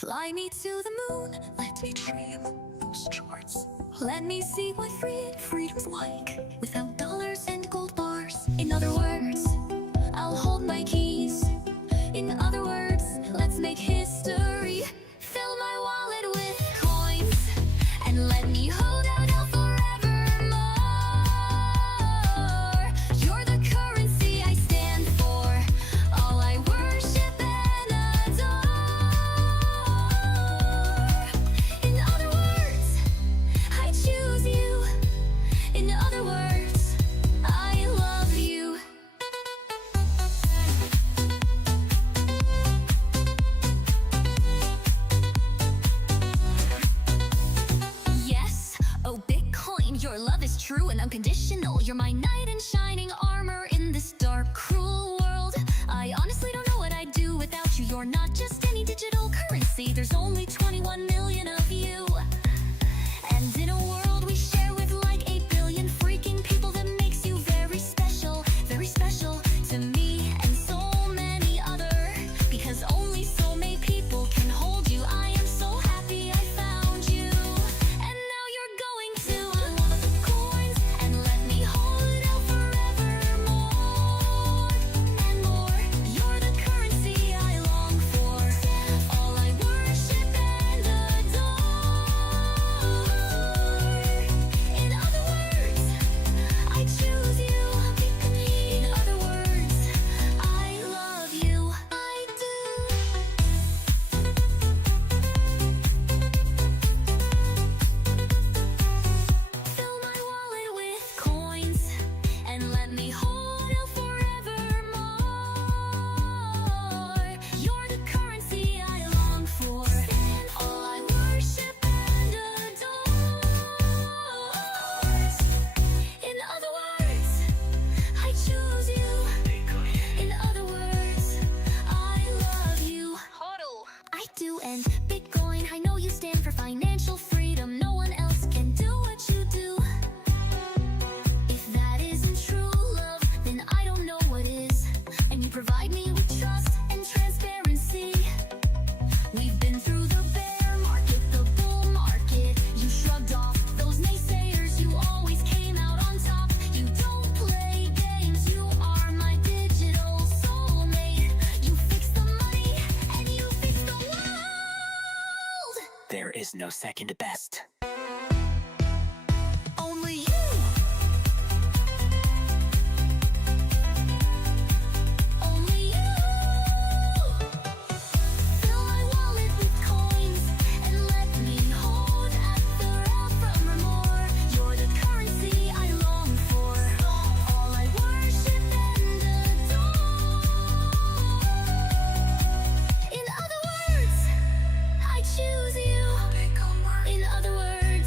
Fly me to the moon, let me dream those charts. Let me see what freedom's like, without dollars and gold bars. In other words, I'll hold my keys. In other words, let's make history. Fill my wallet with coins, and let me hold out forevermore. You're the currency I stand for, all I worship and adore. In other words, I choose you. In other words, I love you. Yes, oh Bitcoin, your love is true and unconditional. You're my knight in shining armor in this dark, cruel world. I honestly don't know what I'd do without you. You're not just any digital currency. There's only 21 million of you. And in a world we share with like 8 billion freaking people, that makes you very special to me and so many other. Because only so many people can hold you. I am so happy I found you. And now you're going to love the coins, and let me hold out forevermore and more. You're the currency I long for, all I worship and adore. In other words, I choose you. In other words, I love you. I do. Fill my wallet with coins, and let me hold out forevermore. You're the currency I long for, all I worship and adore. In other words, I choose you. In other words, I love you. Hodl. I do, and Bitcoin, I know you stand for financial freedom. No one else can do what you do. If that isn't true love, then I don't know what is. And you provide me with trust and transparency. We've been through the bear market, the bull market. You shrugged off those naysayers, you always came out on top. You don't play games, you are my digital soulmate. You fix the money, and you fix the world. There is no second best. Only you. Only you. Fill my wallet with coins, and let me hold at forevermore. You're the currency I long for, all I worship and adore. In other words, I choose you. In other words,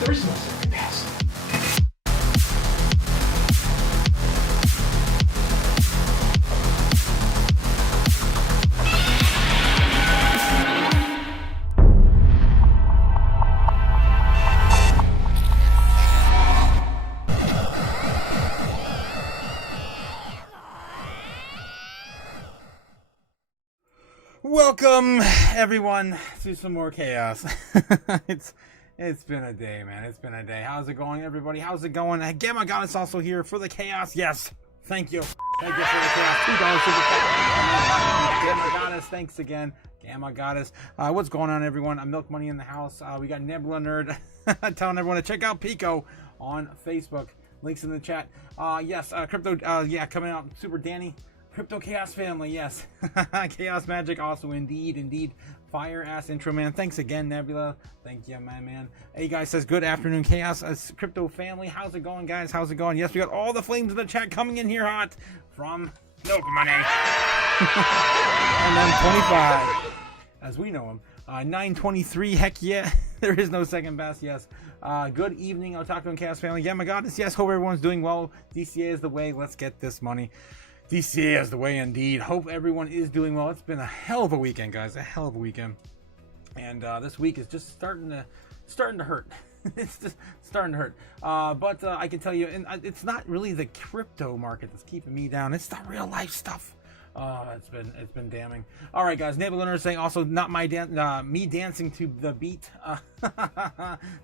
There is no second best. Welcome everyone to some more chaos. It's been a day, man. It's been a day. How's it going, everybody? How's it going? Gamma Goddess also here for the chaos. Yes, thank you. Thank you for the chaos. $2 super chat. Gamma Goddess, thanks again. Gamma Goddess. What's going on, everyone? I'm Milk Money in the house. We got Nebula Nerd telling everyone to check out Pico on Facebook. Links in the chat. Yes, crypto. Yeah, coming out. Super Danny. Crypto Chaos family, yes. Chaos Magic also, indeed. Fire ass intro, man. Thanks again, Nebula. Thank you, my man. Hey, guys, says good afternoon, Chaos Crypto family. How's it going, guys? How's it going? Yes, we got all the flames in the chat coming in here hot from Milk Money. And then 25, as we know him. 923, heck yeah. There is no second best, yes. Good evening, Otaku and Chaos family. Yeah, my goddess, yes. Hope everyone's doing well. DCA is the way. Let's get this money. DCA is the way, indeed. Hope everyone is doing well. It's been a hell of a weekend, guys. A hell of a weekend. And this week is just starting to hurt. It's just starting to hurt. But I can tell you, and it's not really the crypto market that's keeping me down. It's the real life stuff. It's been damning. All right, guys. Nebula Nerd saying also not my me dancing to the beat.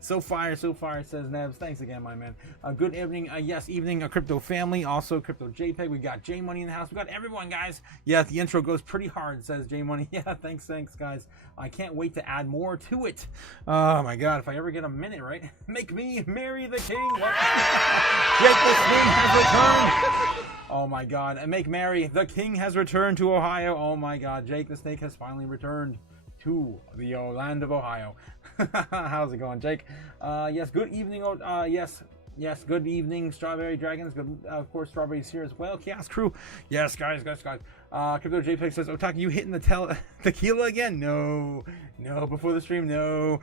So fire, says Nebs. Thanks again, my man. Good evening. Yes, evening. A crypto family. Also crypto JPEG. We got J Money in the house. We got everyone, guys. Yeah, the intro goes pretty hard, says J Money. Yeah, thanks, guys. I can't wait to add more to it. Oh my God, if I ever get a minute, right? Make me marry the king. What? Jake the Snake has returned. Oh my God, and make merry, the king has returned to Ohio. Oh my God, Jake the Snake has finally returned to the land of Ohio. How's it going, Jake? Yes, good evening. Yes, good evening, Strawberry Dragons. Good, of course, Strawberry's here as well. Chaos Crew. Yes, guys. Crypto JPEG says, Otaku, you hitting the tequila again? No, before the stream, no.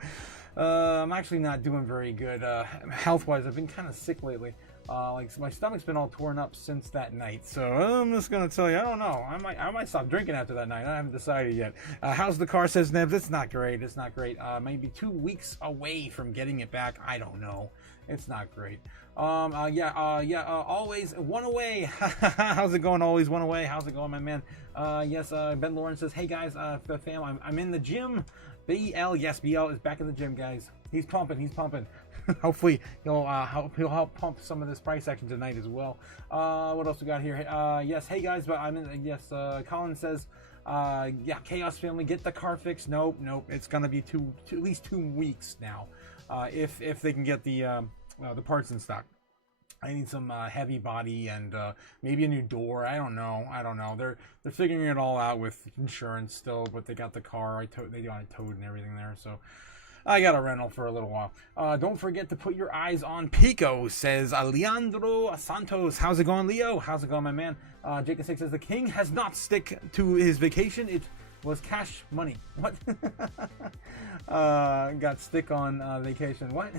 I'm actually not doing very good health-wise. I've been kind of sick lately. Like my stomach's been all torn up since that night, so I'm just gonna tell you, I don't know. I might stop drinking after that night. I haven't decided yet. How's the car? Says Nebs. It's not great. Maybe 2 weeks away from getting it back. I don't know. It's not great. Always one away. How's it going? Always one away. How's it going, my man? Yes. Ben Lawrence says, hey guys, fam, I'm in the gym. BL, yes, BL is back in the gym, guys. He's pumping. Hopefully he'll help pump some of this price action tonight as well. What else we got here? Yes, hey guys, but I'm in. Yes, Colin says, yeah, Chaos family, get the car fixed. Nope. It's gonna be at least 2 weeks now, if they can get the parts in stock. I need some heavy body and maybe a new door. I don't know. They're figuring it all out with insurance still, but they got the car. They got it towed and everything there, so I got a rental for a little while. Don't forget to put your eyes on Pico, says Leandro Santos. How's it going, Leo? How's it going, my man? Jacob 6 says the king has not stick to his vacation. It was cash money. What? Got stick on vacation. What?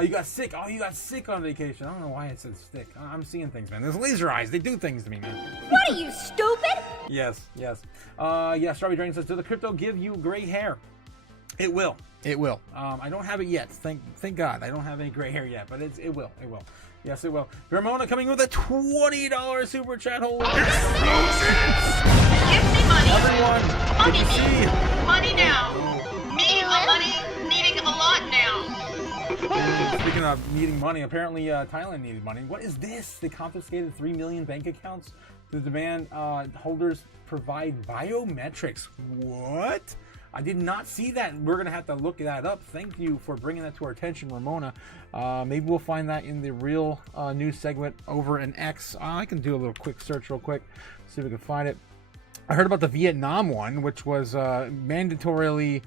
You got sick. Oh, you got sick on vacation. I don't know why it said stick. I'm seeing things, man. There's laser eyes. They do things to me, man. What are you, stupid? Yes. Yeah, Strawberry Dragon says, do the crypto give you gray hair? It will. I don't have it yet. Thank God. I don't have any gray hair yet, but it will. Yes, it will. Ramona coming with a $20 super chat holder. Give me money. Everyone. Money now. Money needing a lot now. Speaking of needing money, apparently Thailand needed money. What is this? They confiscated 3 million bank accounts to demand holders provide biometrics. What? I did not see that. We're going to have to look that up. Thank you for bringing that to our attention, Ramona. Maybe we'll find that in the real news segment over in X. I can do a little quick search real quick, see if we can find it. I heard about the Vietnam one, which was mandatorily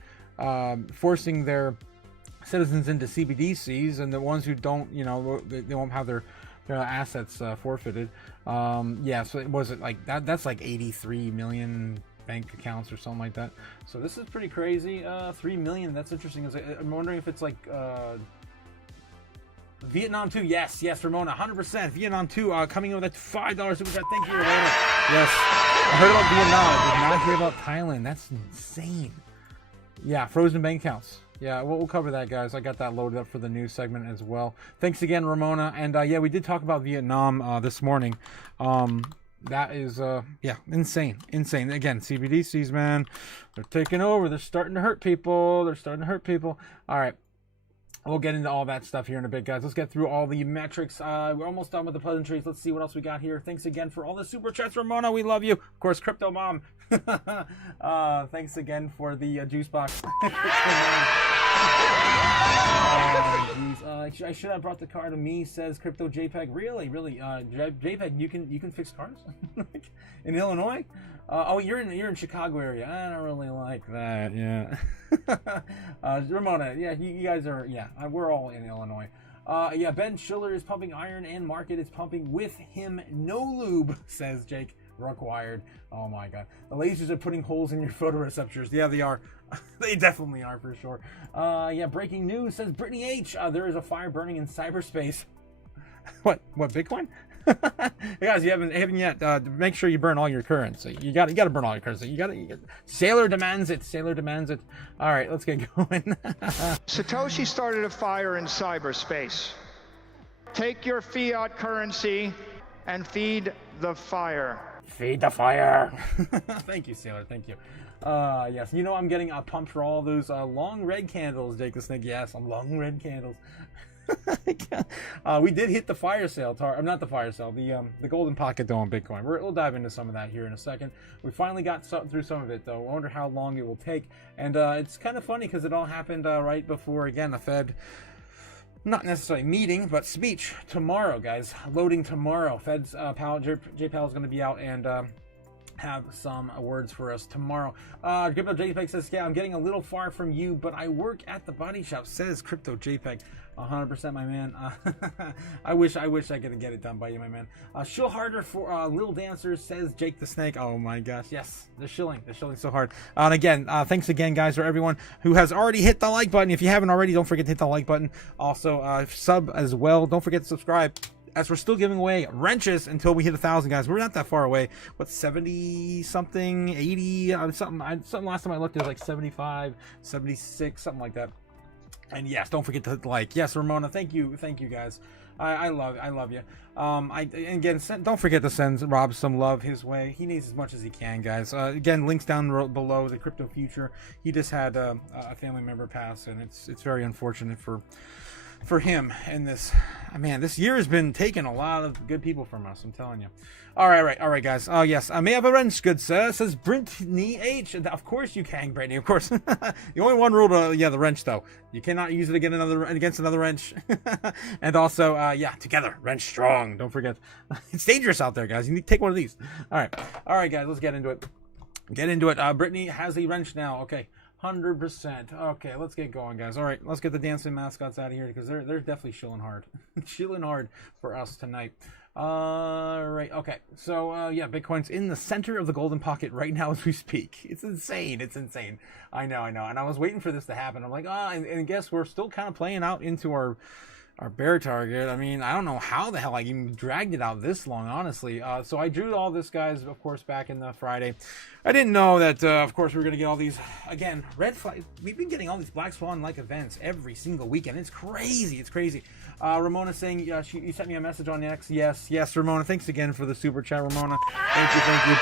forcing their citizens into CBDCs, and the ones who don't, they won't have their assets forfeited. Yeah, so was it like that? That's like 83 million bank accounts or something like that. So this is pretty crazy. 3 million. That's interesting. I'm wondering if it's like Vietnam 2, yes, Ramona, 100%. Vietnam 2 coming in with a $5 super chat. Thank you, Ramona. Yes, I heard about Vietnam. I did not hear about Thailand. That's insane. Yeah, frozen bank accounts. Yeah, we'll cover that, guys. I got that loaded up for the news segment as well. Thanks again, Ramona. And yeah, we did talk about Vietnam this morning. That is, yeah, insane. Again, CBDCs, man, they're taking over. They're starting to hurt people. All right. We'll get into all that stuff here in a bit, guys. Let's get through all the metrics. We're almost done with the pleasantries. Let's see what else we got here. Thanks again for all the super chats, Ramona. We love you. Of course, Crypto Mom. Thanks again for the juice box. I should have brought the car to me, says Crypto JPEG. Really? JPEG, you can fix cars in Illinois? Oh, you're in Chicago area. I don't really like that. Yeah. Ramona, yeah, you guys are, yeah, we're all in Illinois. Yeah, Ben Schiller is pumping iron and Market is pumping with him. No lube, says Jake Required. Oh my god. The lasers are putting holes in your photoreceptors. Yeah, they are. They definitely are for sure. Yeah, breaking news, says Brittany H. There is a fire burning in cyberspace. What, Bitcoin? Hey guys, you haven't yet. Make sure you burn all your currency. You got to burn all your currency. You got Sailor demands it. All right, let's get going. Satoshi started a fire in cyberspace. Take your fiat currency and feed the fire. Feed the fire. Thank you, Sailor. Thank you. Yes, you know I'm getting pumped for all those long red candles, Jake the Snake. Yes, long red candles. We did hit the fire sale, not the fire sale, the golden pocket though on Bitcoin. We'll dive into some of that here in a second. We finally got through some of it though. I wonder how long it will take. And it's kind of funny because it all happened right before, again, the Fed, not necessarily meeting, but speech tomorrow, guys. Loading tomorrow. Fed's J Powell is going to be out and have some words for us tomorrow. Crypto JPEG says, yeah, I'm getting a little far from you, but I work at the body shop, says Crypto JPEG. 100%, my man. I wish I could get it done by you, my man. Shill harder for Lil Dancers, says Jake the Snake. Oh my gosh, yes, they're shilling so hard. And again, thanks again, guys, for everyone who has already hit the like button. If you haven't already, don't forget to hit the like button. Also, sub as well. Don't forget to subscribe, as we're still giving away wrenches until we hit 1,000, guys. We're not that far away. What, 70 something, 80 something last time I looked, it was like 75, 76, something like that. And yes, don't forget to hit the like. Yes, Ramona, thank you guys. I love you. Again, don't forget to send Rob some love his way. He needs as much as he can, guys. Again, links down below. The Crypto Future. He just had a family member pass, and it's very unfortunate for him. And this year has been taking a lot of good people from us, I'm telling you. All right, guys. Oh yes, I may have a wrench, good sir, says Brittany H. Of course you can, Brittany, of course. The only one rule to the wrench though, you cannot use it against another wrench. And also together, wrench strong, don't forget. It's dangerous out there, guys. You need to take one of these. All right, guys, let's get into it. Brittany has a wrench now. Okay, 100%. Okay, let's get going, guys. All right, let's get the dancing mascots out of here because they're definitely shilling hard. Shilling hard for us tonight. Right, okay. So, Bitcoin's in the center of the golden pocket right now as we speak. It's insane. I know. And I was waiting for this to happen. I'm like, and I guess we're still kind of playing out into our bear target. I mean, I don't know how the hell I even dragged it out this long, honestly. So I drew all this, guys, of course, back in the Friday. I didn't know that, of course, we were going to get all these, again, red flag. We've been getting all these Black Swan-like events every single weekend. It's crazy. Ramona saying, you sent me a message on X. Yes, Ramona. Thanks again for the super chat, Ramona. Thank you.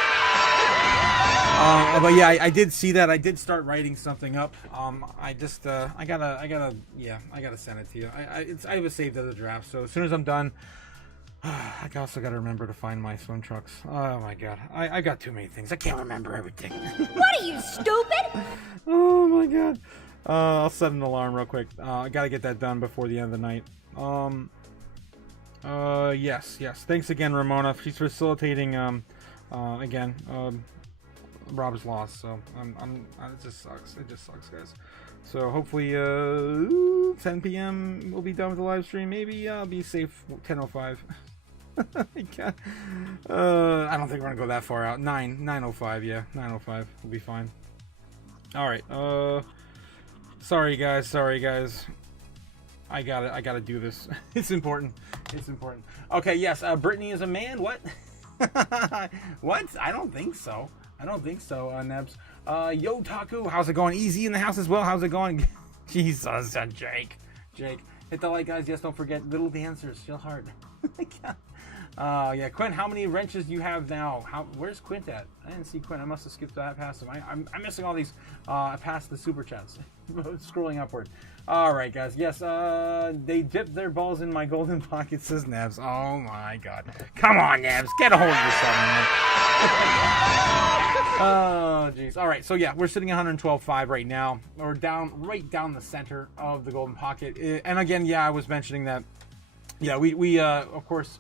But yeah, I did see that. I did start writing something up. I gotta send it to you. I have it saved as a draft. So as soon as I'm done, I also gotta remember to find my swim trunks. Oh my god, I got too many things. I can't remember everything. What are you, stupid? Oh my god. I'll set an alarm real quick. I gotta get that done before the end of the night. Yes. Thanks again, Ramona. She's facilitating. Again. Rob's lost, so it just sucks, guys. So hopefully 10 p.m. we'll be done with the live stream. Maybe I'll be safe 10:05. I don't think we're gonna go that far out. 9:05, yeah, 9:05 will be fine. All right. Sorry guys. I gotta do this. It's important. It's important. Okay, yes. Brittany is a man. What? What? I don't think so. I don't think so. Nebs. Yo, Taku. How's it going? Easy in the house as well. How's it going? Jesus, Jake. Jake. Hit the like, guys. Yes, don't forget little dancers. Feel hard. Yeah, Quint. How many wrenches do you have now? Where's Quint at? I didn't see Quint. I must have skipped that past him. I'm missing all these past the super chats. Scrolling upward. All right, guys. Yes, they dipped their balls in my golden pocket, says Nebs. Oh my God! Come on, Nebs, get a hold of yourself, man. Oh, jeez. All right, so yeah, we're sitting at 112.5 right now. We're right down the center of the golden pocket. And again, yeah, I was mentioning that. Yeah, we of course.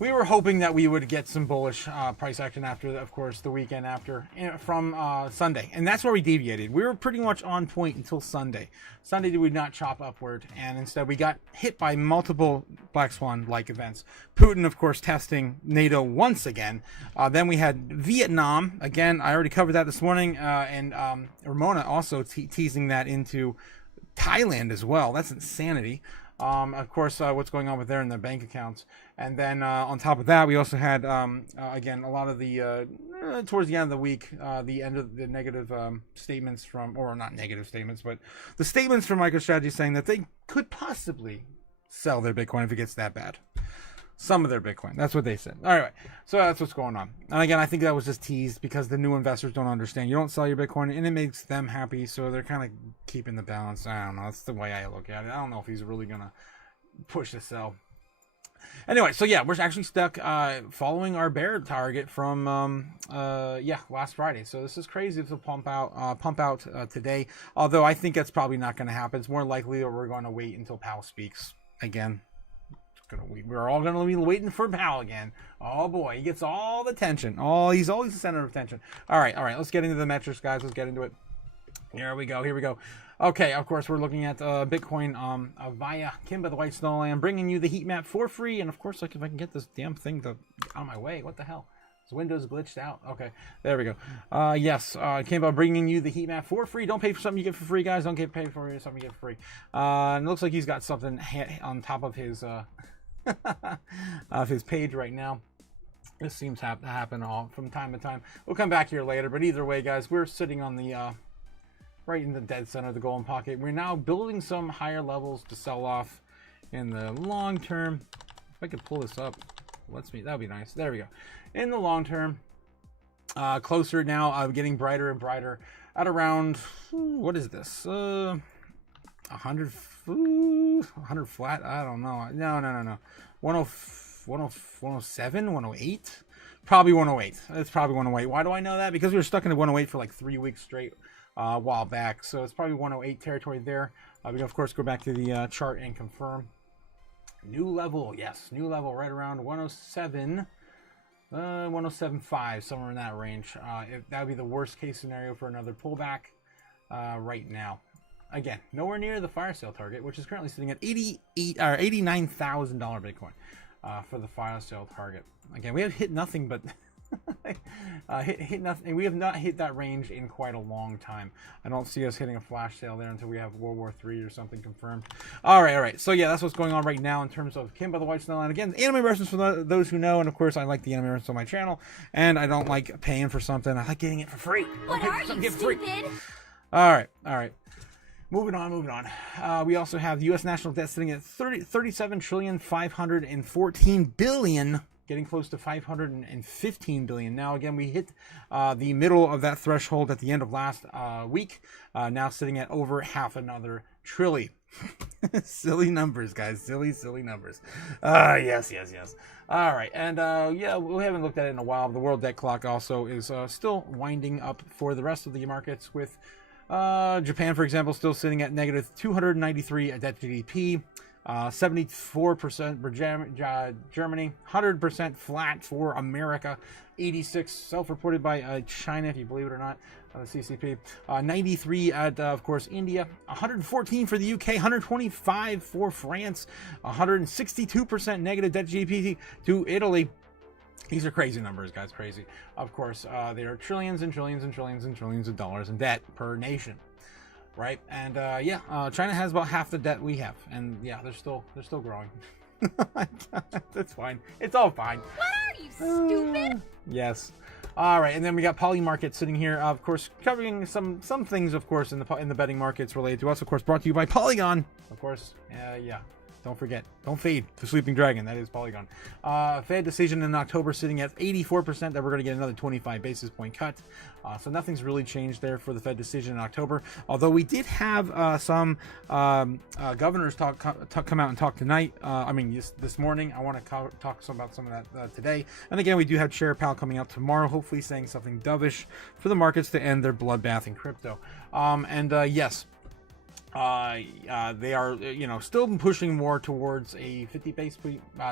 We were hoping that we would get some bullish price action after, of course, the weekend after from Sunday. And that's where we deviated. We were pretty much on point until Sunday. Sunday did we not chop upward, and instead we got hit by multiple Black Swan-like events. Putin, of course, testing NATO once again. Then we had Vietnam. Again, I already covered that this morning. And Ramona also teasing that into Thailand as well. That's insanity. Of course, what's going on with there in their bank accounts. And then on top of that, we also had, again, a lot of the, towards the end of the week, the end of the negative statements from, or not negative statements, but the statements from MicroStrategy saying that they could possibly sell their Bitcoin if it gets that bad. Some of their Bitcoin. That's what they said. All right. So that's what's going on. And again, I think that was just teased because the new investors don't understand. You don't sell your Bitcoin and it makes them happy. So they're kind of keeping the balance. I don't know. That's the way I look at it. I don't know if he's really going to push the sell. Anyway, so yeah, we're actually stuck following our bear target from last Friday. So this is crazy to pump out today. Although I think that's probably not going to happen. It's more likely that we're going to wait until Powell speaks again. We're all gonna be waiting for Powell again. Oh boy, he gets all the attention. He's always the center of attention. All right. Let's get into the metrics, guys. Let's get into it. Here we go. Okay, of course, we're looking at Bitcoin via Kimba the White Snowland, bringing you the heat map for free. And of course, like if I can get this damn thing out of my way. What the hell? This window's glitched out. Okay, there we go. Yes, Kimba bringing you the heat map for free. Don't pay for something you get for free, guys. Don't pay for something you get for free. And it looks like he's got something on top of his of his page right now. This seems to happen all from time to time. We'll come back here later, but either way, guys, we're sitting on the right in the dead center of the golden pocket. We're now building some higher levels to sell off in the long term. If I could pull this up, that would be nice. There we go. In the long term, closer now, getting brighter and brighter at around, what is this? 100 flat? I don't know. No. 107, 108? Probably 108. It's probably 108. Why do I know that? Because we were stuck in the 108 for like 3 weeks straight a while back. So it's probably 108 territory there. We can, of course, go back to the chart and confirm. New level. Yes, new level right around 107. 107.5, somewhere in that range. That would be the worst case scenario for another pullback right now. Again, nowhere near the fire sale target, which is currently sitting at $89,000 Bitcoin for the fire sale target. Again, we have hit nothing but hit nothing. We have not hit that range in quite a long time. I don't see us hitting a flash sale there until we have World War III or something confirmed. All right. So yeah, that's what's going on right now in terms of Kimba the White Snowland. Again, anime versions for those who know, and of course, I like the anime versions on my channel, and I don't like paying for something. I like getting it for free. What are you, stupid? All right. Moving on. We also have the U.S. national debt sitting at $37,514 billion, getting close to $515 billion. Now, again, we hit the middle of that threshold at the end of last week. Now sitting at over half another trillion. Silly numbers, guys. Silly numbers. Yes. All right, and yeah, we haven't looked at it in a while. The world debt clock also is still winding up for the rest of the markets with. Japan, for example, still sitting at negative 293 debt to GDP, 74% for Germany, 100% flat for America, 86 self-reported by China, if you believe it or not, the CCP, 93 at, of course, India, 114 for the UK, 125 for France, 162% negative debt to GDP to Italy. These are crazy numbers, guys, crazy. Of course, they are trillions and trillions and trillions and trillions of dollars in debt per nation. right? And China has about half the debt we have, and yeah, they're still growing. That's fine. It's all fine. What are you, stupid? Yes. All right, and then we got Poly Market sitting here, of course, covering some things, of course, in the betting markets related to us. Of course, brought to you by Polygon. Of course, yeah. Don't forget, don't feed the sleeping dragon. That is Polygon. Fed decision in October sitting at 84% that we're going to get another 25 basis point cut. So nothing's really changed there for the Fed decision in October. Although we did have some governors come out and talk tonight. This morning. I want to talk about some of that today. And again, we do have Chair Powell coming out tomorrow, hopefully saying something dovish for the markets to end their bloodbath in crypto. Yes. They are, still pushing more towards a 50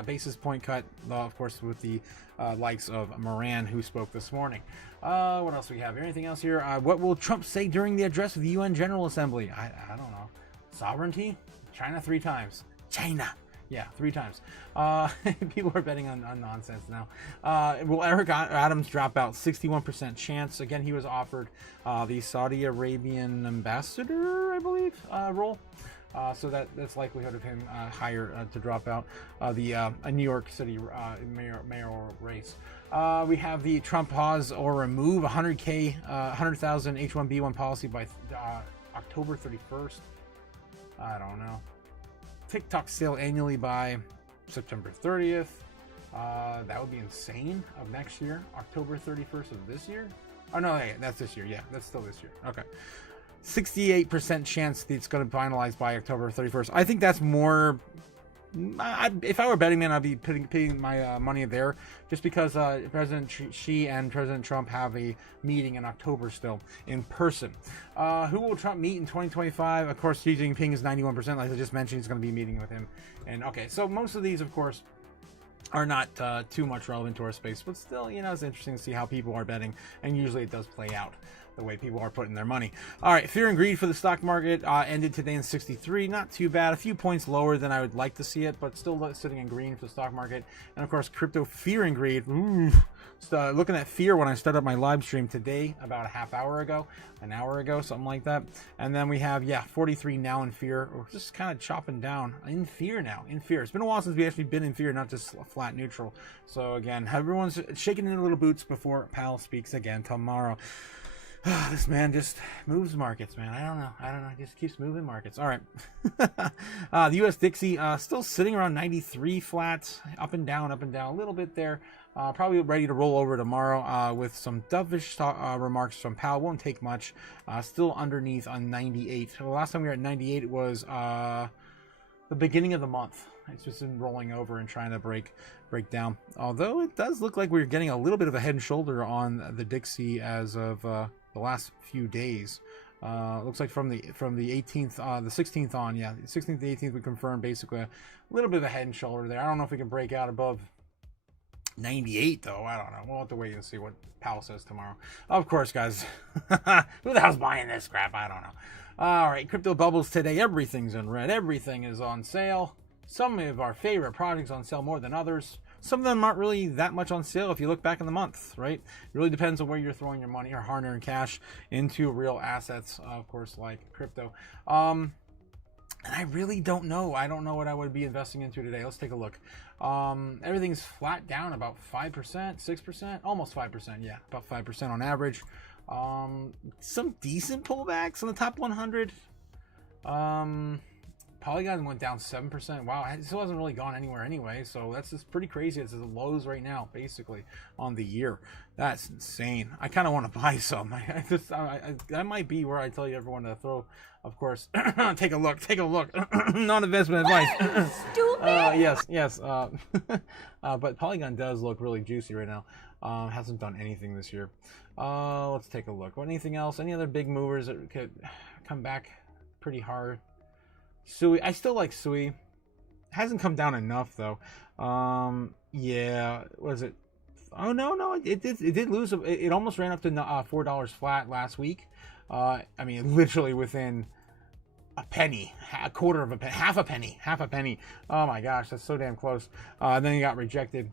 basis point cut, of course, with the likes of Moran, who spoke this morning. What else do we have here? Anything else here? What will Trump say during the address of the UN General Assembly? I don't know. Sovereignty? China 3 times. China. Yeah, 3 times. People are betting on nonsense now. Will Eric Adams drop out? 61% chance. Again, he was offered the Saudi Arabian ambassador, I believe, role. So that's likelihood of him higher to drop out the New York City mayoral race. We have the Trump pause or remove 100,000 H-1B1 policy by October 31st. I don't know. TikTok sale annually by September 30th. That would be insane. Of next year, October 31st of this year. Oh no, hey, that's this year. Yeah, that's still this year. Okay. 68% chance that it's going to finalize by October 31st. I think that's more. If I were betting man, I'd be putting my money there, just because President Xi and President Trump have a meeting in October still in person. Who will Trump meet in 2025? Of course, Xi Jinping is 91%. Like I just mentioned, he's going to be meeting with him. And okay, so most of these, of course, are not too much relevant to our space, but still, it's interesting to see how people are betting, and usually it does play out the way people are putting their money. All right, fear and greed for the stock market ended today in 63. Not too bad. A few points lower than I would like to see it, but still sitting in green for the stock market. And of course, crypto fear and greed. Ooh. So, looking at fear when I started up my live stream today, about an hour ago, something like that. And then we have 43 now in fear. We're just kind of chopping down in fear now. In fear. It's been a while since we actually been in fear, not just flat neutral. So again, everyone's shaking in their little boots before Powell speaks again tomorrow. This man just moves markets, man. I don't know. He just keeps moving markets. All right. The U.S. Dixie still sitting around 93 flat, up and down a little bit there. Probably ready to roll over tomorrow with some dovish remarks from Powell. Won't take much. Still underneath on 98. The last time we were at 98 was the beginning of the month. It's just been rolling over and trying to break down. Although it does look like we're getting a little bit of a head and shoulder on the Dixie as of the last few days. Looks like from the 18th, the 16th on, the 16th to 18th we confirmed basically a little bit of a head and shoulder there. I don't know if we can break out above 98 though. I don't know. We'll have to wait and see what Powell says tomorrow. Of course, guys. Who the hell's buying this crap? I don't know. All right, crypto bubbles today. Everything's in red. Everything is on sale. Some of our favorite projects on sale more than others. Some of them aren't really that much on sale if you look back in the month, right? It really depends on where you're throwing your money or hard-earned cash into real assets, of course, like crypto. And I really don't know. I don't know what I would be investing into today. Let's take a look. Everything's flat down about 5%, 6%, almost 5%. Yeah, about 5% on average. Some decent pullbacks on the top 100. Polygon went down 7%. Wow, it still hasn't really gone anywhere anyway, so that's just pretty crazy. It's the lows right now, basically, on the year. That's insane. I kind of want to buy some. That might be where I tell you everyone to throw, of course, take a look. Non-investment advice. Stupid! Yes. But Polygon does look really juicy right now. Hasn't done anything this year. Let's take a look. Anything else? Any other big movers that could come back pretty hard? Sui, I still like Sui. Hasn't come down enough though. Was it? Oh no, it did lose. It almost ran up to $4 flat last week. I mean, literally within a penny, a quarter of a penny, half a penny. Oh my gosh, that's so damn close. Then he got rejected.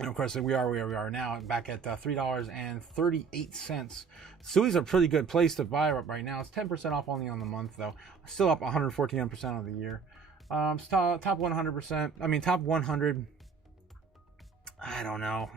And of course, we are now back at $3.38. Sui's a pretty good place to buy right now. It's 10% off only on the month, though. Still up 114% on the year. Top 100%. I mean, top 100. I don't know.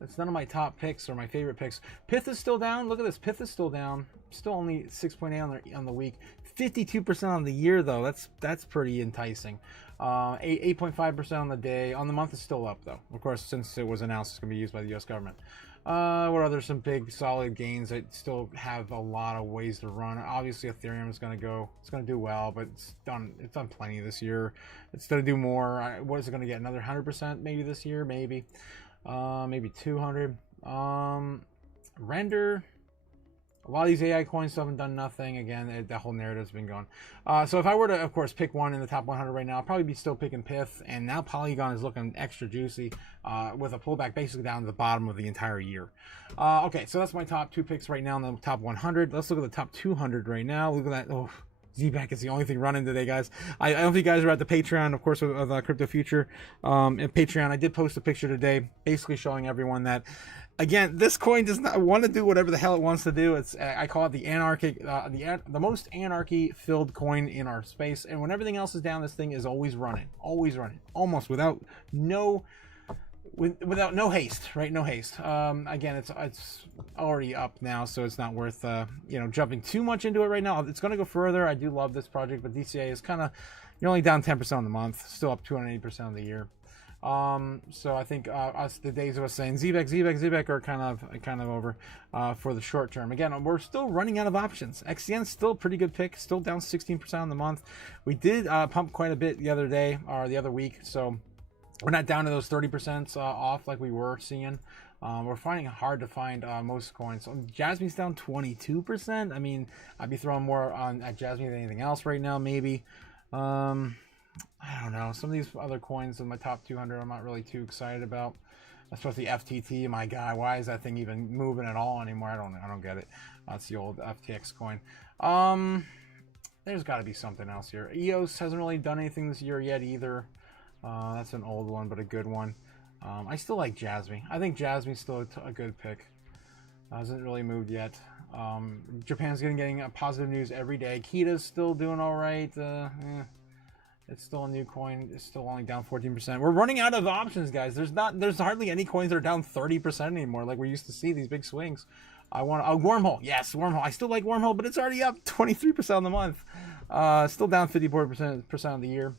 It's none of my top picks or my favorite picks. Pith is still down. Look at this. Pith is still down. Still only 6.8 on the week. 52% on the year, though. That's pretty enticing. 8.5% on the day. On the month, it's still up, though. Of course, since it was announced it's going to be used by the U.S. government. What are there? Some big, solid gains that still have a lot of ways to run. Obviously, Ethereum is going to go. It's going to do well, but it's done plenty this year. It's going to do more. What is it going to get? Another 100% maybe this year? Maybe 200. Render. A lot of these AI coins still haven't done nothing. Again, the whole narrative's been going. So if I were to, of course, pick one in the top 100 right now, I'll probably be still picking Pith. And now Polygon is looking extra juicy with a pullback basically down to the bottom of the entire year. Okay, so that's my top 2 picks right now in the top 100. Let's look at the top 200 right now. Look at that. Oh, ZBack is the only thing running today, guys. I don't think you guys are at the Patreon, of course, of Crypto Future. At Patreon, I did post a picture today basically showing everyone that, again, this coin does not want to do whatever the hell it wants to do. It's I call it the anarchic, the most anarchy-filled coin in our space. And when everything else is down, this thing is always running, almost without no haste, right? No haste. Again, it's already up now, so it's not worth jumping too much into it right now. It's going to go further. I do love this project, but DCA is kind of, you're only down 10% on the month, still up 280% on the year. So I think the days of us saying ZBack are kind of over for the short term. Again, we're still running out of options. XCN's still a pretty good pick, still down 16% on the month. We did pump quite a bit the other day or the other week, so we're not down to those 30% off like we were seeing. We're finding it hard to find most coins. So Jasmine's down 22%. I mean, I'd be throwing more at Jasmine than anything else right now, maybe. I don't know. Some of these other coins in my top 200 I'm not really too excited about. Especially FTT. My God, why is that thing even moving at all anymore? I don't get it. That's the old FTX coin. There's got to be something else here. EOS hasn't really done anything this year yet either. That's an old one, but a good one. I still like Jasmine. I think Jasmine's still a good pick. Hasn't really moved yet. Japan's getting positive news every day. Kita's still doing all right. It's still a new coin. It's still only down 14%. We're running out of options, guys. There's hardly any coins that are down 30% anymore, like we used to see these big swings. I want a Wormhole. Yes, Wormhole. I still like Wormhole, but it's already up 23% on the month. Still down 54% on the year.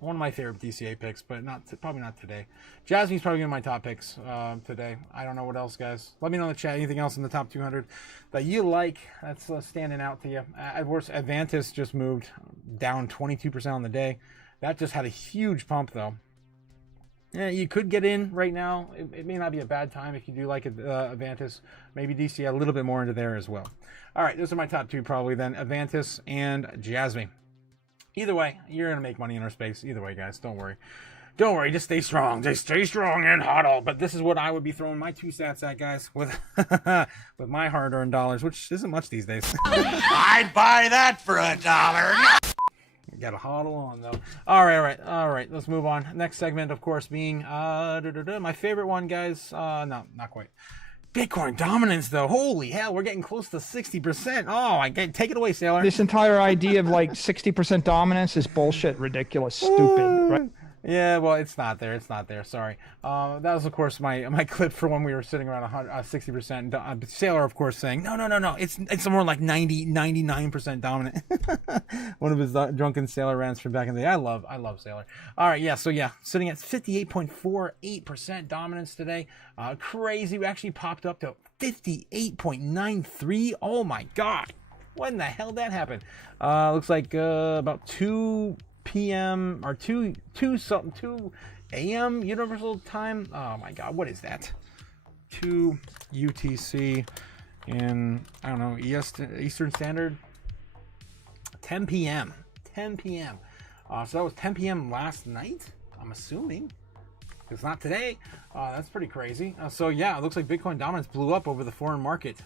One of my favorite DCA picks, but probably not today. Jasmine's probably one of my top picks today. I don't know what else, guys. Let me know in the chat anything else in the top 200 that you like that's standing out to you. Of course, Advantis just moved down 22% on the day. That just had a huge pump, though. Yeah, you could get in right now. It may not be a bad time if you do like Advantis. Maybe DCA a little bit more into there as well. All right, those are my top 2 probably then. Advantis and Jasmine. Either way, you're going to make money in our space. Either way, guys, don't worry. Don't worry, just stay strong. Just stay strong and hodl. But this is what I would be throwing my 2 sats at, guys, with my hard-earned dollars, which isn't much these days. I'd buy that for $1. Got to hodl on, though. All right. Let's move on. Next segment, of course, being my favorite one, guys. No, not quite. Bitcoin dominance, though. Holy hell, we're getting close to 60%. Oh, take it away, Sailor. This entire idea of like 60% dominance is bullshit, ridiculous, stupid, right? Yeah, well, it's not there. Sorry. That was, of course, my clip for when we were sitting around 60%. Sailor, of course, saying, no. It's more like 99% dominant. One of his drunken Sailor rants from back in the day. I love Sailor. All right, yeah, sitting at 58.48% dominance today. Crazy. We actually popped up to 58.93. Oh, my God. When the hell did that happen? Looks like about 2 p.m. or 2 a.m. Universal Time. Oh my God, what is that? 2 UTC in, I don't know, Eastern Standard. 10 p.m. So that was 10 p.m. last night, I'm assuming. It's not today. That's pretty crazy. So yeah, it looks like Bitcoin dominance blew up over the foreign market.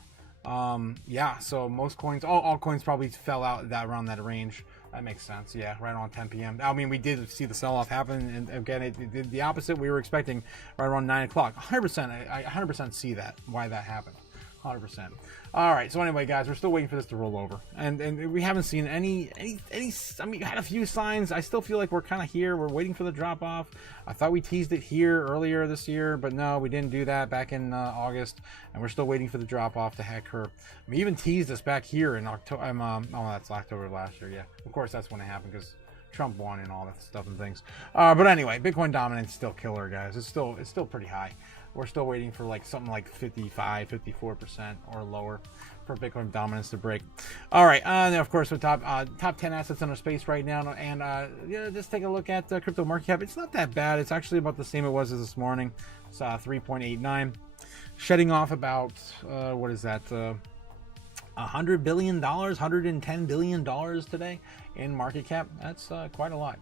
Yeah, so most coins, all coins probably fell out around that range. That makes sense. Yeah, right on 10 p.m. I mean, we did see the sell-off happen, and again, it did the opposite. We were expecting right around 9 o'clock. 100%. I 100% see that, why that happened. 100%. All right. So anyway, guys, we're still waiting for this to roll over, and we haven't seen any. I mean, had a few signs. I still feel like we're kind of here. We're waiting for the drop off. I thought we teased it here earlier this year, but no, we didn't do that back in August, and we're still waiting for the drop off to occur. We even teased us back here in October. Oh, that's October of last year. Yeah, of course that's when it happened because Trump won and all that stuff and things. But anyway, Bitcoin dominance still killer, guys. It's still pretty high. We're still waiting for like something like 55, 54% or lower for Bitcoin dominance to break. All right, and then of course the top 10 assets in our space right now, and yeah, just take a look at the crypto market cap. It's not that bad. It's actually about the same it was as this morning. It's 3.89, shedding off about what is that? $100 billion, $110 billion today in market cap. That's quite a lot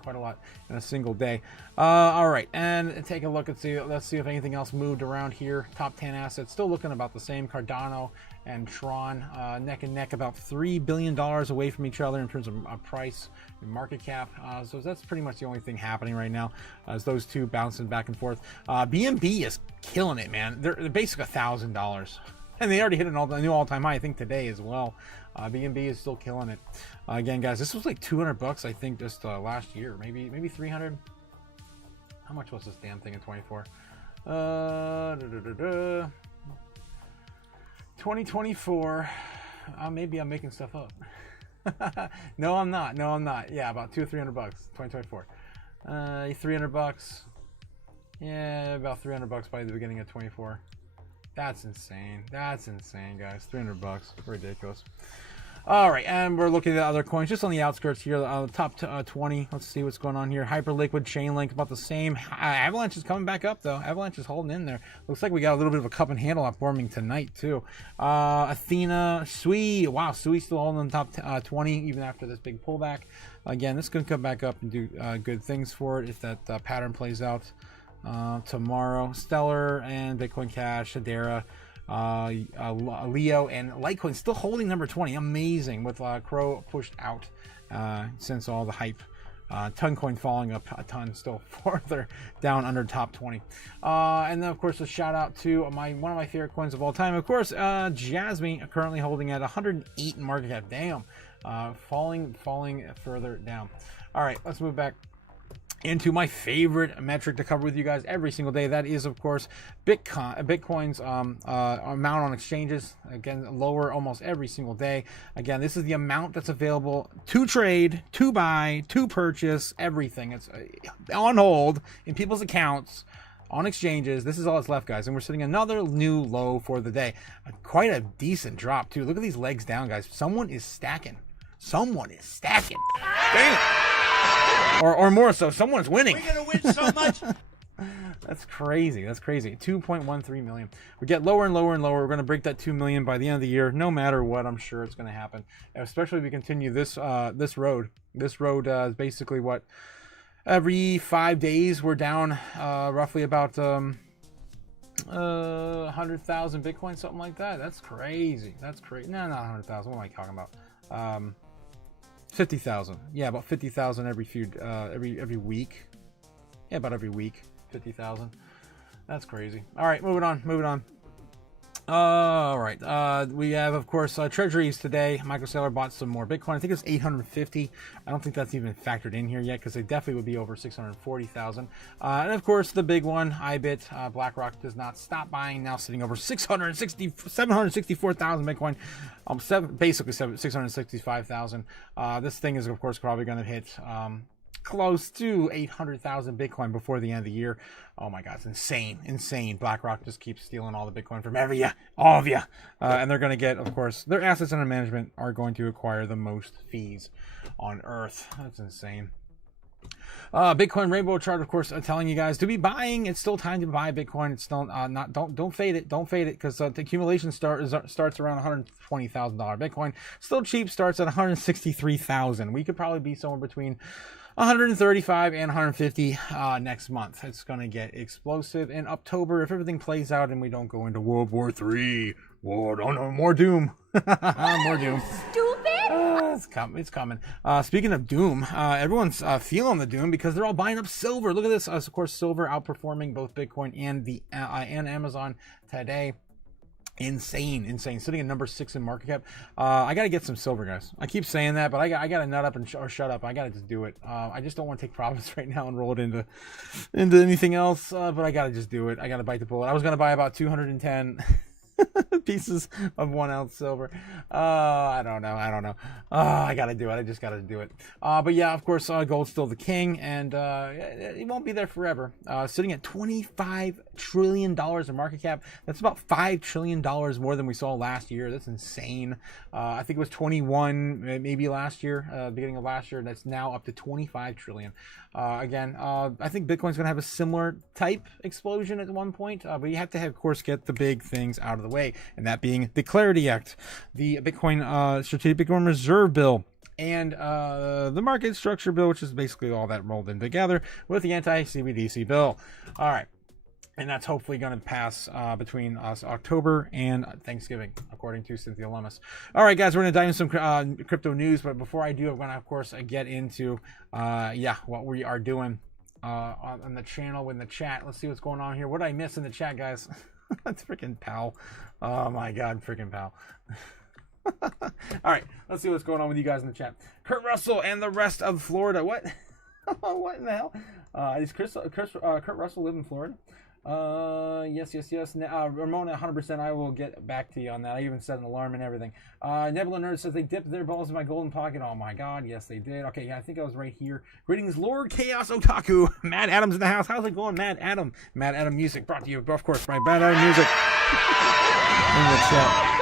in a single day. All right, and take a look and see. Let's see if anything else moved around here. Top 10 assets still looking about the same. Cardano and Tron neck and neck, about $3 billion away from each other in terms of price and market cap. So that's pretty much the only thing happening right now, as those two bouncing back and forth. BNB is killing it, man. They're basically $1,000. And they already hit a new all-time high, I think, today as well. BNB is still killing it. Again, guys, this was like $200, I think, just last year. Maybe 300. How much was this damn thing in 24? 2024. Maybe I'm making stuff up. No, I'm not. Yeah, about $200 or $300. 2024. $300. Yeah, about $300 by the beginning of 24. That's insane. That's insane, guys. $300. Ridiculous. All right, and we're looking at other coins just on the outskirts here. The top 20. Let's see what's going on here. Hyperliquid, Chainlink, about the same. Avalanche is coming back up, though. Avalanche is holding in there. Looks like we got a little bit of a cup and handle forming tonight, too. Athena, Sui. Wow, Sui's still holding in the top 20, even after this big pullback. Again, this is going to come back up and do good things for it if that pattern plays out. Tomorrow, Stellar and Bitcoin Cash, Hedera, Leo, and Litecoin still holding number 20. Amazing, with Crow pushed out since all the hype. Toncoin falling a ton, still further down under top 20. And then of course a shout out to one of my favorite coins of all time, of course, Jasmine, currently holding at 108 in market cap. Damn, falling further down. All right, let's move back into my favorite metric to cover with you guys every single day. That is, of course, Bitcoin's amount on exchanges. Again, lower almost every single day. Again, this is the amount that's available to trade, to buy, to purchase, everything. It's on hold in people's accounts, on exchanges. This is all that's left, guys, and we're setting another new low for the day. Quite a decent drop, too. Look at these legs down, guys. Someone is stacking. Dang it. Or more so, someone's winning. We're gonna win so much. That's crazy. 2.13 million. We get lower and lower and lower. We're going to break that 2 million by the end of the year. No matter what, I'm sure it's going to happen. Especially if we continue this road. This road is basically what, every 5 days we're down roughly about 100,000 Bitcoin, something like that. That's crazy. No, not 100,000. What am I talking about? 50,000. Yeah, about 50,000 every week. Yeah, about every week. 50,000. That's crazy. All right, moving on. All right, we have, of course, treasuries today. Michael Saylor bought some more Bitcoin. I think it's 850. I don't think that's even factored in here yet, because they definitely would be over 640,000. And of course, the big one, IBIT, BlackRock does not stop buying. Now sitting over 764,000 Bitcoin. Basically 665,000. This thing is, of course, probably going to hit close to 800,000 Bitcoin before the end of the year. Oh my God, it's insane. BlackRock just keeps stealing all the Bitcoin from all of you. And they're going to get, of course, their assets under management are going to acquire the most fees on Earth. That's insane. Bitcoin Rainbow chart, of course, telling you guys to be buying. It's still time to buy Bitcoin. It's still don't fade it. Don't fade it, because the accumulation starts around $120,000. Bitcoin still cheap, starts at 163,000. We could probably be somewhere between 135 and 150 next month. It's going to get explosive in October if everything plays out and we don't go into World War III. More doom. More doom. Stupid! It's coming. Speaking of doom, everyone's feeling the doom because they're all buying up silver. Look at this. Of course, silver outperforming both Bitcoin and Amazon today. Insane, sitting at number 6 in market cap. I gotta get some silver, guys. I keep saying that, but I gotta nut up or shut up. I gotta just do it. I just don't want to take profits right now and roll it into anything else, but I gotta just do it. I gotta bite the bullet. I was gonna buy about 210 pieces of 1 ounce silver. I don't know. I gotta do it. I just gotta do it. But yeah, of course, gold's still the king, and it won't be there forever. Sitting at $25 trillion in market cap. That's about $5 trillion more than we saw last year. That's insane. I think it was 21 maybe last year, beginning of last year. That's now up to 25 trillion. Again, I think Bitcoin's gonna have a similar type explosion at one point, but you have to, of course, get the big things out of the way, and that being the Clarity Act, the Bitcoin Strategic Bitcoin Reserve Bill, and the Market Structure Bill, which is basically all that rolled in together with the anti-CBDC bill. All right. And that's hopefully going to pass between October and Thanksgiving, according to Cynthia Lummis. All right, guys, we're going to dive into some crypto news. But before I do, I'm going to, of course, get into, what we are doing on the channel in the chat. Let's see what's going on here. What did I miss in the chat, guys? That's freaking pal. Oh, my God, freaking pal. All right, let's see what's going on with you guys in the chat. Kurt Russell and the rest of Florida. What? What in the hell? Does Kurt Russell live in Florida? Yes. Ramona, 100%. I will get back to you on that. I even set an alarm and everything. Nebula Nerd says they dipped their balls in my golden pocket. Oh my God, yes they did. Okay, yeah, I think I was right here. Greetings, Lord Chaos Otaku. Matt Adams in the house. How's it going, Matt Adam? Matt Adam Music brought to you, of course, by Matt Adam Music in the chat.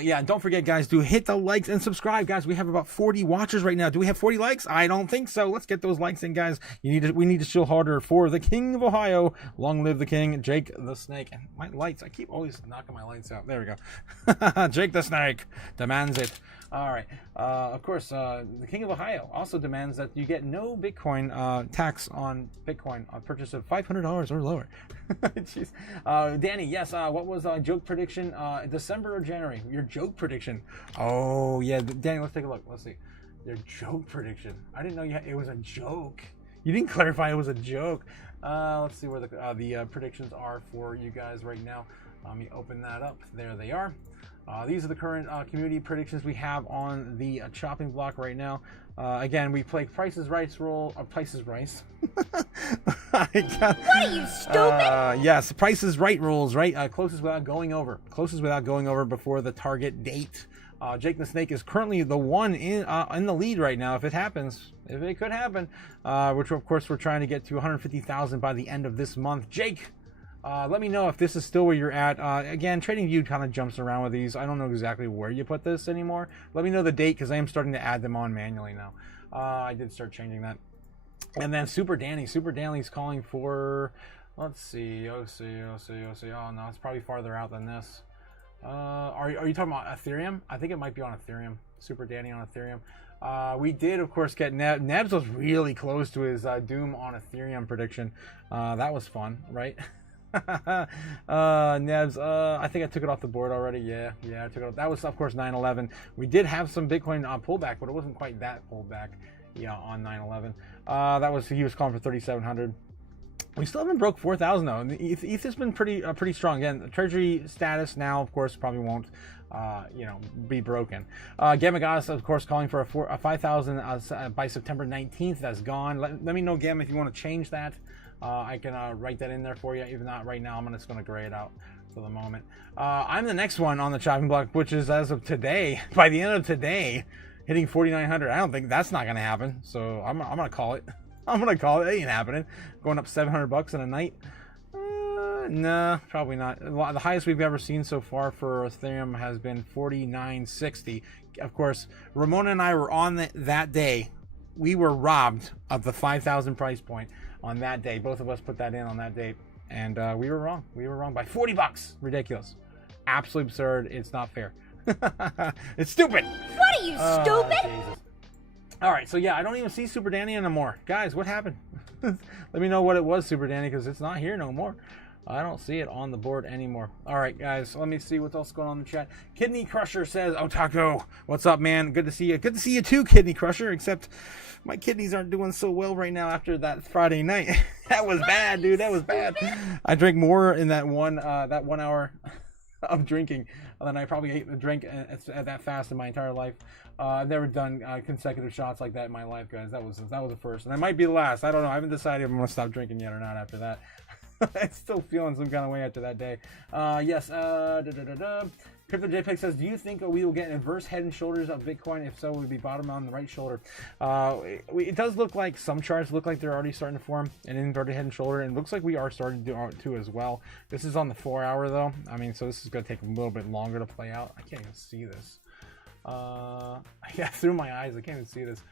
Yeah, don't forget, guys, to hit the likes and subscribe, guys. We have about 40 watchers right now. Do we have 40 likes? I don't think so. Let's get those likes in, guys. We need to chill harder for the King of Ohio. Long live the King, Jake the Snake. And my lights, I keep always knocking my lights out. There we go. Jake the Snake demands it. All right. Of course, the King of Ohio also demands that you get no Bitcoin tax on Bitcoin on purchase of $500 or lower. Jeez. Danny, yes. What was joke prediction? December or January? Your joke prediction. Oh yeah, Danny. Let's take a look. Let's see. Your joke prediction. I didn't know it was a joke. You didn't clarify it was a joke. Let's see where the predictions are for you guys right now. Let me open that up. There they are. These are the current community predictions we have on the chopping block right now. Again, we play Price's Rice roll. Price's Rice. What are you, stupid? Yes, Price's Right rules, right? Closest without going over. Closest without going over before the target date. Jake the Snake is currently the one in the lead right now. If it happens, if it could happen, which of course we're trying to get to 150,000 by the end of this month. Jake, let me know if this is still where you're at. Again, TradingView kind of jumps around with these. I don't know exactly where you put this anymore. Let me know the date because I am starting to add them on manually now. I did start changing that. And then Super Danny's calling for, let's see. Oh no, it's probably farther out than this. Are you talking about Ethereum? I think it might be on Ethereum. Super Danny on Ethereum. We did, of course, get Nebs was really close to his Doom on Ethereum prediction. That was fun, right? Nebs, I think I took it off the board already. Yeah, I took it off. That was, of course, 9/11. We did have some Bitcoin pullback, but it wasn't quite that pullback. Yeah, on 9/11. He was calling for 3,700. We still haven't broke 4,000 though, and ETH has been pretty strong. Again, the treasury status now, of course, probably won't, be broken. Gamma Goddess, of course, calling for a 5,000 by September 19th. That's gone. Let me know, Gamma, if you want to change that. I can write that in there for you. If not right now, I'm just going to gray it out for the moment. I'm the next one on the chopping block, which is as of today. By the end of today, hitting 4,900. I don't think that's not going to happen. So I'm going to call it. I'm going to call it. It ain't happening. Going up $700 in a night. Nah, probably not. The highest we've ever seen so far for Ethereum has been 4,960. Of course, Ramona and I were on that day. We were robbed of the 5,000 price point on that day. Both of us put that in on that date, and we were wrong. We were wrong by $40. Ridiculous. Absolutely absurd. It's not fair. It's stupid. What are you, stupid? Jesus. All right, so yeah, I don't even see Super Danny anymore. Guys, what happened? Let me know what it was, Super Danny, because it's not here no more. I don't see it on the board anymore. All right, guys, let me see what's else going on in the chat. Kidney Crusher says, Otaku, what's up, man? Good to see you. Good to see you too, Kidney Crusher, except my kidneys aren't doing so well right now after that Friday night. That was bad, dude. That was bad. I drank more in that 1 hour of drinking than I probably ate the drink at that fast in my entire life. I've never done consecutive shots like that in my life, guys. That was the first, and it might be the last. I don't know. I haven't decided if I'm gonna stop drinking yet or not after that. I'm still feeling some kind of way after that day. Yes. Crypto JPEG says, do you think we will get inverse head and shoulders of Bitcoin? If so, would be bottom on the right shoulder. It does look like some charts look like they're already starting to form an inverted head and shoulder, and it looks like we are starting to do as well. This is on the 4 hour though. I mean, so this is going to take a little bit longer to play out. I can't even see this. Yeah, through my eyes, I can't even see this.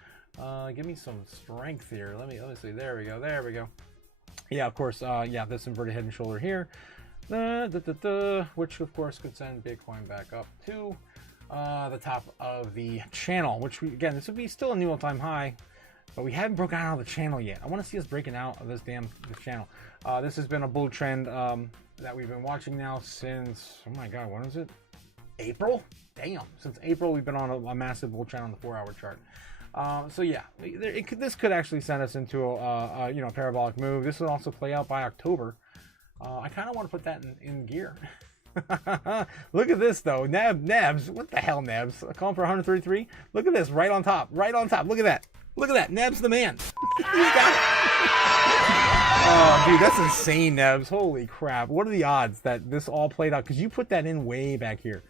Give me some strength here. Let me see. There we go. There we go. Yeah, of course. Yeah, this inverted head and shoulder here. Which of course could send Bitcoin back up to the top of the channel, which again, this would be still a new all-time high, but we haven't broken out of the channel yet. I want to see us breaking out of this channel. This has been a bull trend that we've been watching now since, oh my god, when is it? April? Damn, since April we've been on a massive bull trend on the 4 hour chart. So yeah, this could actually send us into a parabolic move. This would also play out by October. I kind of want to put that in gear. Look at this though, Nebs. What the hell, Nebs? Calling for 133. Look at this, right on top, right on top. Look at that. Look at that. Nebs the man. He's got it. Oh, dude, that's insane, Nebs. Holy crap! What are the odds that this all played out? Because you put that in way back here.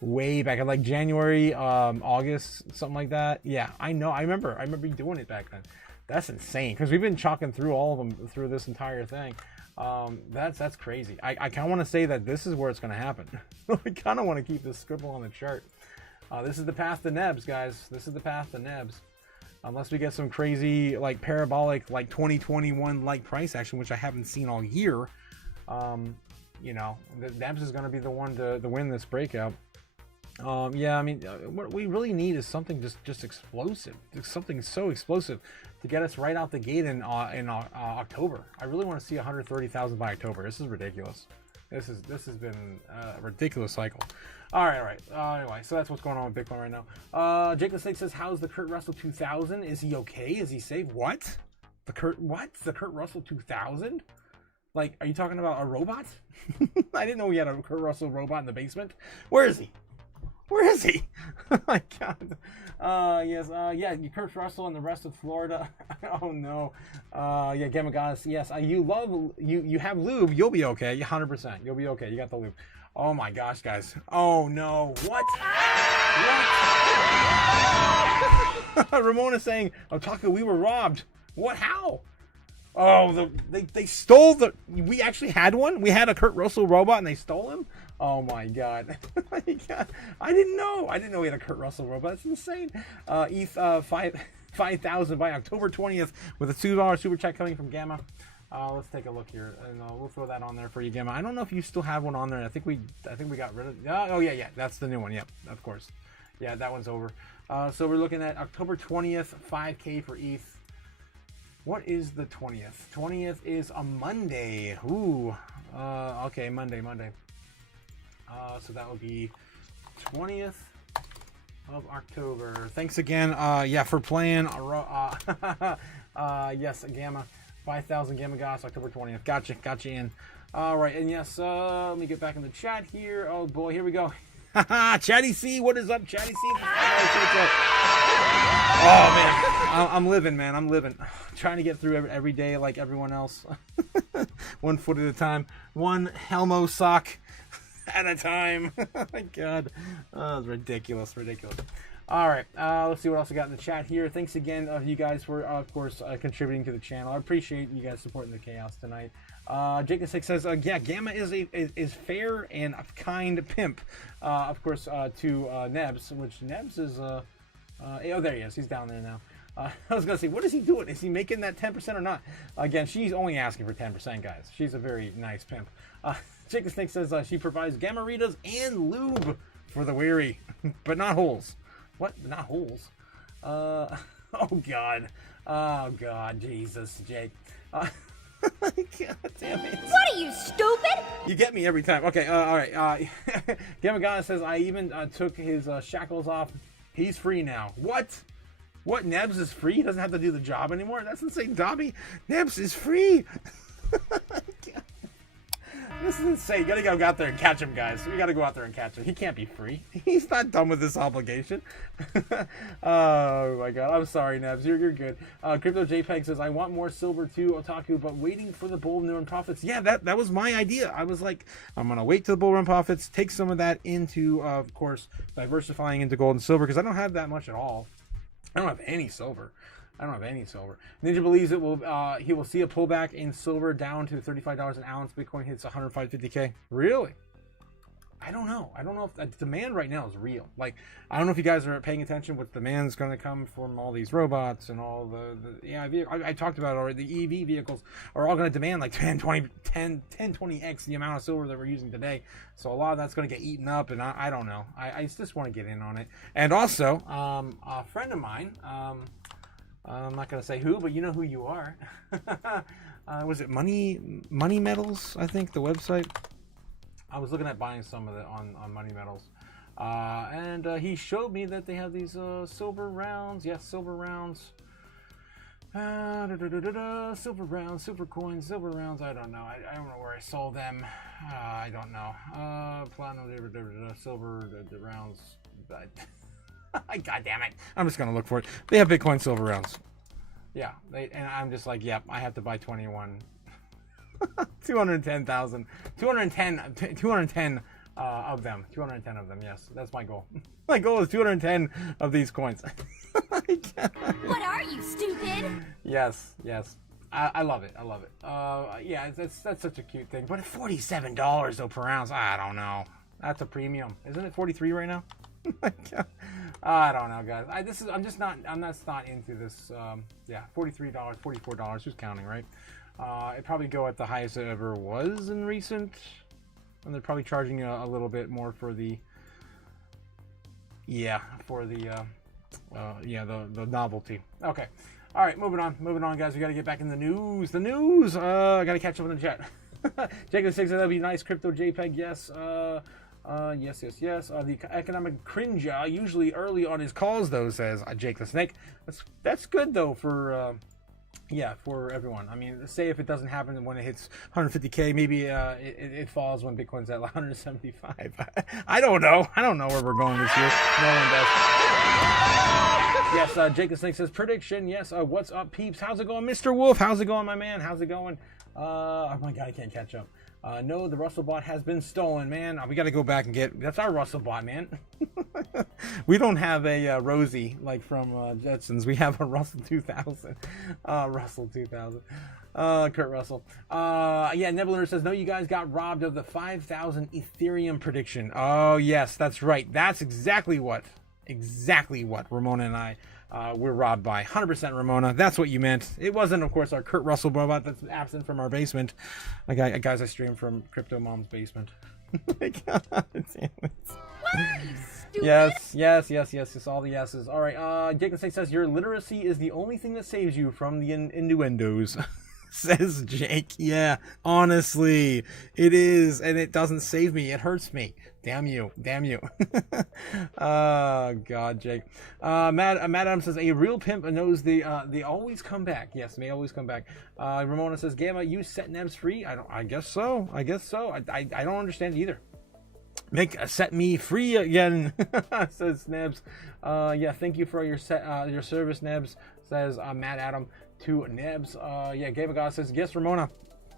Way back in like January, August, something like that. Yeah, I know. I remember you doing it back then. That's insane because we've been chalking through all of them through this entire thing. That's crazy. I kind of want to say that this is where it's going to happen. I kind of want to keep this scribble on the chart. This is the path to Nebs, guys. This is the path to Nebs. Unless we get some crazy like parabolic like 2021 like price action, which I haven't seen all year. You know, the Nebs is going to be the one to win this breakout. Yeah, I mean, what we really need is something just explosive, something so explosive to get us right out the gate in October. I really want to see 130,000 by October. This is ridiculous. This has been a ridiculous cycle. All right. Anyway, so that's what's going on with Bitcoin right now. Jake the Snake says, "How's the Kurt Russell 2000? Is he okay? Is he safe? What? The Kurt Russell 2000? Like, are you talking about a robot? I didn't know we had a Kurt Russell robot in the basement. Where is he? Where is he? Oh my god. Yes, yeah, Kurt Russell and the rest of Florida. Oh no. Yeah, Gamma Goddess, yes, you have lube, you'll be okay. 100%. You'll be okay. You got the lube. Oh my gosh, guys. Oh no. What? Ramona saying, Otaku, we were robbed. What? How? Oh, they stole we actually had one. We had a Kurt Russell robot and they stole him. Oh my god. I didn't know we had a Kurt Russell robot. That's insane. ETH 5,000 by October 20th with a $2 super chat coming from Gamma. Let's take a look here, and we'll throw that on there for you, Gamma. I don't know if you still have one on there. I think we got rid of. Oh yeah, that's the new one. Yep, of course. Yeah, that one's over. So we're looking at October 20th, 5K for ETH. What is the 20th? 20th is a Monday. Ooh. Okay, Monday. So that would be 20th of October. Thanks again, yeah, for playing. Yes, Gamma, 5,000 Gamma Goss, October 20th. Gotcha in. All right, and yes, let me get back in the chat here. Oh boy, here we go. Chatty C, what is up, Chatty C? Oh man, I'm living, man. I'm living. Trying to get through every day like everyone else. 1 foot at a time, one Helmo sock at a time. Oh my god, it's ridiculous. All right, let's see what else I got in the chat here. Thanks again, you guys, for of course contributing to the channel. I appreciate you guys supporting the chaos tonight. Jacob 6 says, yeah, Gamma is fair and a kind pimp. Of course, to Nebs, which Nebs is oh, there he is. He's down there now. I was gonna say, what is he doing? Is he making that 10% or not? Again, she's only asking for 10%, guys. She's a very nice pimp. Jacob Snake says she provides gamma ritas and lube for the weary, but not holes. What? Not holes? Oh god, Jesus, Jake. God damn it. What are you, stupid? You get me every time. Okay, all right. Gamagana says, I even took his shackles off. He's free now. What? What? Nebs is free? He doesn't have to do the job anymore? That's insane, Dobby. Nebs is free. This is insane. You gotta go out there and catch him, guys. We gotta go out there and catch him. He can't be free. He's not done with this obligation. Oh my god. I'm sorry, Nebs. You're good. Crypto JPEG says, I want more silver too, Otaku, but waiting for the bull run profits. Yeah, that was my idea. I was like, I'm gonna wait till the bull run profits, take some of that into, of course, diversifying into gold and silver, because I don't have that much at all. I don't have any silver. Ninja believes it will. He will see a pullback in silver down to $35 an ounce. Bitcoin hits 150K. Really? I don't know. I don't know if the demand right now is real. Like, I don't know if you guys are paying attention. What demand's going to come from all these robots and all I talked about it already. The EV vehicles are all going to demand like 20x the amount of silver that we're using today. So a lot of that's going to get eaten up, and I don't know. I just want to get in on it. And also, a friend of mine. I'm not going to say who, but you know who you are. Was it Money Metals, I think, the website? I was looking at buying some of it on Money Metals. And he showed me that they have these silver rounds. Yes, silver rounds. Silver rounds, silver coins, silver rounds. I don't know. I don't know where I sold them. I don't know. Platinum, silver, the rounds. God damn it. I'm just going to look for it. They have Bitcoin silver rounds. Yeah. And I'm just like, yep, I have to buy 21. 210,000. 210 of them. 210 of them, yes. That's my goal. My goal is 210 of these coins. What are you, stupid? Yes. I love it. Yeah, that's such a cute thing. But at $47 though per ounce, I don't know. That's a premium. Isn't it 43 right now? I don't know, guys. I'm just not into this. Yeah, $43, $44. Who's counting, right? It probably go at the highest it ever was in recent, and they're probably charging a little bit more for the. Yeah, for the. The novelty. Okay. All right, moving on, guys. We got to get back in the news. I got to catch up in the chat. Jacob 6, that'd be nice. Crypto JPEG, yes. Yes. The economic cringe, usually early on his calls, though, says Jake the Snake. That's good, though, for everyone. I mean, say if it doesn't happen when it hits 150K, maybe it falls when Bitcoin's at 175. I don't know where we're going this year. No one does. Yes, Jake the Snake says prediction. Yes, what's up, peeps? How's it going, Mr. Wolf? How's it going, my man? How's it going? Oh my God, I can't catch up. No, the Russell bot has been stolen, man. We got to go back and that's our Russell bot, man. We don't have a Rosie like from Jetsons. We have a Russell 2000. Russell 2000. Kurt Russell. Yeah, Nebulator says, no, you guys got robbed of the 5,000 Ethereum prediction. Oh, yes, that's right. That's exactly what Ramona and I we're robbed by. 100% Ramona. That's what you meant. It wasn't, of course, our Kurt Russell robot that's absent from our basement. Guys, I stream from Crypto Mom's basement. God damn it. Yes. All the yeses. All right. Jacob says your literacy is the only thing that saves you from the innuendos. Says Jake. Yeah, honestly, it is, and it doesn't save me. It hurts me. Damn you. Oh God, Jake. Matt Adams says a real pimp knows they always come back. Yes, they always come back. Ramona says, Gamma, you set Nebs free. I guess so. I don't understand either. Set me free again. Says Nebs. Yeah, thank you for your service, Nebs. Says Matt Adam to Nebs. Yeah, Gabe God says, yes, Ramona,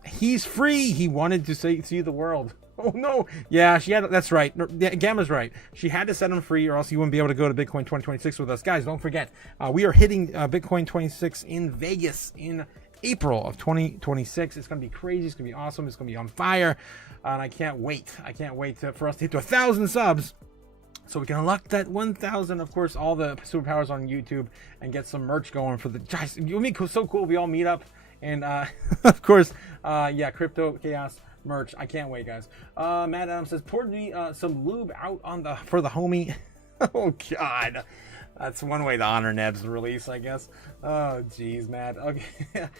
he's free. He wanted to see the world. Oh no. Yeah, that's right. Gamma's right. She had to set him free or else he wouldn't be able to go to Bitcoin 2026 with us. Guys, don't forget, we are hitting Bitcoin 26 in Vegas in April of 2026. It's going to be crazy. It's going to be awesome. It's going to be on fire. And I can't wait. For us to hit to 1,000 subs. So we can unlock that 1,000, of course, all the superpowers on YouTube and get some merch going for the guys. It would be so cool. We all meet up and, of course, Crypto Chaos merch. I can't wait, guys. Matt Adams says, pour me some lube out for the homie. Oh God. That's one way to honor Neb's release, I guess. Oh, jeez, Matt. Okay.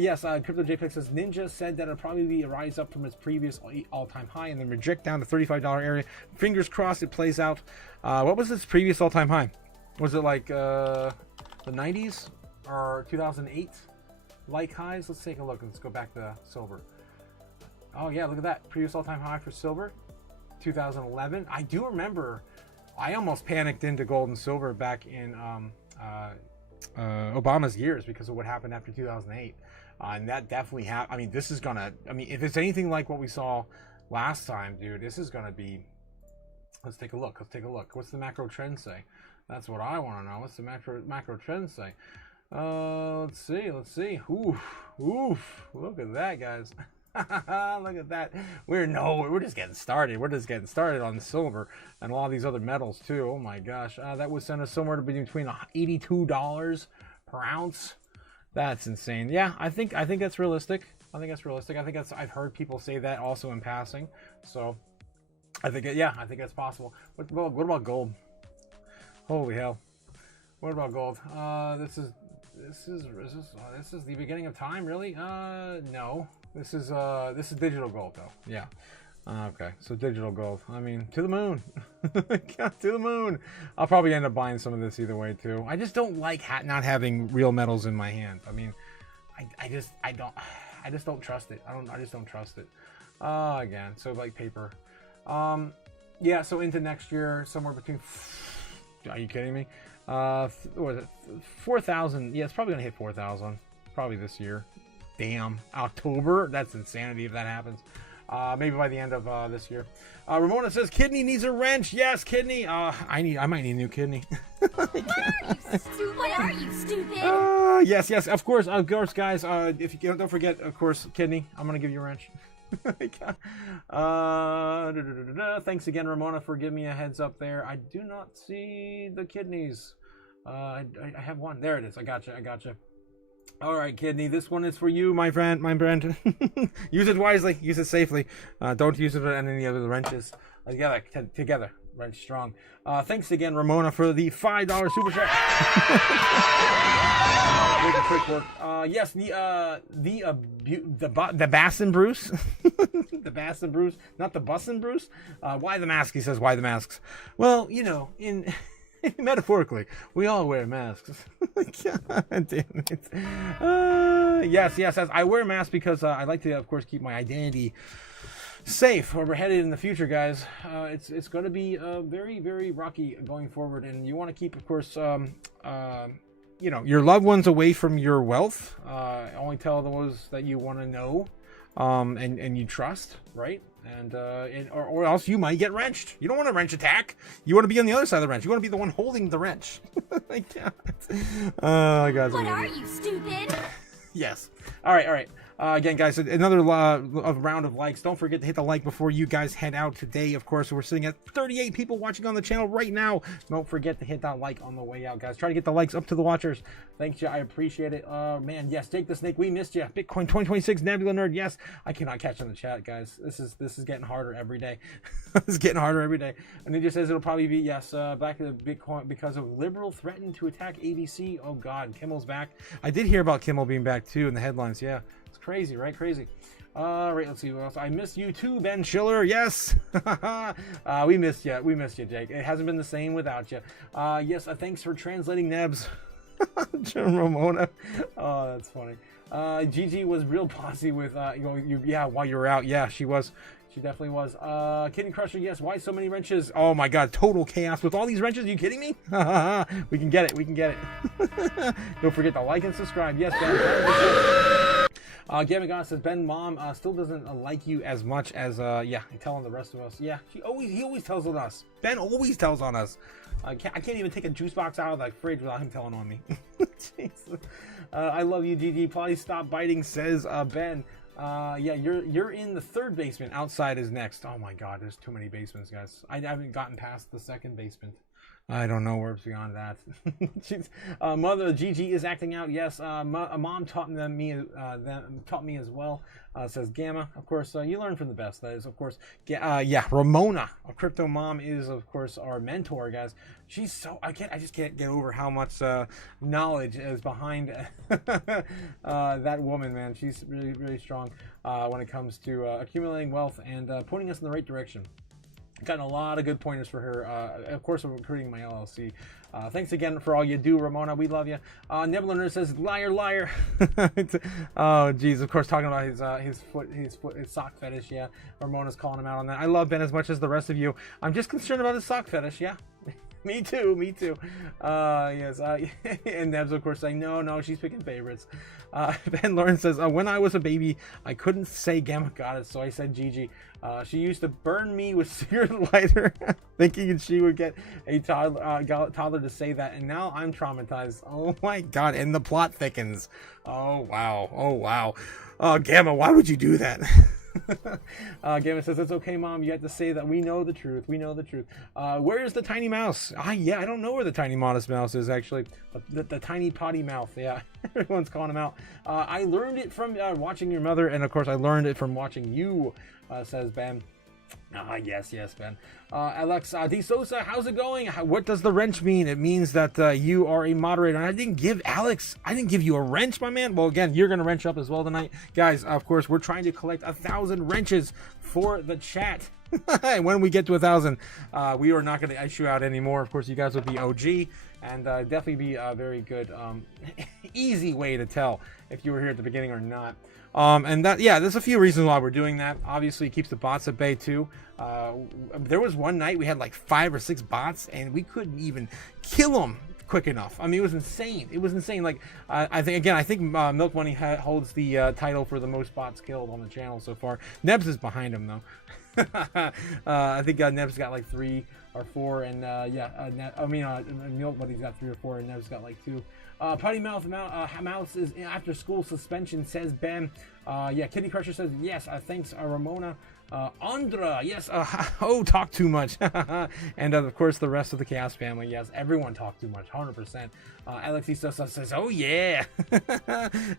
Yes, Crypto JPEG says Ninja said that it'll probably be a rise up from its previous all-time high and then reject down to $35 area. Fingers crossed it plays out. What was its previous all-time high? Was it like the 90s or 2008 like highs? Let's take a look. Let's go back to silver. Oh, yeah, look at that. Previous all-time high for silver, 2011. I do remember I almost panicked into gold and silver back in Obama's years because of what happened after 2008. And that definitely happened. I mean, this is going to, I mean, if it's anything like what we saw last time, dude, this is going to be, let's take a look. Let's take a look. What's the macro trend say? That's what I want to know. What's the macro trend say? Let's see. Let's see. Oof. Look at that, guys. Look at that. We're just getting started. We're just getting started on silver and a lot of these other metals too. Oh my gosh. That would send us somewhere to between $82 per ounce. That's insane. Yeah, I think that's realistic. I've heard people say that also in passing. So I think that's possible. What about gold? Holy hell. What about gold? This is the beginning of time, really? No. This is digital gold though. Yeah. Okay. So digital gold. I mean, to the moon. To the moon. I'll probably end up buying some of this either way too. I just don't like not having real metals in my hand. I mean, I just don't trust it. I just don't trust it. Again, so like paper. Yeah, so into next year, somewhere between, are you kidding me? What was it? 4,000. Yeah, it's probably gonna hit 4,000 probably this year. Damn, October? That's insanity if that happens. Maybe by the end of this year. Ramona says Kidney needs a wrench. Yes, Kidney. I might need a new kidney. What are you, stupid? Yes, of course, guys. If you don't forget, of course, Kidney, I'm gonna give you a wrench. Thanks again, Ramona, for giving me a heads up there. I do not see the kidneys. I have one. There it is. I gotcha. All right, Kidney, this one is for you, my friend. Use it wisely. Use it safely. Don't use it on any other wrenches. Together. Wrench strong. Thanks again, Ramona, for the $5 super chat. Making quick work. Yes, the Bass and Bruce. The Bass and Bruce, not the Bus and Bruce. Why the mask? He says, why the masks? Well, you know, metaphorically, we all wear masks. God damn it. Yes. As I wear masks because I like to, of course, keep my identity safe where we're headed in the future, guys. It's going to be very, very rocky going forward, and you want to keep, of course, you know, your loved ones away from your wealth. Only tell those that you want to know, and you trust, right? And or else you might get wrenched. You don't want a wrench attack. You want to be on the other side of the wrench. You want to be the one holding the wrench. Guys, what are you, stupid? Yes. All right. Again, guys, another round of likes. Don't forget to hit the like before you guys head out today. Of course, we're sitting at 38 people watching on the channel right now. Don't forget to hit that like on the way out, guys. Try to get the likes up to the watchers. Thanks, you. I appreciate it. Man, yes, Jake the Snake, we missed you. Bitcoin 2026, Nebula Nerd. Yes, I cannot catch on the chat, guys. This is getting harder every day. It's getting harder every day. And he just says it'll probably be back to the Bitcoin because of liberal threatened to attack ABC. Oh God, Kimmel's back. I did hear about Kimmel being back too in the headlines. Yeah. Crazy, right? Crazy. Right, let's see what else. I miss you too, Ben Schiller. Yes. We missed you. We missed you, Jake. It hasn't been the same without you. Yes, thanks for translating Nebs. Ramona. Oh, that's funny. Gigi was real bossy with, yeah, while you were out. Yeah, she was. She definitely was. Kidney Crusher, yes. Why so many wrenches? Oh my God, total chaos with all these wrenches. Are you kidding me? We can get it. Don't forget to like and subscribe. Yes, Ben. Gavin God says Ben Mom still doesn't like you as much as telling the rest of us. Yeah, he always tells on us. Ben always tells on us. I can't even take a juice box out of the fridge without him telling on me. I love you, GG. Please stop biting, says Ben. Yeah, you're in the third basement. Outside is next. Oh my God, there's too many basements, guys. I haven't gotten past the second basement. I don't know where it's beyond that. Mother Gigi is acting out. Yes, mom taught me as well. Says Gamma. Of course, you learn from the best. That is, of course, yeah. Ramona, a crypto mom, is of course our mentor, guys. She's so I just can't get over how much knowledge is behind that woman, man. She's really, really strong when it comes to accumulating wealth and pointing us in the right direction. Gotten a lot of good pointers for her. Of course, I'm recruiting my LLC. Thanks again for all you do, Ramona. We love you. Nebula says, liar, liar. Oh, geez. Of course, talking about his sock fetish. Yeah, Ramona's calling him out on that. I love Ben as much as the rest of you. I'm just concerned about his sock fetish. Yeah. Me too. Yes. And Nebs, of course, saying, no, she's picking favorites. Ben Lawrence says, when I was a baby, I couldn't say Gamma Goddess, so I said Gigi. She used to burn me with cigarette lighter, thinking she would get a toddler to say that, and now I'm traumatized. Oh my God, and the plot thickens. Oh, wow. Gamma, why would you do that? Gamma says, it's okay, Mom. You have to say that we know the truth. Where is the tiny mouse? I don't know where the tiny modest mouse is, actually. The tiny potty mouth. Yeah, everyone's calling him out. I learned it from watching your mother, and of course, I learned it from watching you, says Ben. Yes, Ben. Alex D. Sosa, how's it going? What does the wrench mean? It means that you are a moderator. And I didn't give you a wrench, my man. Well, again, you're going to wrench up as well tonight. Guys, of course, we're trying to collect 1,000 wrenches for the chat. When we get to 1,000, we are not going to issue out anymore. Of course, you guys will be OG and definitely be a very good, easy way to tell if you were here at the beginning or not. And that, yeah, there's a few reasons why we're doing that. Obviously, it keeps the bots at bay too. There was one night we had like 5 or 6 bots, and we couldn't even kill them quick enough. I mean, it was insane. Like, I think Milk Money holds the title for the most bots killed on the channel so far. Nebs is behind him though. I think Neb's got like 3 or 4, and Milk Money's got 3 or 4, and Neb's got like 2. Putty Mouse is after school suspension, says Ben. Kitty Crusher says yes. Thanks, Ramona. Andra, yes. Talk too much. And of course, the rest of the Chaos family. Yes, everyone talk too much. 100%. Alexi Sosa says, oh yeah.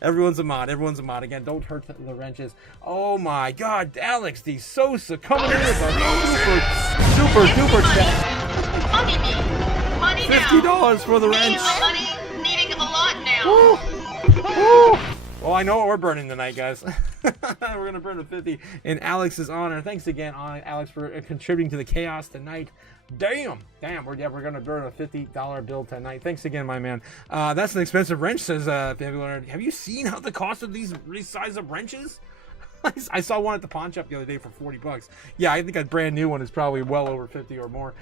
Everyone's a mod. Again, don't hurt the wrenches. Oh my God, Alex D. Sosa coming in with a super duper chat. Money $50 for the wrench. Money needing a lot now. Woo. Well, I know what we're burning tonight, guys. We're going to burn a 50 in Alex's honor. Thanks again, Alex, for contributing to the chaos tonight. Damn. We're going to burn a $50 bill tonight. Thanks again, my man. That's an expensive wrench, says Fabulous. Have you seen how the cost of these size of wrenches? I saw one at the pawn shop the other day for $40. Yeah, I think a brand new one is probably well over 50 or more.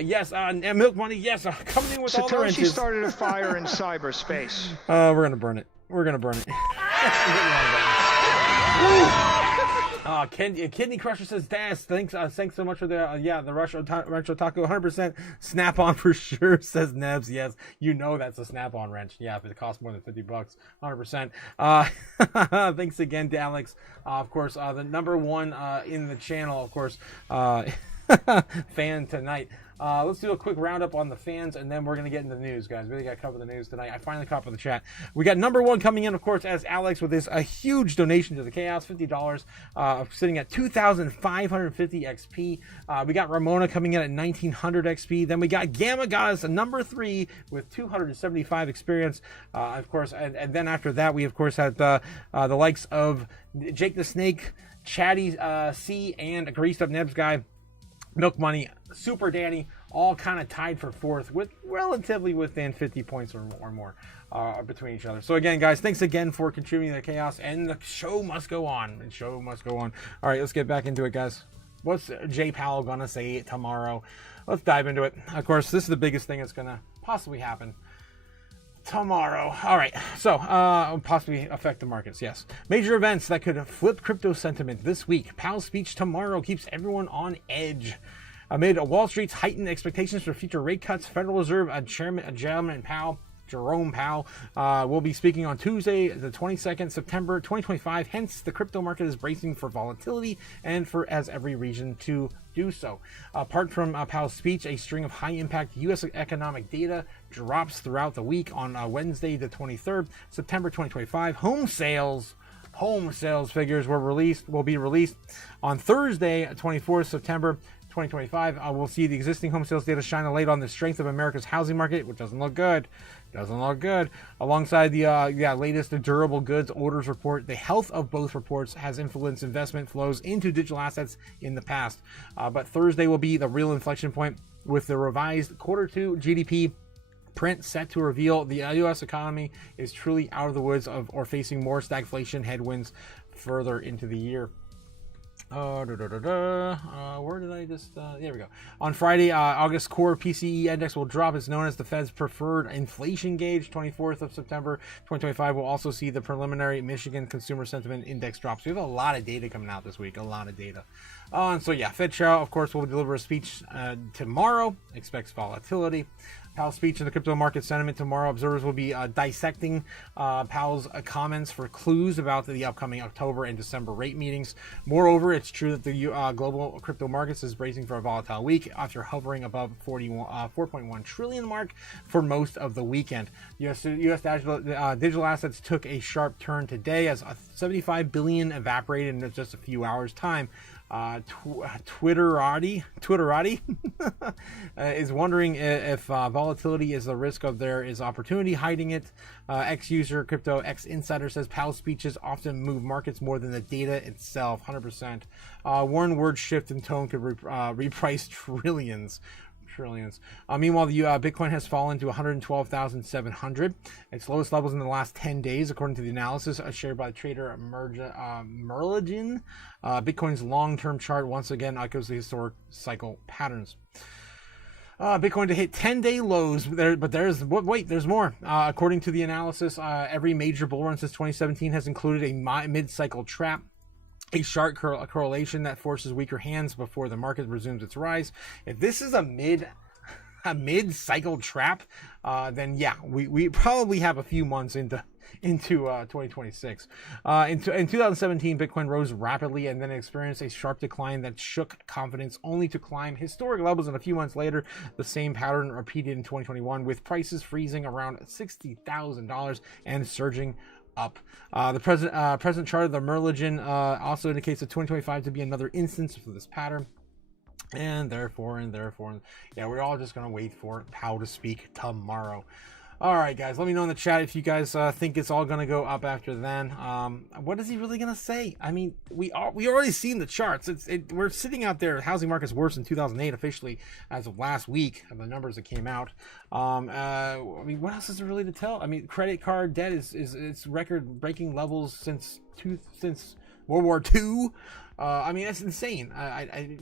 Yes, and Milk Money, yes, coming in with all the wrenches. Satoshi started a fire in cyberspace. We're going to burn it. Kidney Crusher says, Das, thanks so much for the Rush Otaku, 100% snap-on for sure, says Nebs. Yes, you know that's a snap-on wrench. Yeah, if it costs more than $50, 100%. Thanks again to Alex. Of course, the number one in the channel, of course, fan tonight. Let's do a quick roundup on the fans, and then we're going to get into the news, guys. We really got to cover the news tonight. I finally caught up with the chat. We got number one coming in, of course, as Alex with a huge donation to the Chaos, $50, sitting at 2,550 XP. We got Ramona coming in at 1,900 XP. Then we got Gamma Goddess, number 3, with 275 experience. Of course, and then after that, we, of course, had the likes of Jake the Snake, Chatty C, and Greased Up Nebs Guy, Milk Money, Super Danny, all kind of tied for 4th with relatively within 50 points or more between each other. So again, guys, thanks again for contributing to the chaos, and the show must go on. All right, let's get back into it, guys. What's Jay Powell gonna say tomorrow? Let's dive into it. Of course, this is the biggest thing that's gonna possibly happen tomorrow. All right, so possibly affect the markets. Yes, major events that could flip crypto sentiment this week. Powell's speech tomorrow keeps everyone on edge. Amid Wall Street's heightened expectations for future rate cuts, Federal Reserve Chairman Powell Jerome Powell, will be speaking on Tuesday, the 22nd September 2025. Hence, the crypto market is bracing for volatility and for as every region to do so. Apart from Powell's speech, a string of high-impact U.S. economic data drops throughout the week. On Wednesday, the 23rd September 2025, home sales figures will be released. On Thursday, 24th September 2025, we'll see the existing home sales data shine a light on the strength of America's housing market, which doesn't look good. Alongside the latest durable goods orders report, the health of both reports has influenced investment flows into digital assets in the past. But Thursday will be the real inflection point, with the revised Q2 GDP print set to reveal the U.S. economy is truly out of the woods or facing more stagflation headwinds further into the year. Where did I just there we go. On Friday, August core PCE index will drop. It's known as the Fed's preferred inflation gauge. 24th of September 2025 will also see the preliminary Michigan consumer sentiment index drops. We have a lot of data coming out this week, and so Fed Chair, of course, will deliver a speech tomorrow. Expects volatility. Powell's speech in the crypto market sentiment tomorrow. Observers will be dissecting Powell's comments for clues about the upcoming October and December rate meetings. Moreover, it's true that the global crypto markets is bracing for a volatile week after hovering above 4.1 trillion mark for most of the weekend. U.S. digital assets took a sharp turn today as $75 billion evaporated in just a few hours' time. Twitterati is wondering if volatility is the risk of there is opportunity hiding it. Ex-user Crypto X Insider says Powell's speeches often move markets more than the data itself. 100%. One word shift in tone could reprice trillions. Meanwhile, the Bitcoin has fallen to 112,700, its lowest levels in the last 10 days, according to the analysis shared by trader Merlin. Bitcoin's long-term chart once again echoes the historic cycle patterns. Bitcoin to hit 10-day lows, but there's more. According to the analysis, every major bull run since 2017 has included a mid-cycle trap, a sharp correlation that forces weaker hands before the market resumes its rise. If this is a mid-cycle trap, then we probably have a few months into 2026. In 2017, Bitcoin rose rapidly and then experienced a sharp decline that shook confidence, only to climb historic levels. And a few months later, the same pattern repeated in 2021, with prices freezing around $60,000 and surging up. The present chart of the Merlin also indicates that 2025 to be another instance of this pattern. And therefore, we're all just gonna wait for Powell to speak tomorrow. All right, guys, let me know in the chat if you guys think it's all gonna go up after then. What is he really gonna say? I mean, we already seen the charts. We're sitting out there. Housing market's worse in 2008 officially as of last week of the numbers that came out. I mean, what else is there really to tell? I mean, credit card debt is record-breaking levels since World War II. I mean, that's insane.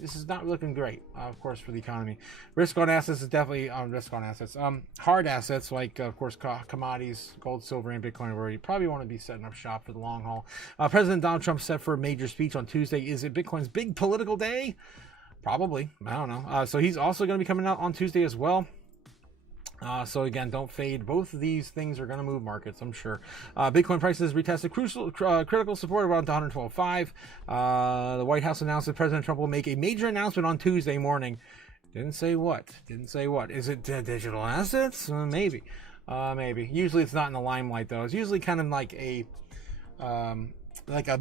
This is not looking great, of course, for the economy. Risk on assets is definitely risk on assets. Hard assets like, of course, commodities, gold, silver, and Bitcoin, where you probably want to be setting up shop for the long haul. President Donald Trump set for a major speech on Tuesday. Is it Bitcoin's big political day? Probably. I don't know. So he's also going to be coming out on Tuesday as well. So again, don't fade. Both of these things are going to move markets, I'm sure. Bitcoin prices retested critical support around 112.5. The White House announced that President Trump will make a major announcement on Tuesday morning. Didn't say what. Is it digital assets? Maybe. Usually it's not in the limelight though. It's usually kind of like a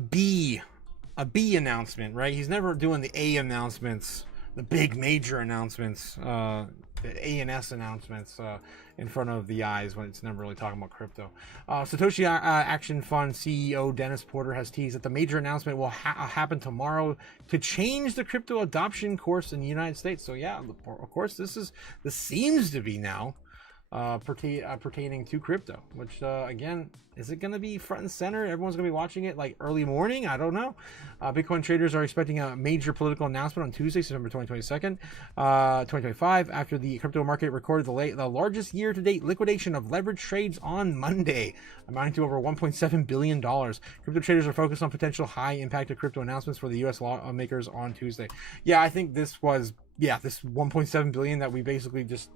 B announcement, right? He's never doing the A announcements, the big major announcements, the A&S announcements in front of the eyes when it's never really talking about crypto. Satoshi Action Fund CEO Dennis Porter has teased that the major announcement will happen tomorrow to change the crypto adoption course in the United States. So yeah, of course, this seems to be now pertaining to crypto, which again, is it going to be front and center? Everyone's going to be watching it like early morning? I don't know. Bitcoin traders are expecting a major political announcement on Tuesday, September 22nd, 2025, after the crypto market recorded the largest year-to-date liquidation of leverage trades on Monday, amounting to over $1.7 billion. Crypto traders are focused on potential high-impact of crypto announcements for the U.S. lawmakers on Tuesday. Yeah, I think this 1.7 billion that we basically just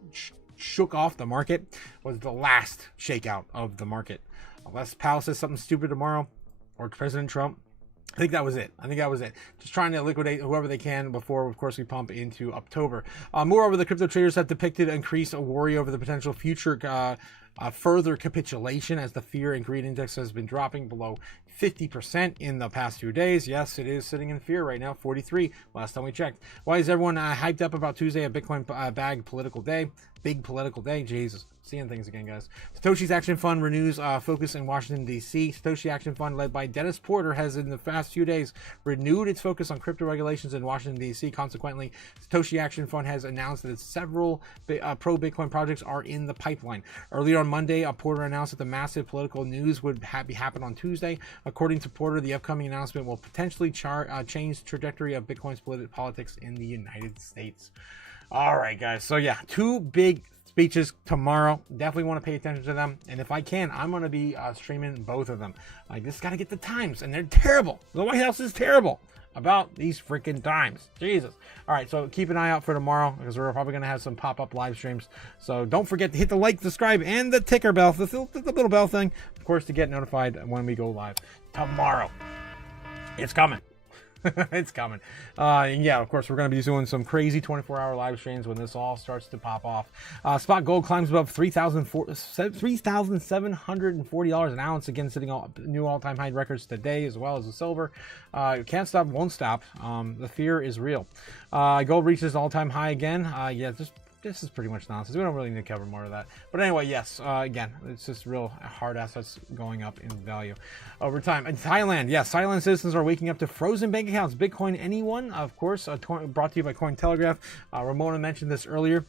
shook off the market was the last shakeout of the market. Unless Powell says something stupid tomorrow, or President Trump. I think that was it. Just trying to liquidate whoever they can before, of course, we pump into October. Moreover, the crypto traders have depicted increased worry over the potential future further capitulation as the fear and greed index has been dropping below 50% in the past few days. Yes, it is sitting in fear right now, 43 last time we checked. Why is everyone hyped up about Tuesday, a Bitcoin big political day? Jesus. Seeing things again, guys. Satoshi's Action Fund renews focus in Washington, D.C. Satoshi Action Fund, led by Dennis Porter, has in the past few days renewed its focus on crypto regulations in Washington, D.C. Consequently, Satoshi Action Fund has announced that several pro-Bitcoin projects are in the pipeline. Earlier on Monday, Porter announced that the massive political news would happen on Tuesday. According to Porter, the upcoming announcement will potentially change the trajectory of Bitcoin's politics in the United States. All right, guys. So, yeah, two big speeches tomorrow. Definitely want to pay attention to them, and if I can, I'm going to be streaming both of them. I just got to get the times, and they're terrible. The White House is terrible about these freaking times. Jesus. All right, so keep an eye out for tomorrow, because we're probably going to have some pop-up live streams. So don't forget to hit the like, subscribe, and the ticker bell, the little bell thing, of course, to get notified when we go live tomorrow. It's coming. It's coming. And yeah, of course, we're going to be doing some crazy 24-hour live streams when this all starts to pop off. Spot gold climbs above $3,740 an ounce, again sitting on new all-time high records today, as well as the silver. Can't stop, won't stop. The fear is real. Gold reaches all-time high again. Yeah, this is pretty much nonsense. We don't really need to cover more of that. But anyway, yes, again, it's just real hard assets going up in value over time. In Thailand, yes, Thailand citizens are waking up to frozen bank accounts. Bitcoin anyone, of course, brought to you by Cointelegraph. Ramona mentioned this earlier.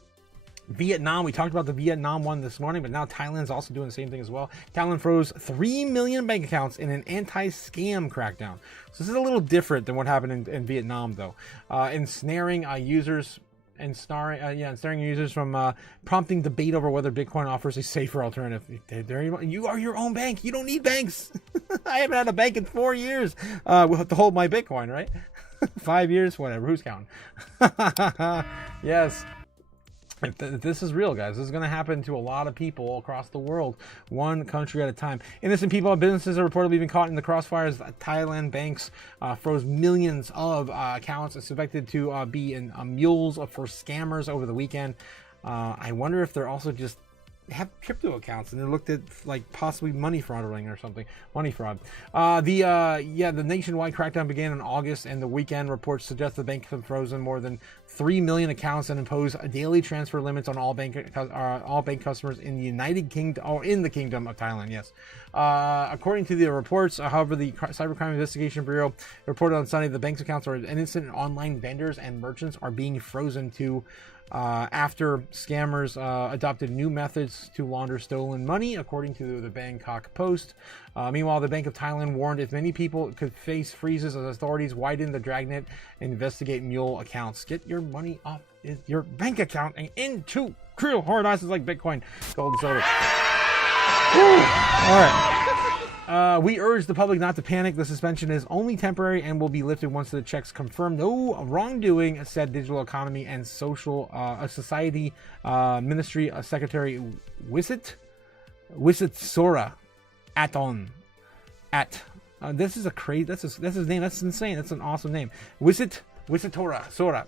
Vietnam, we talked about the Vietnam one this morning, but now Thailand's also doing the same thing as well. Thailand froze 3 million bank accounts in an anti-scam crackdown. So this is a little different than what happened in Vietnam, though. Ensnaring users... ensnaring users from prompting debate over whether Bitcoin offers a safer alternative. You are your own bank. You don't need banks. I haven't had a bank in 4 years to hold my Bitcoin, right? 5 years, whatever. Who's counting? Yes. This is real, guys. This is going to happen to a lot of people across the world, one country at a time. Innocent people and businesses are reportedly being caught in the crossfires. Thailand banks froze millions of accounts suspected to be in mules for scammers over the weekend. I wonder if they're also just have crypto accounts and they're looked at like possibly money frauding or something. Money fraud. The nationwide crackdown began in August, and the weekend reports suggest the bank have frozen more than 3 million accounts and imposed daily transfer limits on all bank customers in the United Kingdom, or in the Kingdom of Thailand. Yes. According to the reports, however, the Cybercrime Investigation Bureau reported on Sunday the bank's accounts are innocent online vendors and merchants are being frozen to after scammers adopted new methods to launder stolen money, according to the Bangkok Post. Meanwhile, the Bank of Thailand warned if many people could face freezes as authorities widen the dragnet and investigate mule accounts. Get your money off your bank account and into real hard assets like Bitcoin, gold, and silver. All right. We urge the public not to panic. The suspension is only temporary and will be lifted once the checks confirm no wrongdoing, said Digital Economy and Social Society Ministry Secretary Wisit Sora Aton. This is a crazy. That's his name. That's insane. That's an awesome name. Wisitora Sora.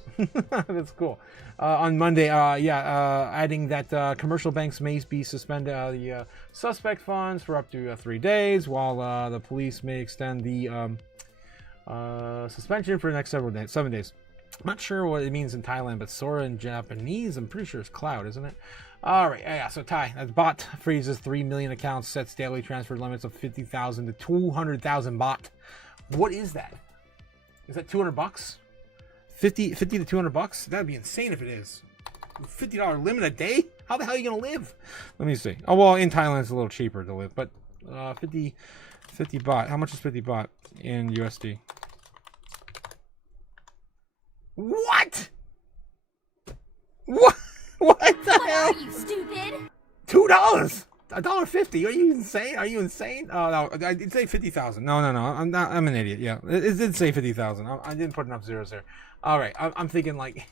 That's cool. On Monday, adding that commercial banks may be suspended the suspect funds for up to 3 days, while the police may extend the suspension for the next 7 days. I'm not sure what it means in Thailand, but Sora in Japanese, I'm pretty sure it's cloud, isn't it? All right, yeah. So Thai, that bot freezes 3 million accounts, sets daily transfer limits of 50,000 to 200,000 bot. What is that? Is that $200? 50 to $200? That'd be insane if it is. $50 limit a day? How the hell are you gonna live? Let me see. Oh well, in Thailand it's a little cheaper to live, but 50 baht. How much is 50 baht in USD? What? What? What the hell? Are you stupid? $2. $1.50. Are you insane? Are you insane? Oh no, I did say 50,000. No. I'm an idiot. Yeah, it did say 50,000. I didn't put enough zeros there. All right, I'm thinking like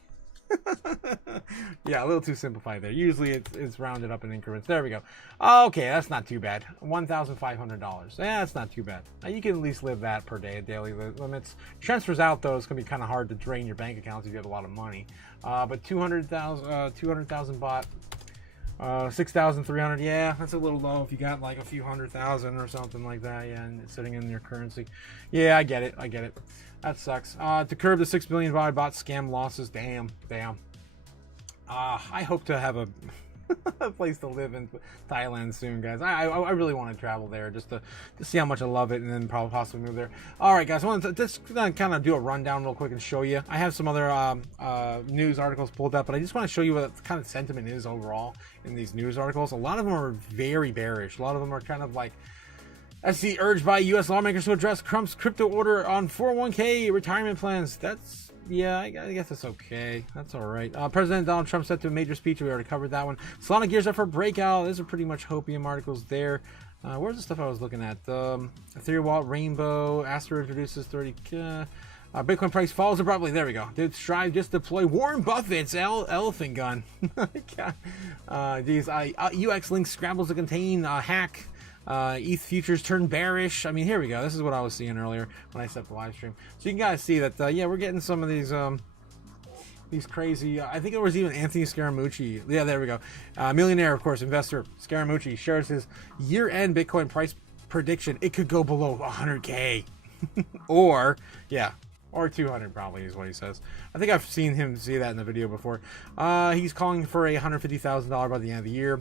Yeah, a little too simplified there. Usually it's rounded up in increments. There we go. Okay, that's not too bad. $1,500. Yeah, that's not too bad. You can at least live that per day, daily limits. Transfers out, though, it's going to be kind of hard to drain your bank accounts if you have a lot of money. But 200,000 baht. 6,300. Yeah, that's a little low if you got like a few 100,000 or something like that. Yeah, and it's sitting in your currency. Yeah, I get it. That sucks. To curb the 6 billion baht scam losses. Damn. I hope to have a place to live in Thailand soon, guys. I really want to travel there just to see how much I love it, and then probably possibly move there. All right, guys, I want to just kind of do a rundown real quick and show you. I have some other news articles pulled up, but I just want to show you what the kind of sentiment is overall in these news articles. A lot of them are very bearish. A lot of them are kind of like, SC urged by U.S. lawmakers to address Trump's crypto order on 401k retirement plans. Yeah, I guess that's okay. That's all right. President Donald Trump said to a major speech. We already covered that one. Solana gears up for breakout. These are pretty much hopium articles there. Where's the stuff I was looking at? Ethereum wallet rainbow. Asteroid reduces 30k. Bitcoin price falls abruptly. There we go. Did Strive just deploy Warren Buffett's elephant gun? These UX links scrambles to contain hack. ETH futures turn bearish. I mean, here we go. This is what I was seeing earlier when I set the live stream. So you can guys see that, yeah, we're getting some of these crazy. I think it was even Anthony Scaramucci. Yeah, there we go. Millionaire, of course, investor Scaramucci shares his year-end Bitcoin price prediction. It could go below 100K, or 200 probably is what he says. I think I've seen him say that in the video before. He's calling for a $150,000 by the end of the year.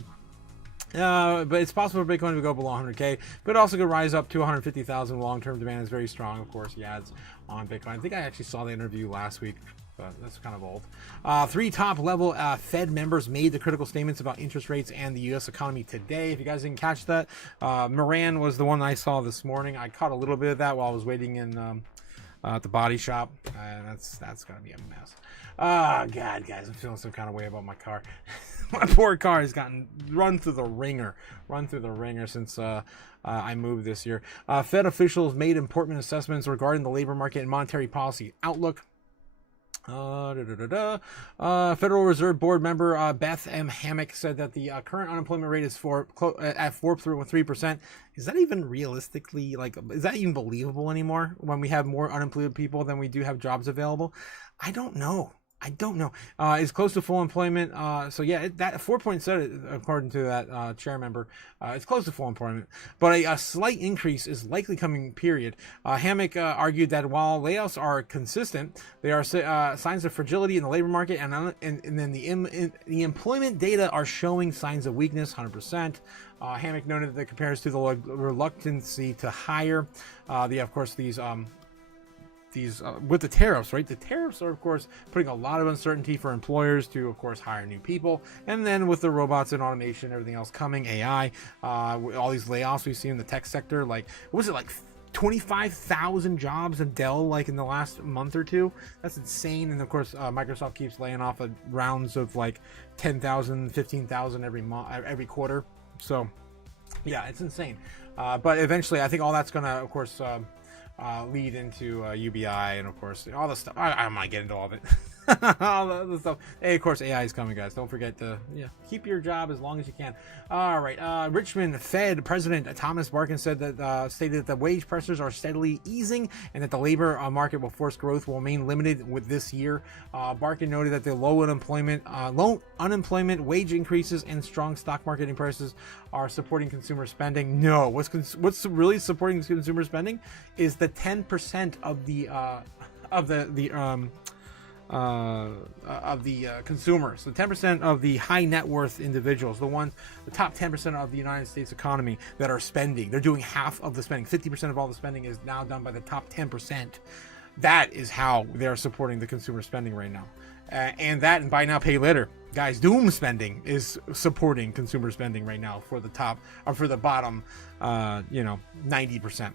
But it's possible for Bitcoin to go below 100K, but it also could rise up to 150,000. Long-term demand is very strong, of course. Yeah, it's on Bitcoin. I think I actually saw the interview last week, but that's kind of old. 3 top-level Fed members made the critical statements about interest rates and the U.S. economy today. If you guys didn't catch that, Moran was the one I saw this morning. I caught a little bit of that while I was waiting in at the body shop, and that's gonna be a mess. Oh God, guys, I'm feeling some kind of way about my car. My poor car has gotten run through the ringer since I moved this year. Fed officials made important assessments regarding the labor market and monetary policy outlook. Federal Reserve Board member Beth M. Hammock said that the current unemployment rate is at 4.3%. Is that even realistically, is that even believable anymore when we have more unemployed people than we do have jobs available? I don't know. It's close to full employment. So yeah, that 4.7, according to that chair member, it's close to full employment, but a slight increase is likely coming. Period. Hammock argued that while layoffs are consistent, they are signs of fragility in the labor market, and then the employment data are showing signs of weakness. 100%. Hammock noted that compares to the reluctancy to hire. Of course, these with the tariffs, right? The tariffs are, of course, putting a lot of uncertainty for employers to, of course, hire new people. And then with the robots and automation, everything else coming, AI, all these layoffs we've seen in the tech sector, what was it, 25,000 jobs in Dell, in the last month or two? That's insane. And of course, Microsoft keeps laying off rounds of 10,000, 15,000 every quarter. So, yeah, it's insane. But eventually, I think all that's going to, of course, lead into UBI and of course all the stuff. I might get into all of it. All the stuff. Hey, of course AI is coming, guys. Don't forget to keep your job as long as you can. All right. Richmond Fed President Thomas Barkin stated that the wage pressures are steadily easing and that the labor market will force growth will remain limited with this year. Barkin noted that the low unemployment, wage increases, and strong stock market prices are supporting consumer spending. No, what's really supporting consumer spending is the 10% of the consumers, the 10% of the high net worth individuals, the top 10% of the United States economy that are spending. They're doing half of the spending. 50% of all the spending is now done by the top 10%. That is how they're supporting the consumer spending right now. And buy now, pay later. Guys, doom spending is supporting consumer spending right now for the bottom, 90%.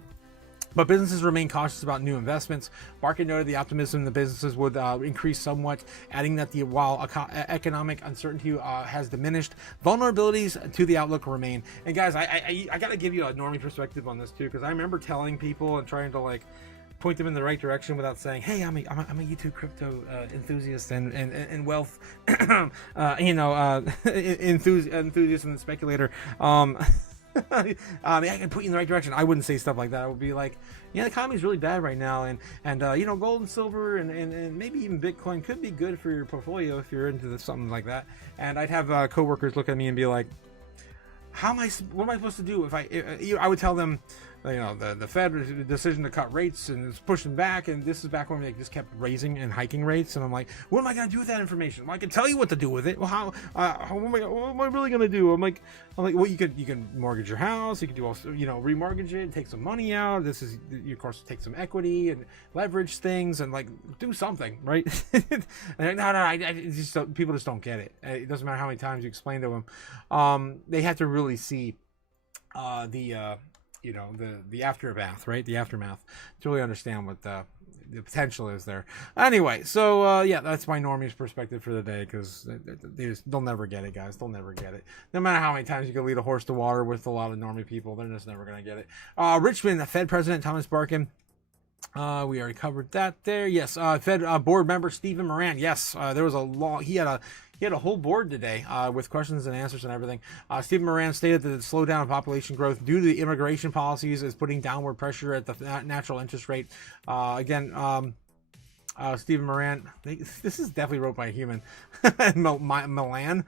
But businesses remain cautious about new investments. Barkin noted the optimism in the businesses would increase somewhat, adding that while economic uncertainty has diminished, vulnerabilities to the outlook remain. And guys, I got to give you a normie perspective on this too, because I remember telling people and trying to point them in the right direction without saying, "Hey, I'm a YouTube crypto enthusiast and wealth, enthusiast and speculator." I can put you in the right direction. I wouldn't say stuff like that. I would be like, yeah, the economy's really bad right now, and gold and silver and maybe even Bitcoin could be good for your portfolio if you're into something like that. And I'd have coworkers look at me and be like, what am I supposed to do if I would tell them, the Fed decision to cut rates and it's pushing back, and this is back when they just kept raising and hiking rates, and I'm like, what am I going to do with that information? Well, I can tell you what to do with it. Well, what am I really going to do? I'm like, well, you can mortgage your house, you can do also, remortgage it, take some money out. You of course take some equity and leverage things and like do something, right? And no, people just don't get it. It doesn't matter how many times you explain to them. They have to really see the aftermath, right? The aftermath to really understand what the potential is there. Anyway, so yeah, that's my normies perspective for the day, because they'll never get it, guys. They'll never get it. No matter how many times you can lead a horse to water with a lot of normie people, they're just never going to get it. Richmond, the Fed President Thomas Barkin. We already covered that there. Yes. Fed board member Stephen Moran. Yes. There was a law. He had a whole board today with questions and answers and everything. Stephen Moran stated that the slowdown of population growth due to the immigration policies is putting downward pressure at the natural interest rate. Stephen Moran, this is definitely wrote by a human. Moran,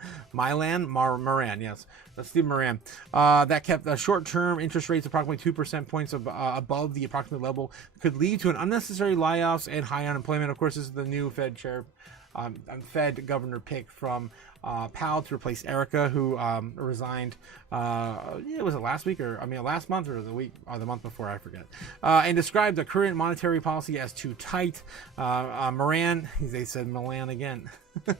yes. That's Stephen Moran. That kept short-term interest rates approximately 2% points above the approximate level, could lead to an unnecessary layoffs and high unemployment. Of course, this is the new Fed chair. Fed governor pick from Powell to replace Erica, who resigned. Was it last week last month or the month before? I forget. And described the current monetary policy as too tight. Moran, they said Milan again.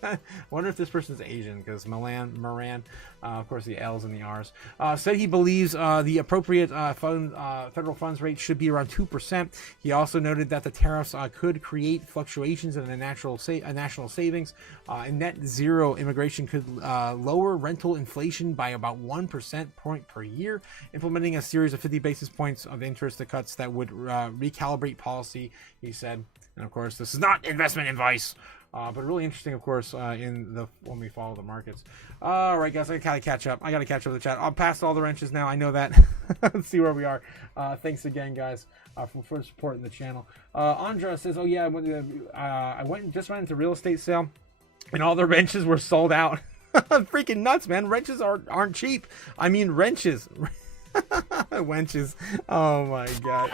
I wonder if this person's Asian, because Moran, of course the L's and the R's, said he believes the appropriate federal funds rate should be around 2%. He also noted that the tariffs could create fluctuations in the national savings. And net zero immigration could lower rental inflation by about 1% point per year, implementing a series of 50 basis points of interest cuts that would recalibrate policy, he said. And of course, this is not investment advice. But really interesting, of course, when we follow the markets. All right, guys, I gotta catch up. with the chat. I'll pass all the wrenches now. I know that. Let's see where we are. Thanks again, guys, for supporting the channel. Andra says, "Oh yeah, I just went into real estate sale, and all the wrenches were sold out. Freaking nuts, man! Wrenches aren't cheap. I mean, wrenches, wenches. Oh my god."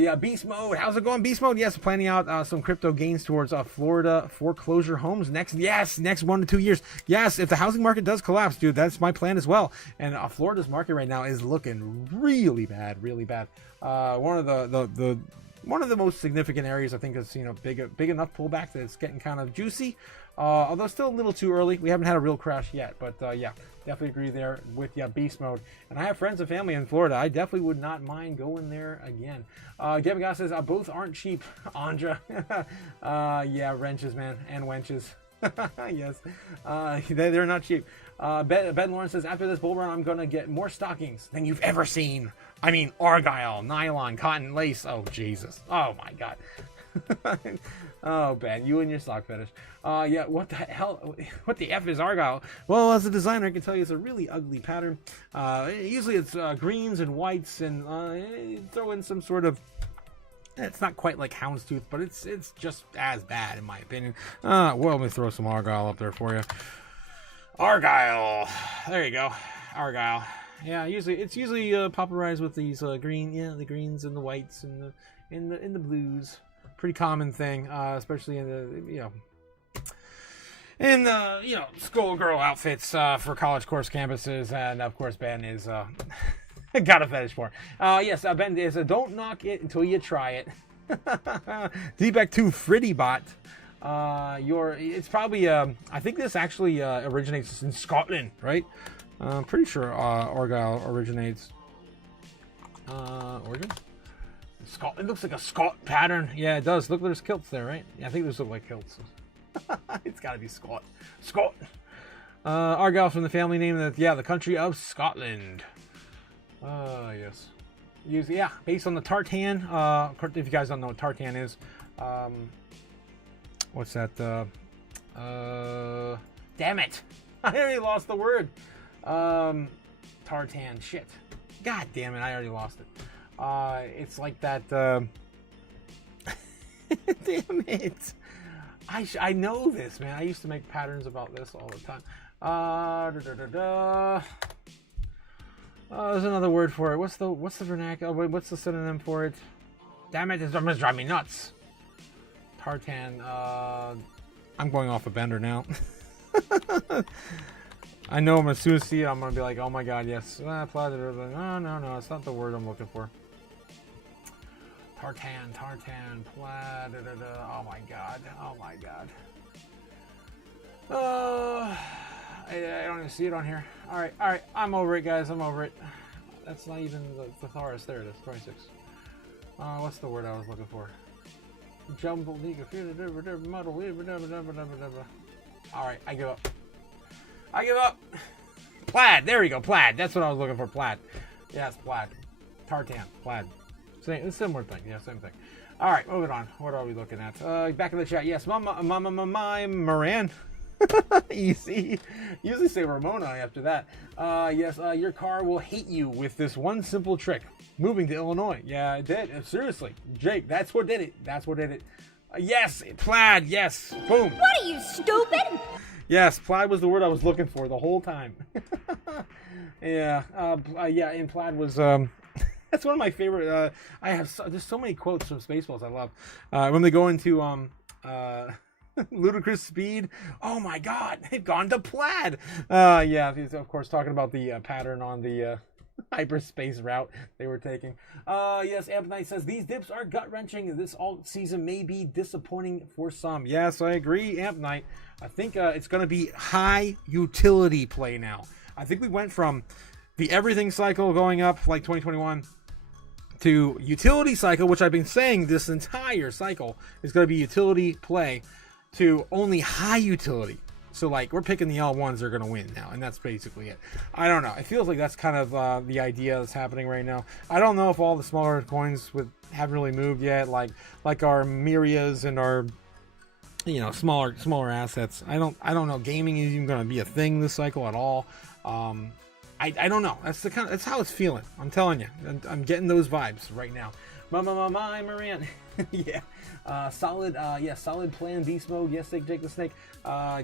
Yeah, Beast Mode. How's it going, Beast Mode? Yes, planning out some crypto gains towards Florida foreclosure homes next 1 to 2 years. Yes, if the housing market does collapse, dude, that's my plan as well. And Florida's market right now is looking really bad, really bad. One of the most significant areas, I think, is big enough pullback that it's getting kind of juicy. Although still a little too early. We haven't had a real crash yet, but yeah, definitely agree there with Beast Mode. And I have friends and family in Florida. I definitely would not mind going there again. Gavin Goss says, both aren't cheap, Andra. Yeah, wrenches, man, and wenches. Yes, they're not cheap. Ben Lawrence says, after this bull run, I'm going to get more stockings than you've ever seen. I mean, argyle, nylon, cotton, lace. Oh, Jesus. Oh, my God. Oh, Ben, you and your sock fetish. Yeah, what the hell? What the F is argyle? Well, as a designer, I can tell you it's a really ugly pattern. Usually it's greens and whites, and throw in some sort of... It's not quite like houndstooth, but it's just as bad, in my opinion. Well, let me throw some argyle up there for you. Argyle. There you go. Argyle. Yeah, it's usually popularized with these the greens and the whites and the blues. Pretty common thing, especially in the schoolgirl outfits for college course campuses, and of course Ben is got a fetish for. Yes, Ben is don't knock it until you try it. Deepak 2 Fritty Bot. It's probably I think this actually originates in Scotland, right? I'm pretty sure argyle originates. Origin? It looks like a Scot pattern. Yeah, it does. Look, there's kilts there, right? Yeah, I think those look like kilts. It's got to be Scot. Argyle from the family name. The country of Scotland. Yes. based on the tartan. If you guys don't know what tartan is, what's that? Damn it! I already lost the word. Tartan. Shit. God damn it! I already lost it. It's like that. Damn it! I know this, man. I used to make patterns about this all the time. There's another word for it. What's the vernacular? What's the synonym for it? Damn it! It's gonna drive me nuts. Tartan. I'm going off a bender now. I know as soon as I see it, I'm gonna be like, oh my god, yes. No, it's not the word I'm looking for. Tartan, plaid. Oh my god. I don't even see it on here. All right. I'm over it, guys. I'm over it. That's not even the thesaurus. There it is. 26. What's the word I was looking for? Jumble. All right, I give up. Plaid. There we go. Plaid. That's what I was looking for. Plaid. Yes, plaid. Tartan. Plaid. Similar thing. Yeah, same thing. All right, moving on. What are we looking at? Back in the chat. Yes, Moran. Easy. Usually say Ramona after that. Yes, your car will hate you with this one simple trick. Moving to Illinois. Yeah, it did. Seriously. Jake, that's what did it. Yes, plaid. Yes. Boom. What are you, stupid? Yes, plaid was the word I was looking for the whole time. Yeah. And plaid was... That's one of my favorite... there's so many quotes from Spaceballs I love. When they go into... ludicrous speed. Oh my god, they've gone to plaid. Yeah, he's of course talking about the pattern on the hyperspace route they were taking. Yes, Amp Knight says these dips are gut-wrenching. This alt season may be disappointing for some. Yes, I agree, Amp Knight. I think it's going to be high utility play now. I think we went from the everything cycle going up like 2021 to utility cycle, which I've been saying this entire cycle is going to be utility play, to only high utility. So like we're picking the L1s are going to win now, and that's basically it. I don't know. It feels like that's kind of the idea that's happening right now. I don't know if all the smaller coins haven't really moved yet, like our Myrias and our smaller assets. I don't know. Gaming is even going to be a thing this cycle at all. I don't know. That's how it's feeling. I'm telling you. I'm getting those vibes right now. My Moran. Yeah. Solid plan, beast mode. Yes, Jake the Snake.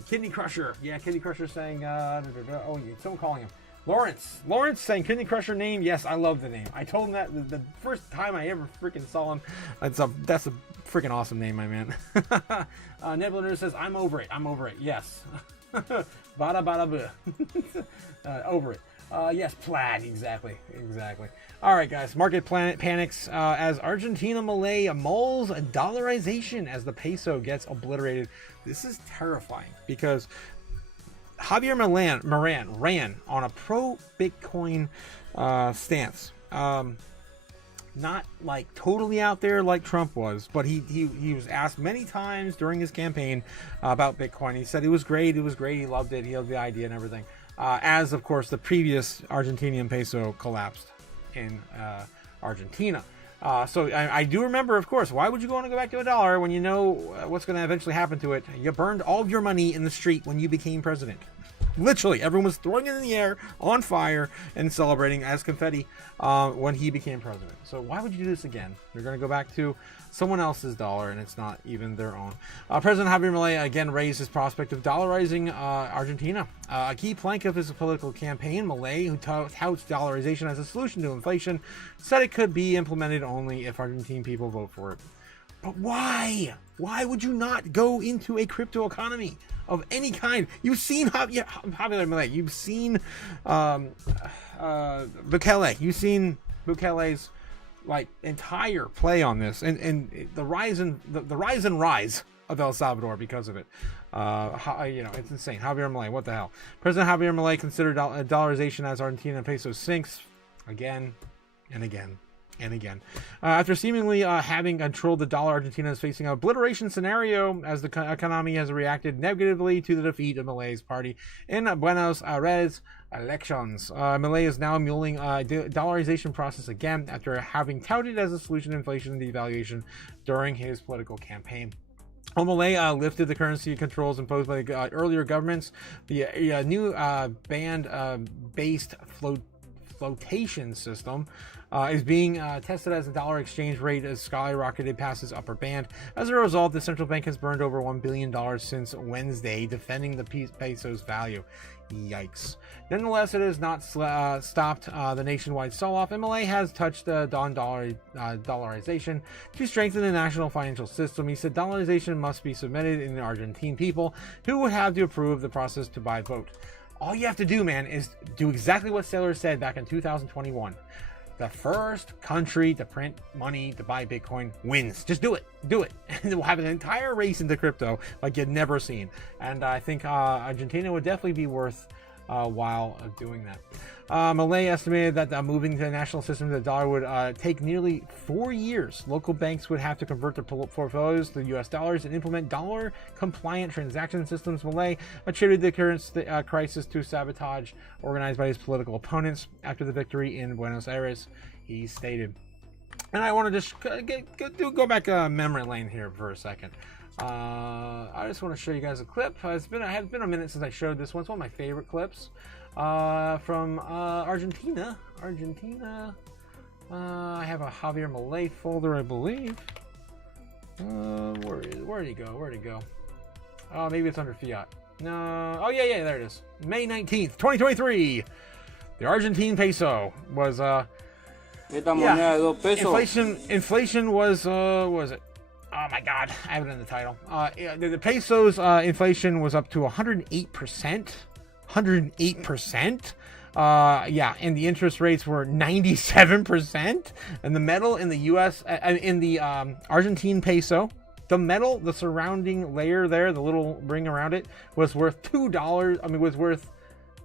Kidney Crusher. Yeah, Kidney Crusher saying, oh, someone calling him. Lawrence saying Kidney Crusher name. Yes, I love the name. I told him that the first time I ever freaking saw him. That's a freaking awesome name, my man. Nebula says, I'm over it. Yes. Bada bada buh. Over it. Yes, plaid. Exactly. All right, guys. Market planet panics as Argentina Malay mulls dollarization as the peso gets obliterated. This is terrifying because Javier Moran ran on a pro-Bitcoin stance. Not like totally out there like Trump was, but he was asked many times during his campaign about Bitcoin. He said it was great. He loved it. He loved the idea and everything. As of course the previous Argentinian peso collapsed in Argentina. So I do remember, of course, why would you want to go back to a dollar when you know what's going to eventually happen to it? You burned all of your money in the street when you became president. Literally, everyone was throwing it in the air on fire and celebrating as confetti when he became president. So why would you do this again? You're going to go back to someone else's dollar, and it's not even their own. President Javier Milei again raised his prospect of dollarizing Argentina. A key plank of his political campaign, Milei, who touts dollarization as a solution to inflation, said it could be implemented only if Argentine people vote for it. But why? Why would you not go into a crypto economy of any kind? You've seen Javier Milei. You've seen Bukele. You've seen Bukele's like entire play on this, and the rise and rise of El Salvador because of it. It's insane. Javier Milei, what the hell? President Javier Milei considered dollarization as Argentina peso sinks again and again And again, after seemingly having controlled the dollar, Argentina is facing an obliteration scenario as the economy has reacted negatively to the defeat of Milei's party in Buenos Aires elections. Milei is now muling dollarization process again after having touted as a solution to inflation and devaluation during his political campaign. Milei lifted the currency controls imposed by the earlier governments. The new band-based flotation system is being tested as the dollar exchange rate has skyrocketed past its upper band. As a result, the central bank has burned over $1 billion since Wednesday, defending the peso's value. Yikes. Nonetheless, it has not stopped the nationwide sell-off. MLA has touched dollarization to strengthen the national financial system. He said dollarization must be submitted in the Argentine people, who would have to approve the process to buy vote. All you have to do, man, is do exactly what Saylor said back in 2021. The first country to print money to buy Bitcoin wins. Just do it. Do it. And we'll have an entire race into crypto like you've never seen. And I think Argentina would definitely be worth while doing that. Milei estimated that moving to the national system to the dollar would take nearly 4 years. Local banks would have to convert their portfolios to US dollars and implement dollar-compliant transaction systems. Milei attributed the current crisis to sabotage organized by his political opponents after the victory in Buenos Aires, he stated. And I want to just go back memory lane here for a second. I just want to show you guys a clip. It's been a minute since I showed this one. It's one of my favorite clips from Argentina. I have a Javier Milei folder, I believe. Where'd he go? Oh, maybe it's under fiat. No. Oh yeah, there it is. May 19th, 2023. The Argentine peso was inflation was what was it? Oh my God, I have it in the title. The peso's inflation was up to 108%. 108%. And the interest rates were 97%. And the metal in the U.S. In the Argentine peso, the metal, the surrounding layer there, the little ring around it, was worth $2. I mean, was worth,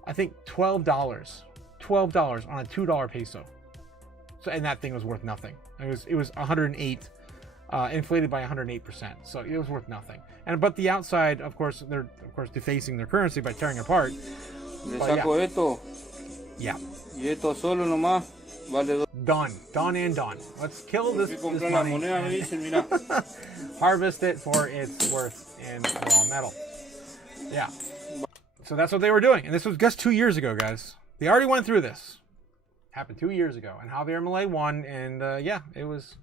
I think, $12. $12 on a $2 peso. So, and that thing was worth nothing. It was 108. Inflated by 108%, so it was worth nothing. But the outside, of course, they're defacing their currency by tearing it apart. Done and done. Let's kill this money. Harvest it for its worth in raw metal. Yeah. So that's what they were doing, and this was just 2 years ago, guys. They already went through this. Happened 2 years ago, and Javier Milei won, and it was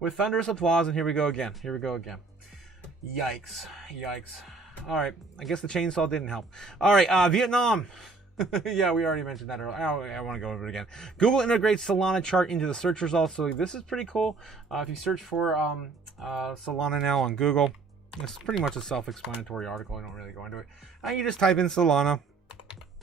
with thunderous applause, and here we go again. Yikes. All right, I guess the chainsaw didn't help. All right, Vietnam. Yeah, we already mentioned that earlier. I want to go over it again. Google integrates Solana chart into the search results, so this is pretty cool. If you search for Solana now on Google, it's pretty much a self-explanatory article. I don't really go into it. And you just type in Solana.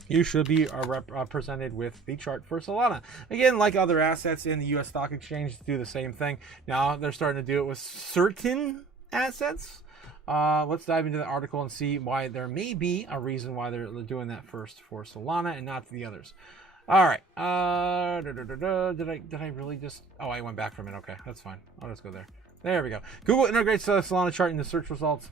You should be represented with the chart for Solana. Again, like other assets in the U.S. stock exchange, do the same thing. Now they're starting to do it with certain assets. Let's dive into the article and see why there may be a reason why they're doing that first for Solana and not the others. All right. Did I really just? Oh, I went back from it. Okay, that's fine. I'll just go there. There we go. Google integrates Solana chart into search results.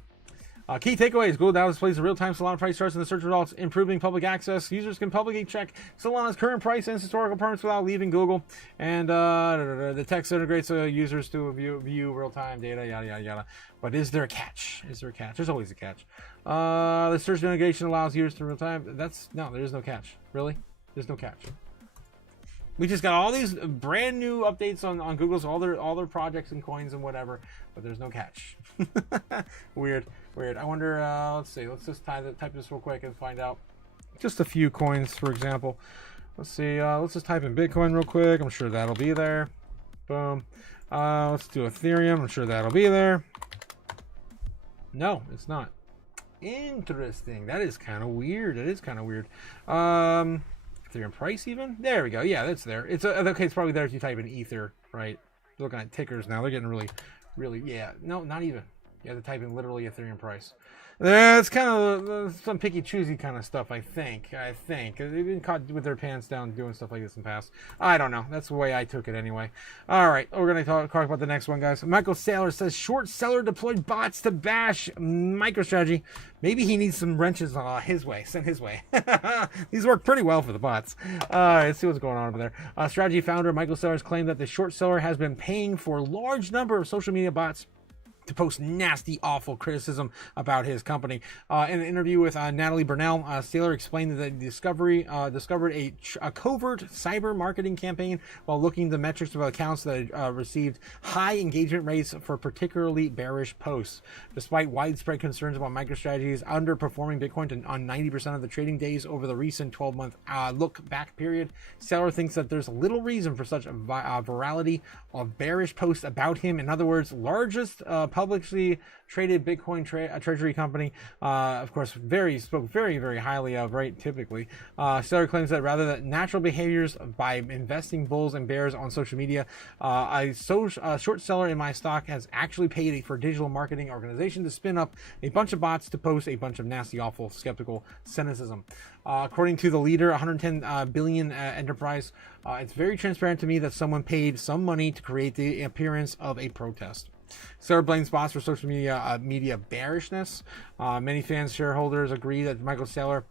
Key takeaways: Google now displays the real-time Solana price charts in the search results, improving public access. Users can publicly check Solana's current price and historical performance without leaving Google. And the text integrates users to view real-time data, yada, yada, yada. But is there a catch? There's always a catch. The search integration allows users to real-time. No, there is no catch. Really? There's no catch. We just got all these brand new updates on Google's all their projects and coins and whatever, but there's no catch. Weird. I wonder. Let's see. Let's just type this real quick and find out. Just a few coins, for example. Let's see. Let's just type in Bitcoin real quick. I'm sure that'll be there. Boom. Let's do Ethereum. I'm sure that'll be there. No, it's not. Interesting. That is kind of weird. Ethereum price even? There we go. Yeah, that's there. It's okay. It's probably there if you type in Ether, right? Looking at tickers now. They're getting really, yeah. No, not even. You have to type in literally Ethereum price. That's kind of some picky choosy kind of stuff, I think. They've been caught with their pants down doing stuff like this in the past. I don't know. That's the way I took it anyway. All right, we're going to talk about the next one, guys. Michael Saylor says, short seller deployed bots to bash MicroStrategy. Maybe he needs some wrenches sent his way. These work pretty well for the bots. Let's see what's going on over there. Strategy founder Michael Saylor's claimed that the short seller has been paying for a large number of social media bots to post nasty, awful criticism about his company. In an interview with Natalie Burnell, Saylor explained that he discovered a covert cyber marketing campaign while looking at the metrics of accounts that received high engagement rates for particularly bearish posts. Despite widespread concerns about MicroStrategy's underperforming Bitcoin on 90% of the trading days over the recent 12-month look-back period, Saylor thinks that there's little reason for such a virality of bearish posts about him. In other words, largest publicly traded Bitcoin treasury company, of course, spoke very, very highly of, right? Typically, Saylor claims that rather than natural behaviors by investing bulls and bears on social media, a short seller in my stock has actually paid for a digital marketing organization to spin up a bunch of bots to post a bunch of nasty, awful, skeptical cynicism. According to the leader, 110 billion enterprise, it's very transparent to me that someone paid some money to create the appearance of a protest. Saylor blames bots for social media bearishness. Many fans, shareholders agree that Michael Saylor,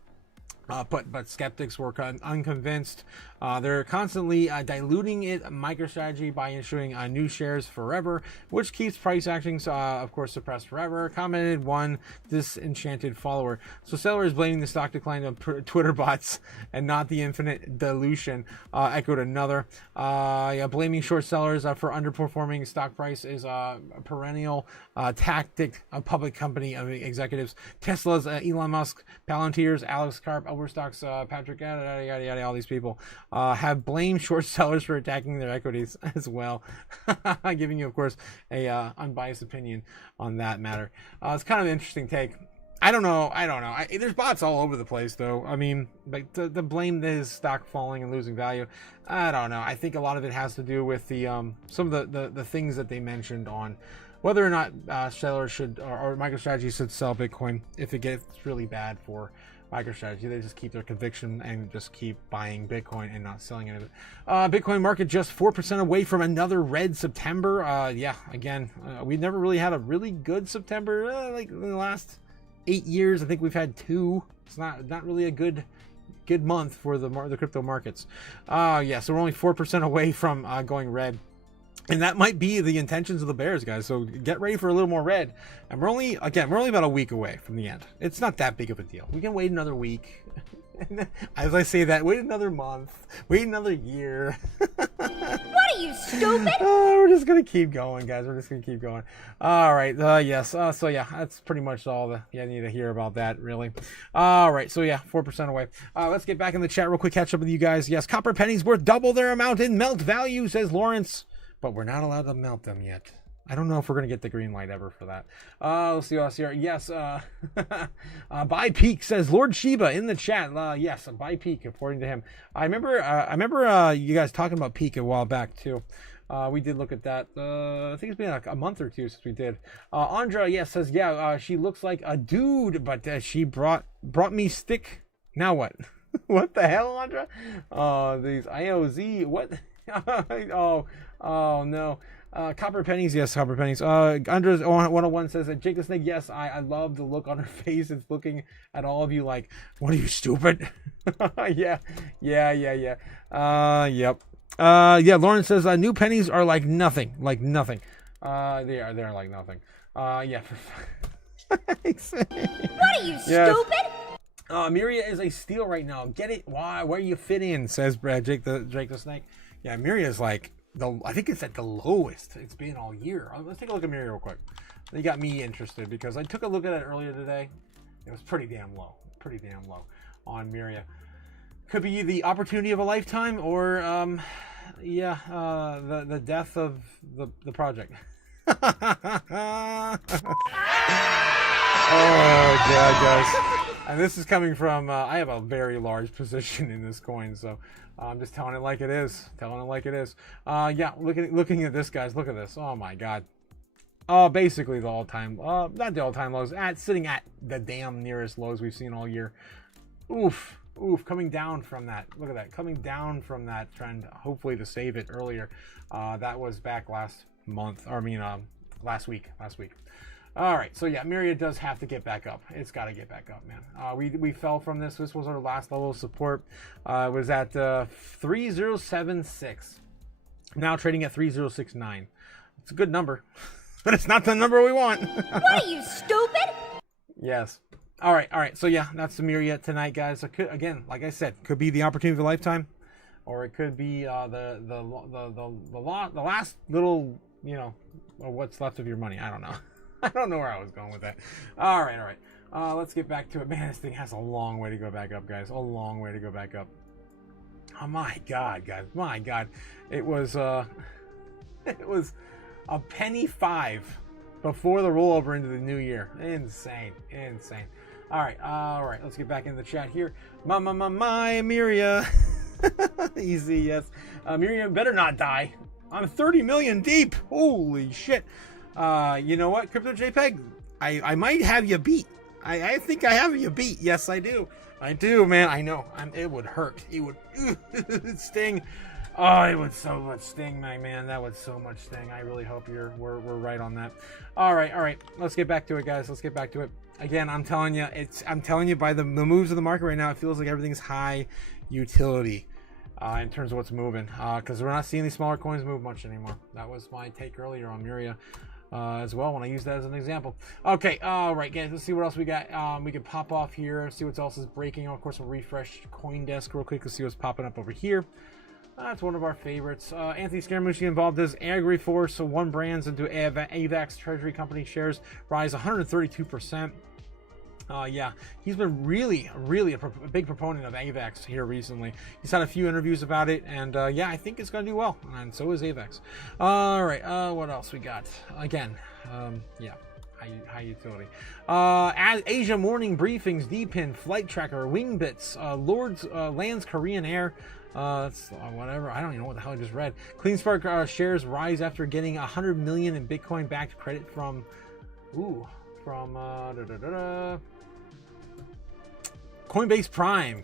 but skeptics were unconvinced. They're constantly diluting MicroStrategy by issuing new shares forever, which keeps price actions, of course, suppressed forever, commented one disenchanted follower. So Saylor is blaming the stock decline on Twitter bots and not the infinite dilution, echoed another. Blaming short sellers for underperforming stock price is a perennial tactic of public company executives. Tesla's Elon Musk, Palantir's Alex Karp, Overstock's Patrick, yada, yada, yada, all these people have blamed short sellers for attacking their equities as well. Giving you, of course, a unbiased opinion on that matter. It's kind of an interesting take. I don't know. There's bots all over the place, though. I mean, like the blame his stock falling and losing value. I don't know. I think a lot of it has to do with the some of the things that they mentioned on whether or not sellers should or MicroStrategy should sell Bitcoin if it gets really bad for MicroStrategy. They just keep their conviction and just keep buying Bitcoin and not selling any of it. Bitcoin market just 4% away from another red September. Again, we never really had a really good September. Like in the last 8 years, I think we've had 2. It's not really a good month for the crypto markets. So we're only 4% away from going red. And that might be the intentions of the bears, guys. So get ready for a little more red. And we're only about a week away from the end. It's not that big of a deal. We can wait another week. As I say that, wait another month. Wait another year. What are you, stupid? We're just going to keep going, guys. We're just going to keep going. All right. Yes. So yeah, that's pretty much all you need to hear about that, really. All right. So yeah, 4% away. Let's get back in the chat real quick. Catch up with you guys. Yes, copper pennies worth double their amount in melt value, says Lawrence. But we're not allowed to melt them yet. I don't know if we're going to get the green light ever for that. Let's see what else here. Yes, Buy Peak says, Lord Shiba in the chat. Yes, Buy Peak, according to him. I remember you guys talking about Peak a while back, too. We did look at that. I think it's been like a month or two since we did. Andra, yes, says, she looks like a dude, but she brought me stick. Now what? What the hell, Andra? These IOZ, what? Oh no. Copper pennies, yes, copper pennies. Andres 101 says that Jake the Snake, yes, I love the look on her face. It's looking at all of you like, what are you, stupid? Yeah. Yep. Lauren says new pennies are like nothing. They're like nothing. Yeah. What are you, stupid? Miria is a steal right now. Get it? Why? Where you fit in? Says Jake the Snake. Yeah, Miria is like I think it's at the lowest it's been all year. Let's take a look at Miria real quick. They got me interested because I took a look at it earlier today. It was pretty damn low on Miria. Could be the opportunity of a lifetime, or the death of the project. Oh god, guys. And this is coming from I have a very large position in this coin, so I'm just telling it like it is. Looking at this, guys. Look at this. Oh my god. basically the all-time, not the all-time lows, sitting at the damn nearest lows we've seen all year. Oof, coming down from that. Look at that, coming down from that trend, hopefully to save it earlier. That was back last month, or I mean, last week. All right, so yeah, Myriad does have to get back up. It's got to get back up, man. We fell from this. This was our last level of support. It was at 3076. Now trading at 3069. It's a good number, but it's not the number we want. What are you, stupid? Yes. All right. So yeah, that's the Myriad tonight, guys. So again, like I said, could be the opportunity of a lifetime, or it could be the last little, you know, or what's left of your money. I don't know. I don't know where I was going with that. All right. Let's get back to it. Man, this thing has a long way to go back up, guys. A long way to go back up. Oh my God, guys. My God. It was a penny 5 before the rollover into the new year. Insane. All right. Let's get back into the chat here. My Miria. Easy, yes. Miriam better not die. I'm 30 million deep. Holy shit. You know what, Crypto JPEG? I might have you beat. I think I have you beat. Yes, I do. I do, man. I know. It would hurt. It would sting. Oh, it would so much sting, my man. That would so much sting. I really hope we're right on that. All right. Let's get back to it, guys. Let's get back to it. Again, I'm telling you by the moves of the market right now, it feels like everything's high utility. In terms of what's moving, because we're not seeing these smaller coins move much anymore. That was my take earlier on Myria as well, when I used that as an example. Okay, all right, guys, let's see what else we got. We can pop off here, see what else is breaking. Of course, we'll refresh CoinDesk real quick to see what's popping up over here. That's one of our favorites. Anthony Scaramucci involved as AgriForce, so one brands into AVAX Treasury Company shares rise 132%. Yeah, he's been really a big proponent of AVAX here recently. He's had a few interviews about it, and yeah, I think it's going to do well, and so is AVAX. All right, what else we got? Again, yeah, high utility. Asia Morning Briefings, DPIN, Flight Tracker, Wingbits, Lands Korean Air, whatever, I don't even know what the hell I just read. CleanSpark shares rise after getting 100 million in Bitcoin backed credit from Coinbase Prime.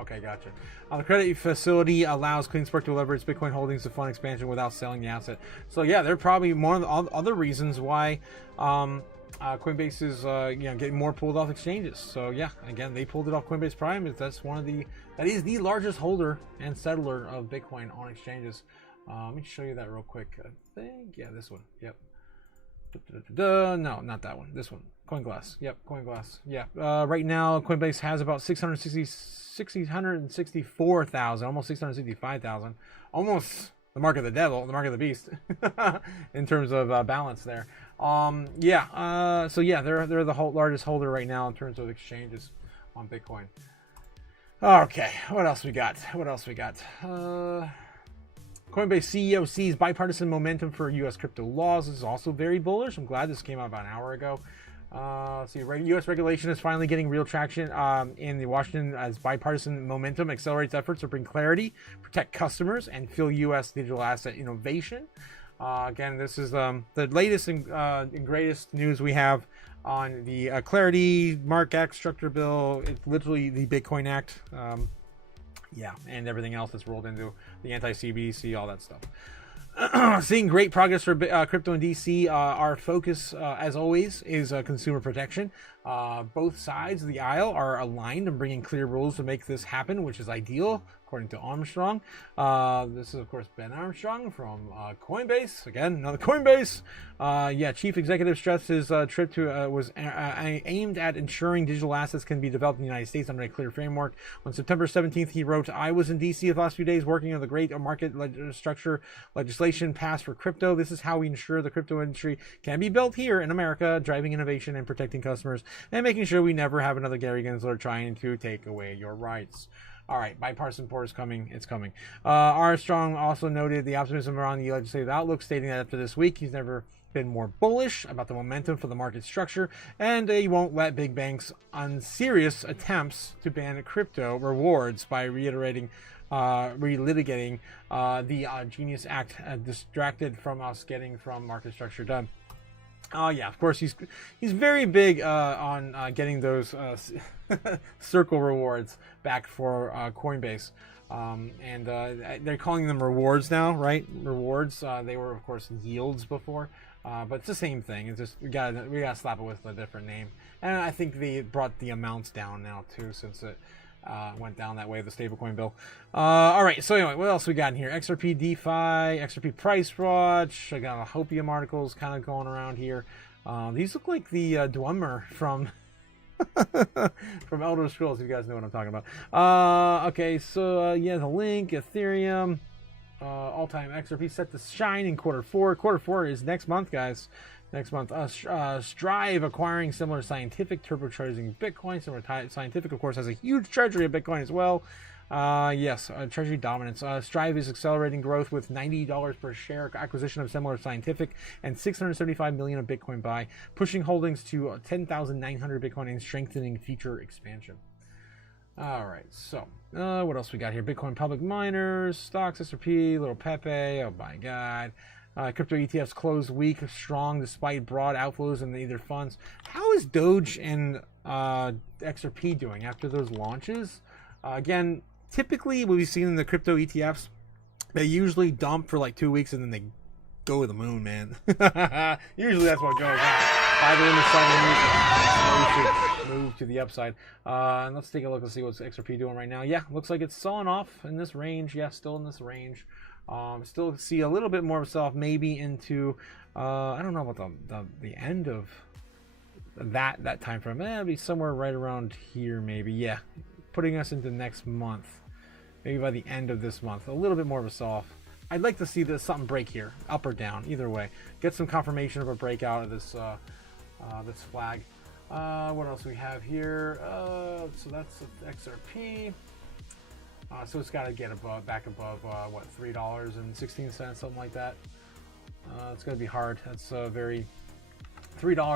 Okay, gotcha. The credit facility allows CleanSpark to leverage Bitcoin holdings to fund expansion without selling the asset. So yeah, they're probably one of the other reasons why Coinbase is getting more pulled off exchanges. So yeah, again, they pulled it off Coinbase Prime. That is the largest holder and settler of Bitcoin on exchanges. Let me show you that real quick. I think this one. Yep. No, not that one. This one. CoinGlass. Yep, CoinGlass. Yeah. Right now, Coinbase has about 664,000, almost 665,000. Almost the mark of the devil, the mark of the beast, in terms of balance there. Yeah. So yeah, they're the largest holder right now in terms of exchanges on Bitcoin. Okay. What else we got? Coinbase CEO sees bipartisan momentum for U.S. crypto laws. This is also very bullish. I'm glad this came out about an hour ago. Let's see, U.S. regulation is finally getting real traction in the Washington as bipartisan momentum accelerates efforts to bring clarity, protect customers, and fuel U.S. digital asset innovation. Again, this is the latest and greatest news we have on the Clarity Mark Act structure bill. It's literally the Bitcoin Act. Yeah, and everything else that's rolled into the anti-CBDC, all that stuff. Seeing great progress for crypto in DC. Our focus, as always, is consumer protection. Both sides of the aisle are aligned and bringing clear rules to make this happen, which is ideal, according to Armstrong. This is, of course, Ben Armstrong from Coinbase. Again, another Coinbase. Yeah, chief executive stressed his trip to was aimed at ensuring digital assets can be developed in the United States under a clear framework. On September 17th, he wrote, "I was in DC the last few days working on the great market structure legislation passed for crypto. This is how we ensure the crypto industry can be built here in America, driving innovation and protecting customers, and making sure we never have another Gary Gensler trying to take away your rights." All right, bipartisan support is coming. It's coming. Armstrong also noted the optimism around the legislative outlook, stating that after this week, he's never been more bullish about the momentum for the market structure, and he won't let big banks on serious attempts to ban crypto rewards by relitigating the Genius Act, distracted from us getting from market structure done. Oh yeah, of course he's very big on getting those circle rewards back for Coinbase, and they're calling them rewards now, right? Rewards. They were of course yields before, but it's the same thing. It's just we gotta slap it with a different name, and I think they brought the amounts down now too, since it went down that way, the stablecoin bill. All right, so anyway, what else we got in here? XRP DeFi, XRP price watch. I got a Hopium articles kind of going around here. These look like the Dwemer from from Elder Scrolls, if you guys know what I'm talking about. Okay, so yeah, the link, Ethereum, all-time XRP set to shine in Q4. Q4 is next month, guys. Next month, Strive acquiring similar scientific, turbocharging Bitcoin. Similar scientific, of course, has a huge treasury of Bitcoin as well. Yes, treasury dominance. Strive is accelerating growth with $90 per share acquisition of similar scientific and $675 million of Bitcoin buy, pushing holdings to 10,900 Bitcoin and strengthening future expansion. All right, so what else we got here? Bitcoin public miners, stocks, SRP, little Pepe. Oh my God. Crypto ETFs closed week strong despite broad outflows in either funds. How is Doge and XRP doing after those launches? Again, typically what we've seen in the crypto ETFs, they usually dump for like 2 weeks and then they go to the moon, man. Usually that's what goes on. Either in the sun or move to the upside. And let's take a look and see what's XRP doing right now. Yeah, looks like it's selling off in this range. Yeah, still in this range. Still see a little bit more of self, maybe into I don't know about the end of that time frame. It'll be somewhere right around here, maybe. Yeah, putting us into next month, maybe by the end of this month. A little bit more of a sell-off. I'd like to see this something break here, up or down, either way. Get some confirmation of a breakout of this this flag. What else we have here? So that's XRP. So it's got to get back above what, $3.16, something like that. It's going to be hard. That's $3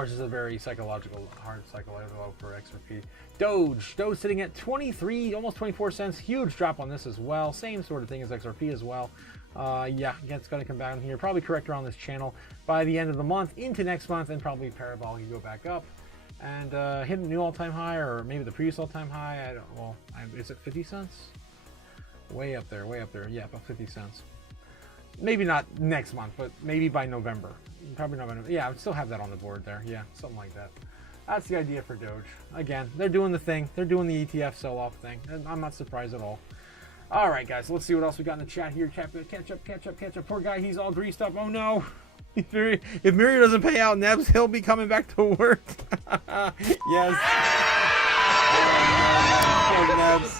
is a very hard psychological low for XRP. Doge sitting at 23, almost 24 cents. Huge drop on this as well. Same sort of thing as XRP as well. Yeah, again, it's going to come down here. Probably correct around this channel by the end of the month into next month, and probably parabolic go back up and hit a new all-time high, or maybe the previous all-time high. I don't. Well, is it 50 cents? Way up there. Yeah, about 50 cents. Maybe not next month, but maybe by November. Probably November. Yeah, I would still have that on the board there. Yeah, something like that. That's the idea for Doge. Again, they're doing the thing. They're doing the ETF sell-off thing. And I'm not surprised at all. All right, guys. Let's see what else we got in the chat here. Catch up. Poor guy. He's all greased up. Oh, no. If Miri doesn't pay out Nebs, he'll be coming back to work. Yes. Poor Nebs.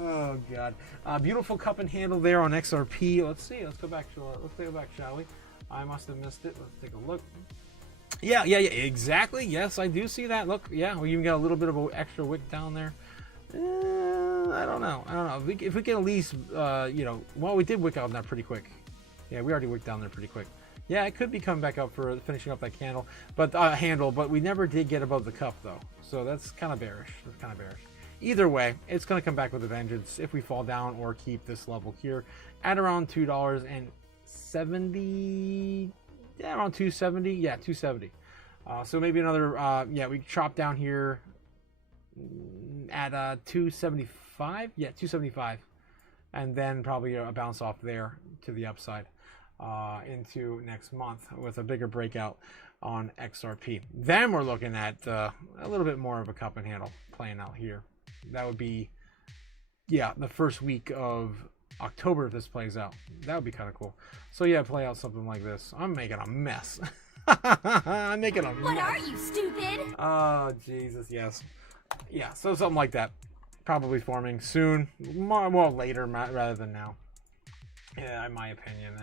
Oh God! Beautiful cup and handle there on XRP. Let's see. Let's go back, shall we? I must have missed it. Let's take a look. Yeah. Exactly. Yes, I do see that. Look. Yeah, we even got a little bit of an extra wick down there. I don't know. If we can at least, well, we did wick out on that pretty quick. Yeah, we already wicked down there pretty quick. Yeah, it could be coming back up for finishing up that handle, but we never did get above the cup though. So that's kind of bearish. Either way, it's going to come back with a vengeance if we fall down or keep this level here at around $2.70. Yeah, around 270. Yeah, 270. So maybe another. Yeah, we chop down here at 275. Yeah, 275, and then probably a bounce off there to the upside into next month with a bigger breakout on XRP. Then we're looking at a little bit more of a cup and handle playing out here. That would be, yeah, the first week of October if this plays out. That would be kind of cool. So yeah, play out something like this. I'm making a mess. I'm making a mess. What are you, stupid? Oh, Jesus, yes. Yeah, so something like that. Probably forming soon. Well, later rather than now. Yeah, in my opinion.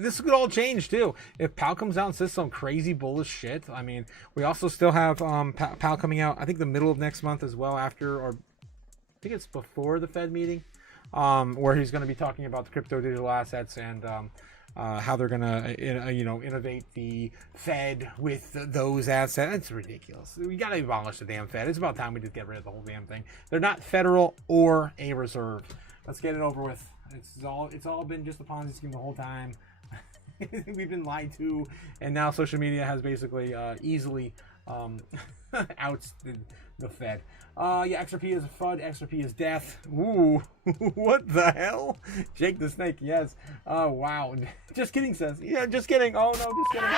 This could all change too. If Powell comes out and says some crazy bullish shit. I mean, we also still have Powell coming out, I think the middle of next month as well, after, or I think it's before the Fed meeting, where he's going to be talking about the crypto digital assets and how they're going to, innovate the Fed with those assets. It's ridiculous. We got to abolish the damn Fed. It's about time we just get rid of the whole damn thing. They're not federal or a reserve. Let's get it over with. It's all been just a Ponzi scheme the whole time. We've been lied to, and now social media has basically easily outs the Fed. Yeah, XRP is a FUD. XRP is death. Ooh, what the hell? Jake the Snake, yes. Oh, wow. Just kidding, says. Yeah, just kidding. Oh, no, just kidding.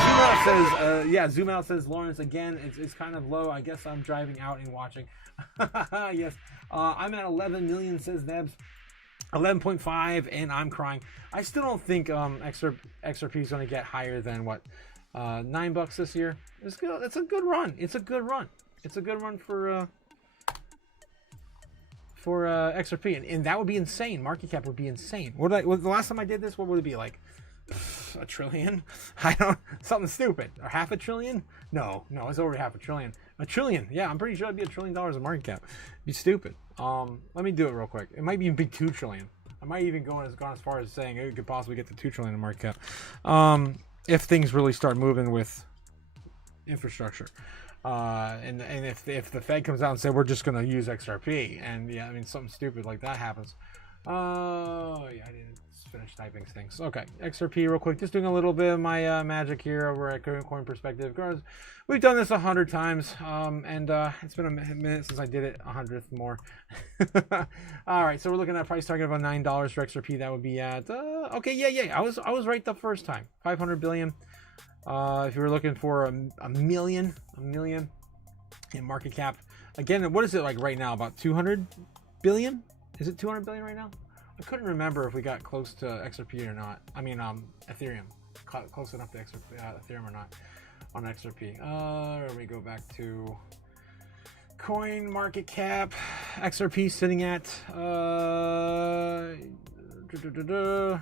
Zoom out says, yeah, Zoom out says, Lawrence, again, it's kind of low. I guess I'm driving out and watching. Yes. I'm at 11 million, says Nebs. 11.5, and I'm crying. I still don't think XRP is going to get higher than what? $9 this year. It's good. It's a good run. It's a good run. It's a good run for XRP, and that would be insane. Market cap would be insane. What the last time I did this? What would it be like? $1 trillion? I don't. Something stupid. Or half a trillion? No, it's over half a trillion. $1 trillion. Yeah, I'm pretty sure it'd be $1 trillion in market cap. It'd be stupid. Let me do it real quick. It might even be $2 trillion. I might even go as far as saying it could possibly get to $2 trillion in market cap. If things really start moving with infrastructure, and if the Fed comes out and say we're just going to use XRP, and yeah, I mean something stupid like that happens. Oh yeah, I didn't finish typing things. Okay, XRP real quick. Just doing a little bit of my magic here over at Coin Perspective. We've done this 100 times, and it's been a minute since I did it. 100th more. All right, so we're looking at a price target of $9 for XRP. That would be at okay, yeah. I was right the first time. 500 billion. If you were looking for a million in market cap, again, what is it like right now? About 200 billion? Is it 200 billion right now? I couldn't remember if we got close to XRP or not. I mean, Ethereum, close enough to Ethereum or not on XRP. Let me go back to coin market cap. XRP sitting at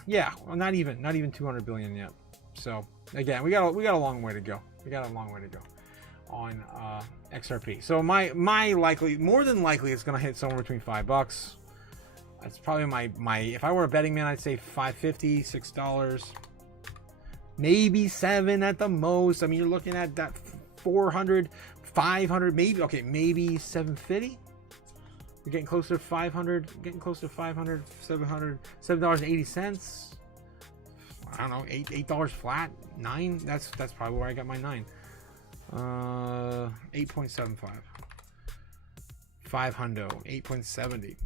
yeah, well, not even 200 billion yet. So again, we got a long way to go. We got a long way to go on XRP. So my more than likely it's gonna hit somewhere between $5. That's probably my if I were a betting man, I'd say $5.50, $6, maybe $7 at the most. I mean, you're looking at that 400, 500, maybe maybe $7.50. You're getting closer to 500, $700, $7.80. I don't know, $8 flat, $9. That's probably where I got my $9. 8.75. 500, 8.70.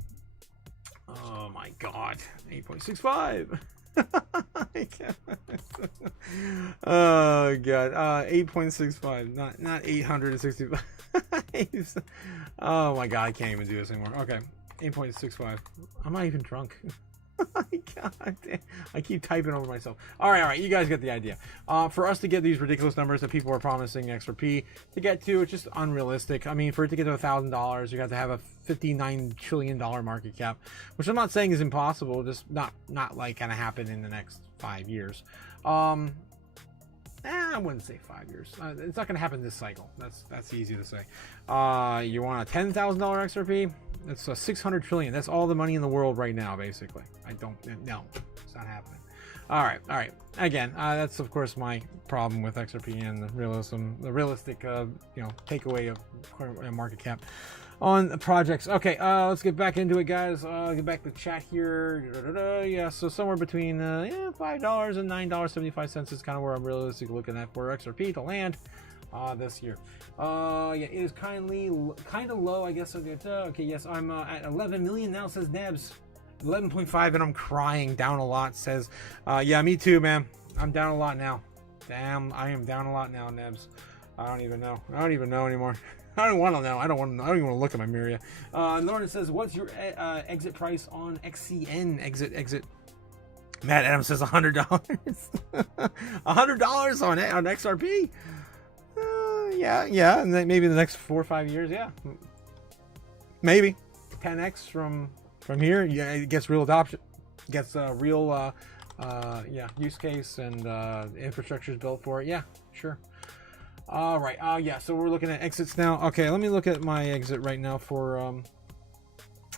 Oh my god, 8.65. Oh god, 8.65, not 865. Oh my god, I can't even do this anymore. Okay, 8.65. I'm not even drunk. God damn. I keep typing over myself. All right, you guys get the idea. For us to get these ridiculous numbers that people are promising XRP to get to, it's just unrealistic. I mean, for it to get to $1,000, you got to have a $59 trillion market cap, which I'm not saying is impossible, just not like gonna happen in the next 5 years. I wouldn't say 5 years. It's not gonna happen this cycle. That's easy to say. You want a $10,000 XRP? That's a 600 trillion. That's all the money in the world right now, basically. No, it's not happening. All right. Again, that's of course my problem with XRP and the realistic, takeaway of market cap on the projects. Okay, let's get back into it, guys. Get back to chat here. Yeah, so somewhere between $5 and $9.75 is kind of where I'm realistically looking at for XRP to land this year. Yeah, it is kind of low, I guess. Okay, yes, I'm at 11 million now, says Nebs. 11.5, and I'm crying. Down a lot, says. Yeah, me too, man. I'm down a lot now. Damn, I am down a lot now, Nebs. I don't even know anymore. I don't want to know. I don't even want to look at my mirror yet. Lauren says, what's your exit price on XCN? Exit. Matt Adams says $100. $100 on XRP? Yeah, and then maybe the next 4 or 5 years, yeah. Maybe 10x from here. Yeah, it gets real adoption, gets real use case, and infrastructure is built for it. Yeah, sure. All right. Yeah. So we're looking at exits now. Okay, let me look at my exit right now for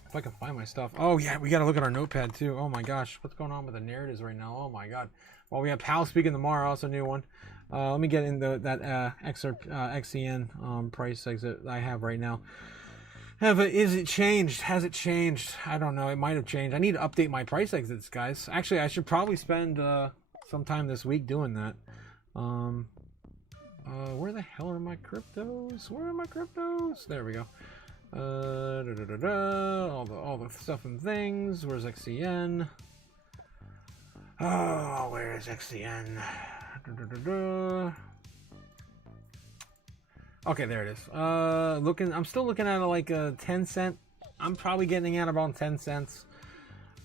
if I can find my stuff. Oh yeah, we got to look at our notepad too. Oh my gosh, what's going on with the narratives right now? Oh my god. Well, we have Pal speaking tomorrow. That's a new one. Let me get into that XCN price exit I have right now. Is it changed? Has it changed? I don't know. It might have changed. I need to update my price exits, guys. Actually, I should probably spend some time this week doing that. Where the hell are my cryptos? Where are my cryptos? There we go. All the stuff and things. Where's XCN? Oh, where is XCN? Okay, there it is. I'm still looking at like a 10-cent. I'm probably getting at about 10 cents.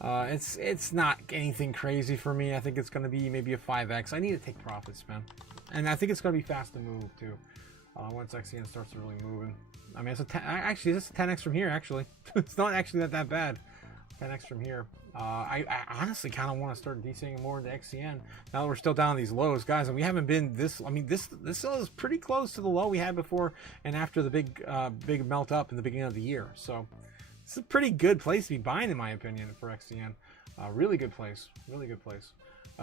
It's not anything crazy for me. I think it's going to be maybe a 5x. I need to take profits, man. And I think it's going to be fast to move too. Once XCN starts really moving. I mean, it's actually, this is 10x from here, actually. It's not actually that bad. 10x from here. I honestly kind of want to start DCing more into XCN now that we're still down these lows, guys, and we haven't been this. I mean, this is pretty close to the low we had before and after the big melt up in the beginning of the year. So it's a pretty good place to be buying, in my opinion, for XCN. Really good place. Really good place.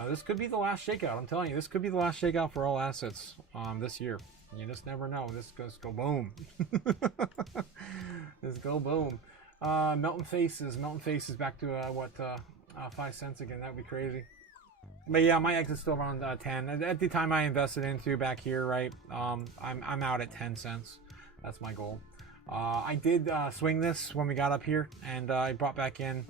This could be the last shakeout. I'm telling you, this could be the last shakeout for all assets this year. You just never know. This goes go boom. This go boom. Melting faces back to 5 cents again. That would be crazy. But yeah, my exit's still around 10. At the time I invested into back here, right? I'm out at 10 cents. That's my goal. I did swing this when we got up here, and I brought back in.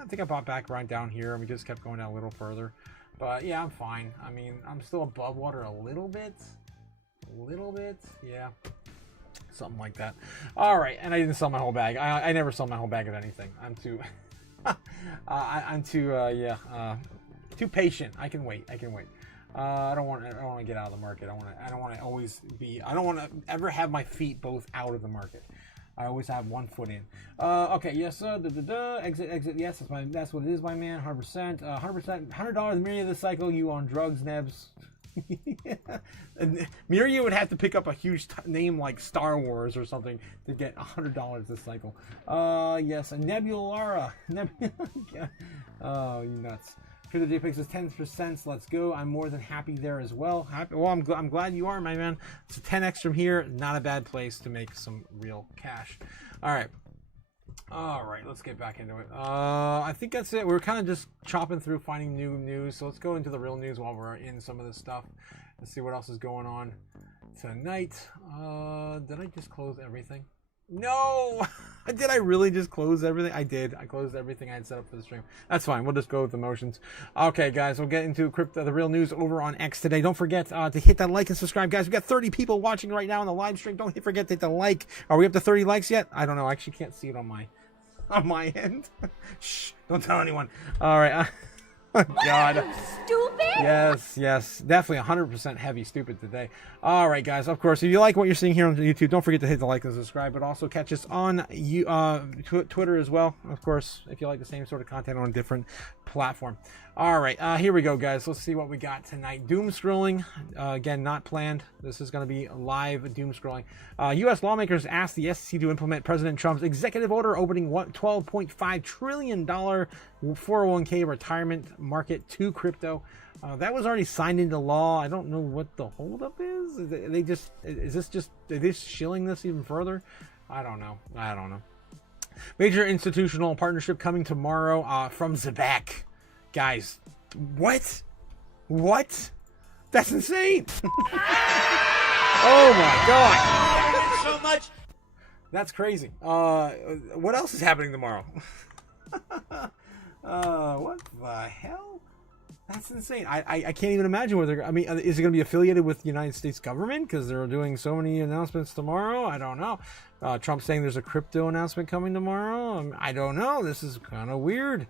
I think I bought back right down here, and we just kept going down a little further. But yeah, I'm fine. I mean, I'm still above water a little bit. Yeah, something like that. All right, and I didn't sell my whole bag. I never sell my whole bag of anything. I'm too too patient. I can wait. I don't want to get out of the market. I don't want to ever have my feet both out of the market. I always have one foot in. Okay, yes, exit, yes, that's what it is, my man, 100%, $100, Myriad of the cycle, you on drugs, Nebs. Myriad would have to pick up a huge name like Star Wars or something to get $100 this cycle. Yes, a Nebulara. Oh, you nuts. Crypto JPEG says 10%. Let's go. I'm more than happy there as well. Well, I'm glad you are, my man. It's a 10x from here. Not a bad place to make some real cash. All right. Let's get back into it. I think that's it. We're kind of just chopping through, finding new news. So let's go into the real news while we're in some of this stuff. Let's see what else is going on tonight. Did I just close everything? No! Did I really just close everything? I did. I closed everything I had set up for the stream. That's fine. We'll just go with the motions. Okay, guys. We'll get into the real news over on X today. Don't forget to hit that like and subscribe. Guys, we got 30 people watching right now on the live stream. Don't forget to hit the like. Are we up to 30 likes yet? I don't know. I actually can't see it on my end. Shh. Don't tell anyone. All right. Oh, God. Stupid? Yes. Definitely 100% heavy stupid today. All right, guys. Of course, if you like what you're seeing here on YouTube, don't forget to hit the like and subscribe, but also catch us on Twitter as well. Of course, if you like the same sort of content on a different platform. All right, here we go, guys. Let's see what we got tonight. Doom scrolling. Again, not planned. This is going to be live doom scrolling. U.S. lawmakers asked the SEC to implement President Trump's executive order opening $12.5 trillion 401k retirement market to crypto. That was already signed into law. I don't know what the holdup is. Are they shilling this even further? I don't know. Major institutional partnership coming tomorrow from Zebak. Guys, what? That's insane. Oh my God. So much. That's crazy. What else is happening tomorrow? What the hell? That's insane. I can't even imagine what they're. I mean, is it going to be affiliated with the United States government because they're doing so many announcements tomorrow? I don't know. Trump saying there's a crypto announcement coming tomorrow. I don't know. This is kind of weird.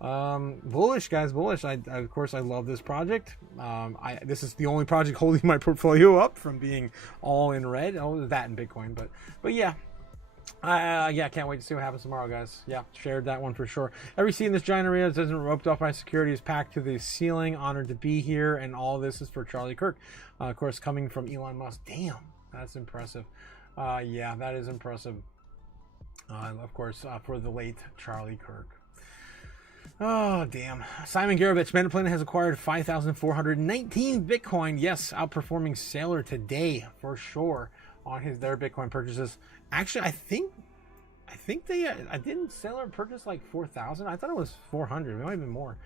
Bullish, guys, bullish. Of course, I love this project. This is the only project holding my portfolio up from being all in red. Oh, that and Bitcoin, but yeah. Yeah, can't wait to see what happens tomorrow, guys. Yeah, shared that one for sure. Every seat in this giant arena isn't roped off by security is packed to the ceiling. Honored to be here, and all this is for Charlie Kirk. Of course, coming from Elon Musk. Damn, that's impressive. Yeah, that is impressive. Of course, for the late Charlie Kirk. Oh, damn. Simon Garovich, Metaplanet has acquired 5,419 Bitcoin. Yes, outperforming Sailor today for sure on their Bitcoin purchases. Actually, I think I think they, I didn't sell or purchase like 4,000. I thought it was 400. It might have been more.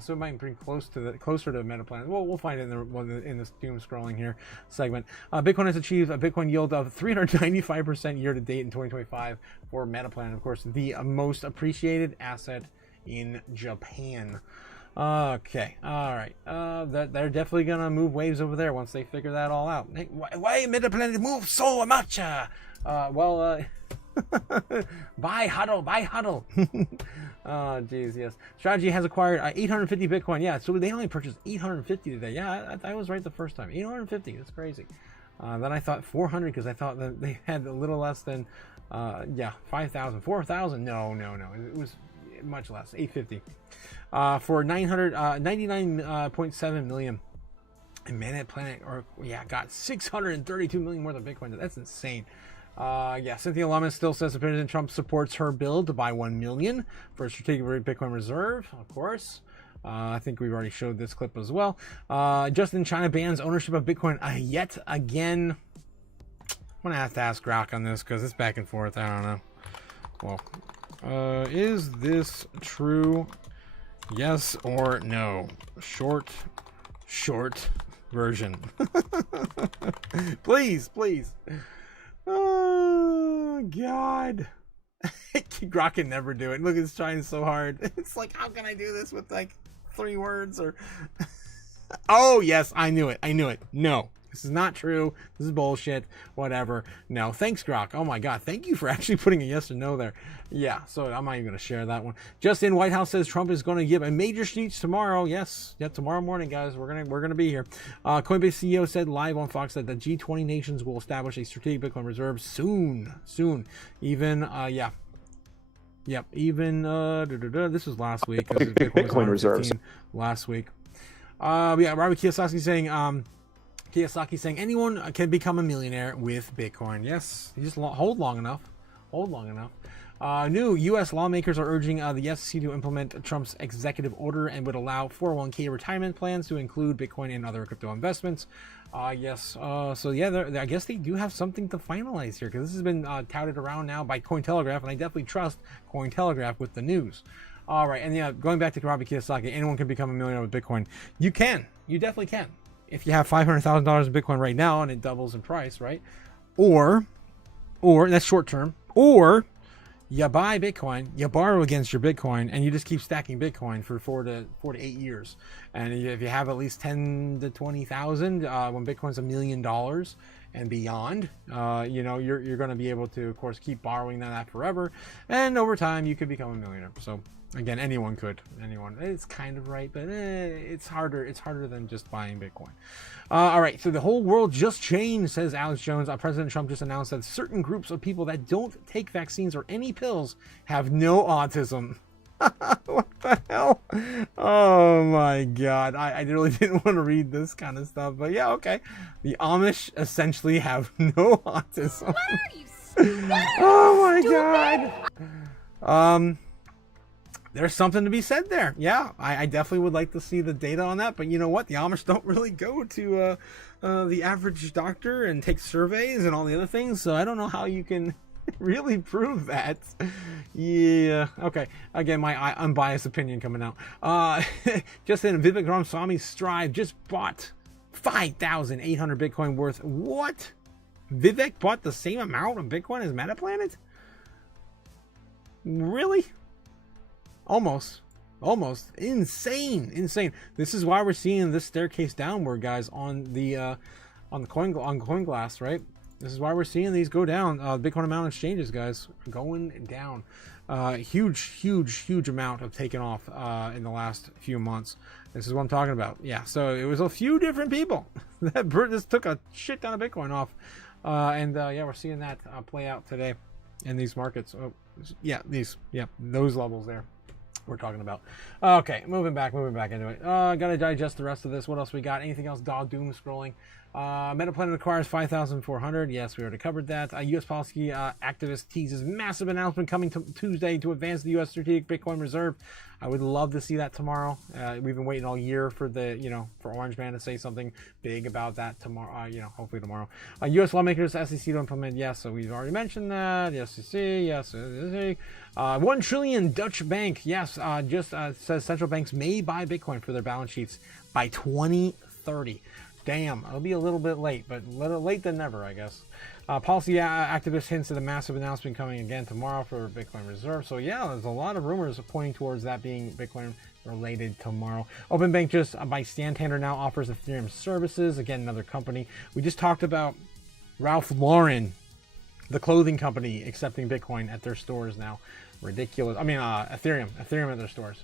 So it might be pretty close to the closer to Metaplanet. Well, we'll find it in this doom scrolling here segment. Bitcoin has achieved a Bitcoin yield of 395% year to date in 2025 for Metaplanet, of course, the most appreciated asset in Japan. Okay, all right. They're definitely gonna move waves over there once they figure that all out. Hey, why Metaplanet move so much? Buy huddle. Oh, geez, yes. Strategy has acquired 850 Bitcoin. Yeah, so they only purchased 850 today. Yeah, I was right the first time. 850. That's crazy. Then I thought 400 because I thought that they had a little less than, 5,000. 4,000. No. It was much less. 850. For 99.7 million. And Metaplanet, got 632 million worth of Bitcoin. That's insane. Cynthia Lummis still says that President Trump supports her bill to buy 1 million for a strategic Bitcoin reserve, of course. I think we've already showed this clip as well. Justin, China bans ownership of Bitcoin yet again. I'm going to have to ask Grok on this because it's back and forth. I don't know. Well, is this true? Yes or no? Short version. Please. Oh, God. Grok can never do it. Look, it's trying so hard. It's like, how can I do this with like 3 words or... Oh, yes, I knew it. No, this is not true. This is bullshit. Whatever. No, thanks, Grok. Oh, my God. Thank you for actually putting a yes or no there. Yeah, so I'm not even going to share that one. Justin, White House says Trump is going to give a major speech tomorrow. Yes, tomorrow morning, guys. We're gonna be here. Coinbase CEO said live on Fox that the G20 nations will establish a strategic Bitcoin reserve soon. Even, this was last week. Bitcoin reserves. Last week. Robert Kiyosaki saying anyone can become a millionaire with Bitcoin. Yes, you just hold long enough. New U.S. lawmakers are urging the SEC to implement Trump's executive order and would allow 401k retirement plans to include Bitcoin and other crypto investments. I guess they do have something to finalize here because this has been touted around now by Cointelegraph, and I definitely trust Cointelegraph with the news. All right, and going back to Robert Kiyosaki, anyone can become a millionaire with Bitcoin. You definitely can. If you have $500,000 in Bitcoin right now and it doubles in price, right? Or that's short term. Or you buy Bitcoin, you borrow against your Bitcoin, and you just keep stacking Bitcoin for 4 to 8 years. And if you have at least 10 to 20,000, when Bitcoin's $1 million and beyond, you're going to be able to, of course, keep borrowing that forever. And over time, you could become a millionaire. So again, anyone could. It's kind of right, but it's harder. It's harder than just buying Bitcoin. All right, so the whole world just changed, says Alex Jones. President Trump just announced that certain groups of people that don't take vaccines or any pills have no autism. What the hell? Oh my God. I really didn't want to read this kind of stuff, but yeah, okay. The Amish essentially have no autism. Oh my God. There's something to be said there. Yeah, I definitely would like to see the data on that. But you know what? The Amish don't really go to the average doctor and take surveys and all the other things. So I don't know how you can really prove that. Yeah. Okay. Again, my unbiased opinion coming out. Just in, Vivek Ramaswamy Strive just bought 5,800 Bitcoin worth. What? Vivek bought the same amount of Bitcoin as Metaplanet? Really? Almost insane. This is why we're seeing this staircase downward, guys, on the CoinGlass, right? This is why we're seeing these go down. Bitcoin amount exchanges, guys, going down. Huge amount have taken off in the last few months. This is what I'm talking about. Yeah, so it was a few different people that just took a shit ton of Bitcoin off, we're seeing that play out today in these markets. Those levels there we're talking about. Okay, moving back into it. Gotta digest the rest of this. What else we got? Anything else? Doom scrolling. Metaplanet acquires 5,400. Yes, we already covered that. U.S. policy activist teases massive announcement coming Tuesday to advance the U.S. strategic Bitcoin reserve. I would love to see that tomorrow. We've been waiting all year for for Orange Man to say something big about that tomorrow. Hopefully tomorrow. U.S. lawmakers, SEC to implement. Yes, so we've already mentioned that. Yes, SEC. Yes, SEC. 1 trillion Dutch bank. Yes, says central banks may buy Bitcoin for their balance sheets by 2030. Damn, it'll be a little bit late, but late than never, I guess. Policy activist hints at a massive announcement coming again tomorrow for Bitcoin Reserve. So yeah, there's a lot of rumors pointing towards that being Bitcoin related tomorrow. Open Bank just by Santander now offers Ethereum services. Again, another company. We just talked about Ralph Lauren, the clothing company, accepting Bitcoin at their stores now. Ridiculous. I mean, Ethereum at their stores.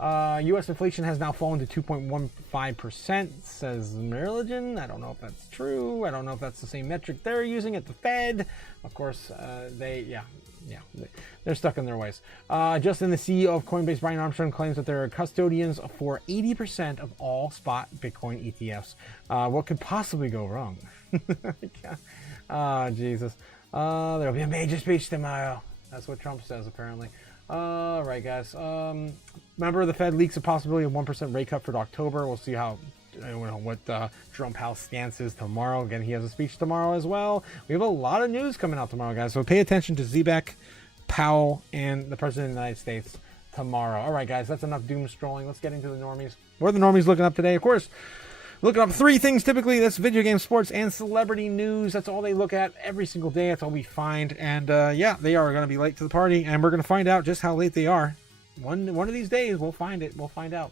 U.S. inflation has now fallen to 2.15%, says Merligen. I don't know if that's true. I don't know if that's the same metric they're using at the Fed. Of course, they're stuck in their ways. Just in the CEO of Coinbase, Brian Armstrong, claims that they're custodians for 80% of all spot Bitcoin ETFs. What could possibly go wrong? Jesus. There'll be a major speech tomorrow. That's what Trump says, apparently. All right, guys. Member of the Fed leaks a possibility of 1% rate cut for October. We'll see what Trump House stance is tomorrow. Again, he has a speech tomorrow as well. We have a lot of news coming out tomorrow, guys. So pay attention to Zebek, Powell, and the President of the United States tomorrow. All right, guys. That's enough doom strolling. Let's get into the normies. What are the normies looking up today? Of course, looking up 3 things typically. That's video game, sports, and celebrity news. That's all they look at every single day. That's all we find. And yeah, they are going to be late to the party, and we're going to find out just how late they are. One of these days, we'll find it. We'll find out.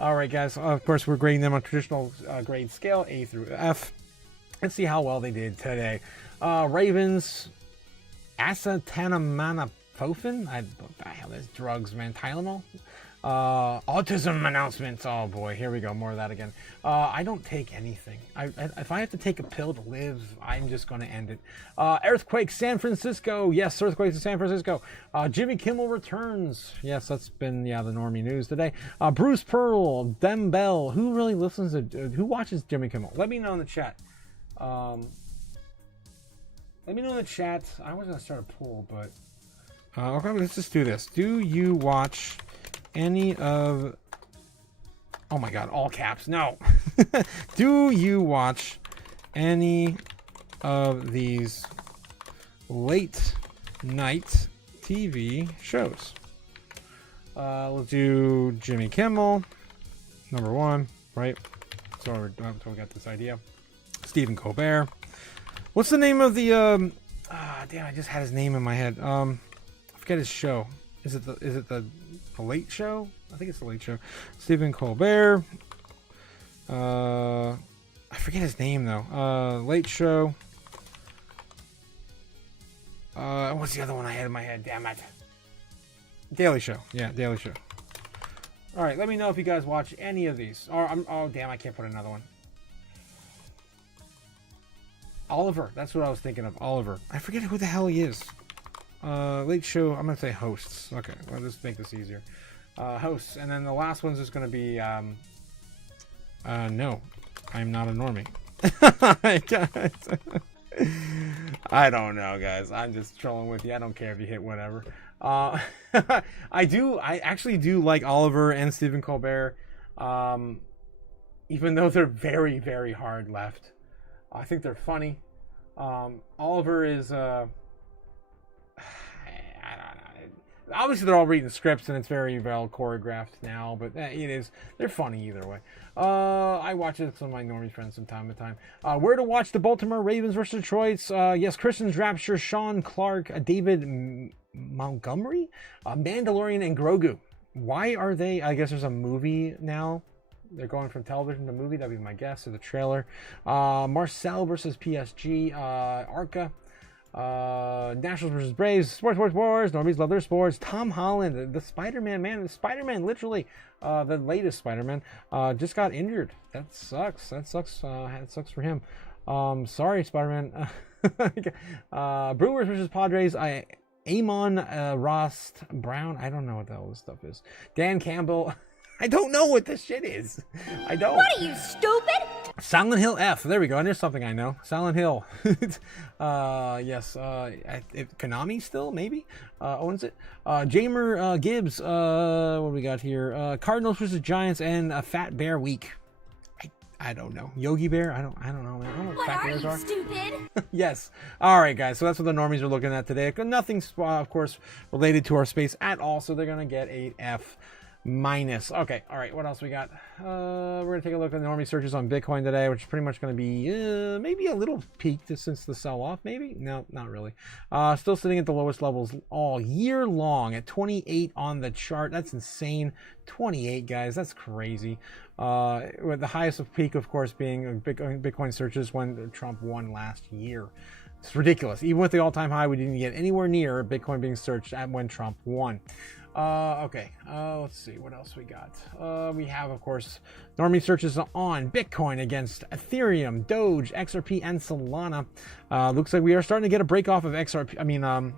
All right, guys. Of course, we're grading them on traditional grade scale, A through F. Let's see how well they did today. Ravens, acetaminophen. What the hell is drugs, man? Tylenol. Autism announcements. Oh boy, here we go. More of that again. I don't take anything. If I have to take a pill to live, I'm just going to end it. Earthquake, San Francisco. Yes, earthquakes in San Francisco. Jimmy Kimmel returns. Yes, that's been the normie news today. Bruce Pearl, Dem Bell. Who really listens to? Who watches Jimmy Kimmel? Let me know in the chat. Let me know in the chat. I was going to start a poll, but okay, let's just do this. Do you watch any of, oh my god, all caps, no. Do you watch any of these late night TV shows? Let's do Jimmy Kimmel, number 1, right? So we got this idea. Stephen Colbert. What's the name of the, damn, I just had his name in my head. I forget his show. Is it the Late Show? I think it's the Late Show. Stephen Colbert. I forget his name though. Late Show. What's the other one I had in my head? Damn it. Daily Show. Yeah, Daily Show. All right, let me know if you guys watch any of these. Oh damn, I can't put another one. Oliver. That's what I was thinking of. Oliver. I forget who the hell he is. Late Show, I'm going to say hosts. Okay, well, let's make this easier. Hosts, and then the last one's just going to be, no, I'm not a normie. I don't know, guys. I'm just trolling with you. I don't care if you hit whatever. I actually do like Oliver and Stephen Colbert, even though they're very, very hard left. I think they're funny. Oliver is, obviously they're all reading scripts and it's very well choreographed now, but they're funny either way. I watch it with some of my normie friends from time to time. Where to watch the Baltimore Ravens versus Detroit? Yes, Christian's Rapture, Sean Clark, David Montgomery, Mandalorian, and Grogu. Why are they? I guess there's a movie now. They're going from television to movie. That'd be my guess, or the trailer. Marcel versus PSG, Arca. Nationals versus Braves, sports, normies love their sports. Tom Holland, the Spider-Man, man, the Spider-Man, literally, the latest Spider-Man, just got injured. That sucks. That sucks for him. Sorry, Spider-Man. Brewers versus Padres. Amon Ross Brown. I don't know what the hell this stuff is. Dan Campbell. I don't know what this shit is. I don't. What are you, stupid? Silent Hill F. There we go. And there's something I know. Silent Hill. Yes. Konami still maybe owns it. Jamer Gibbs. What do we got here? Cardinals versus Giants and a Fat Bear week. I don't know. Yogi Bear? I don't know, man. I don't know what fat bears are. Stupid? Yes. All right, guys. So that's what the normies are looking at today. Nothing's, of course, related to our space at all. So they're going to get a F minus. Okay. All right. What else we got? We're going to take a look at the normie searches on Bitcoin today, which is pretty much going to be maybe a little peaked since the sell-off. Maybe? No, not really. Still sitting at the lowest levels all year long at 28 on the chart. That's insane. 28, guys. That's crazy. With the highest of peak, of course, being Bitcoin searches when Trump won last year. It's ridiculous. Even with the all-time high, we didn't get anywhere near Bitcoin being searched at when Trump won. Okay. Let's see what else we got. We have, of course, normie searches on Bitcoin against Ethereum, Doge, XRP, and Solana. Looks like we are starting to get a break off of Ethereum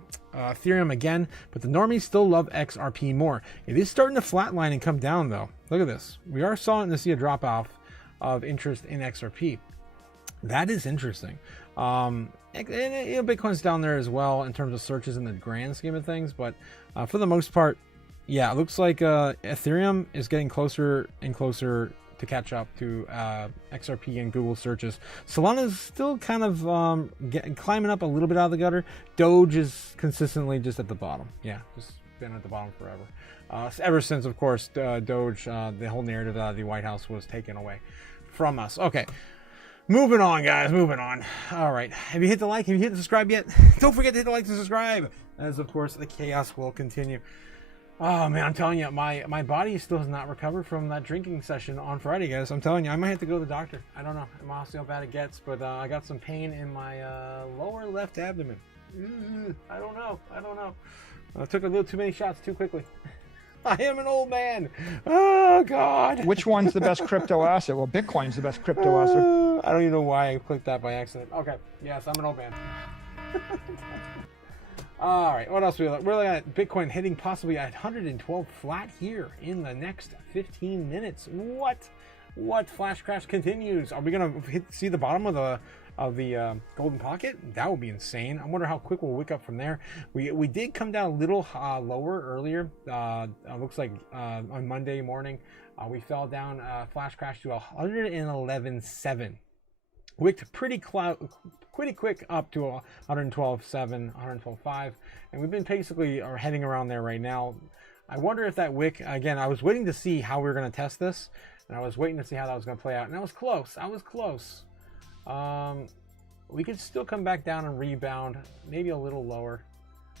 again, but the normies still love XRP more. It is starting to flatline and come down, though. Look at this. We are starting to see a drop off of interest in XRP. That is interesting. And Bitcoin's down there as well in terms of searches in the grand scheme of things, but for the most part, yeah, it looks like Ethereum is getting closer and closer to catch up to XRP and Google searches. Solana is still kind of climbing up a little bit out of the gutter. Doge is consistently just at the bottom. Yeah, just been at the bottom forever. Ever since, of course, Doge, the whole narrative out of the White House was taken away from us. Okay. Moving on, guys. Moving on. All right. Have you hit the like? Have you hit the subscribe yet? Don't forget to hit the like and subscribe. As, of course, the chaos will continue. Oh, man, I'm telling you, my body still has not recovered from that drinking session on Friday, guys. I'm telling you, I might have to go to the doctor. I don't know. I'm not see how bad it gets, but I got some pain in my lower left abdomen. I don't know. I took a little too many shots too quickly. I am an old man. Oh, God. Which one's the best crypto asset? Well, Bitcoin's the best crypto asset. I don't even know why I clicked that by accident. Okay. Yes, I'm an old man. All right. What else we look? We're looking at Bitcoin hitting possibly at 112 flat here in the next 15 minutes. What? Flash crash continues. Are we going to see the bottom of the golden pocket? That would be insane. I wonder how quick we'll wake up from there. We did come down a little lower earlier. Looks like on Monday morning we fell down, flash crash to 111.7. Wicked pretty quick up to 112.7, 112.5, and we've been basically heading around there right now. I wonder if that wick, again, I was waiting to see how we were going to test this, and I was waiting to see how that was going to play out, and I was close. We could still come back down and rebound, maybe a little lower,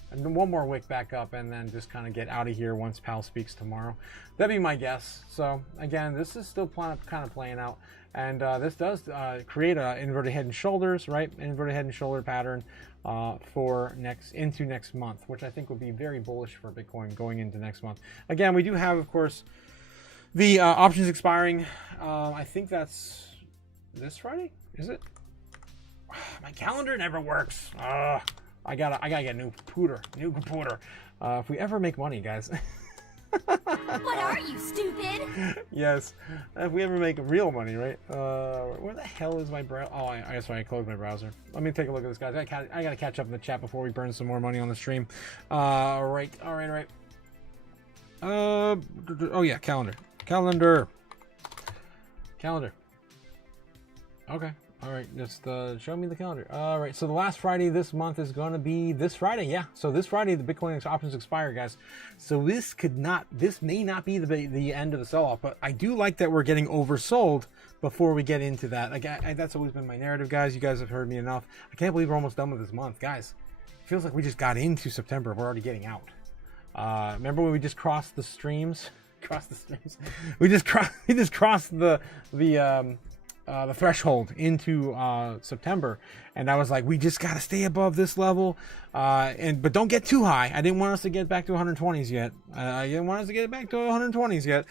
and then one more wick back up, and then just kind of get out of here once Pal speaks tomorrow. That'd be my guess. So again, this is still kind of playing out, and this does create a inverted head and shoulders, right? Inverted head and shoulder pattern for into next month, which I think would be very bullish for Bitcoin going into next month. Again, we do have, of course, the options expiring. I think that's this Friday. Is it? My calendar never works. I gotta get a new computer. If we ever make money, guys. What are you, stupid? Yes. If we ever make real money, right? Where the hell is my browser? Oh, I guess I closed my browser. Let me take a look at this, guys. I gotta catch up in the chat before we burn some more money on the stream. All right. Oh yeah, calendar. Okay. All right, just show me the calendar. All right, so the last Friday this month is going to be this Friday. Yeah, so this Friday the Bitcoin options expire, guys. So this may not be the end of the sell-off, but I do like that we're getting oversold before we get into that. Like that's always been my narrative, guys. You guys have heard me enough. I can't believe we're almost done with this month, guys. It feels like we just got into September. We're already getting out. Remember when we just crossed the streams? We just crossed the threshold into September, and I was like, we just got to stay above this level, but don't get too high. I didn't want us to get back to 120s yet.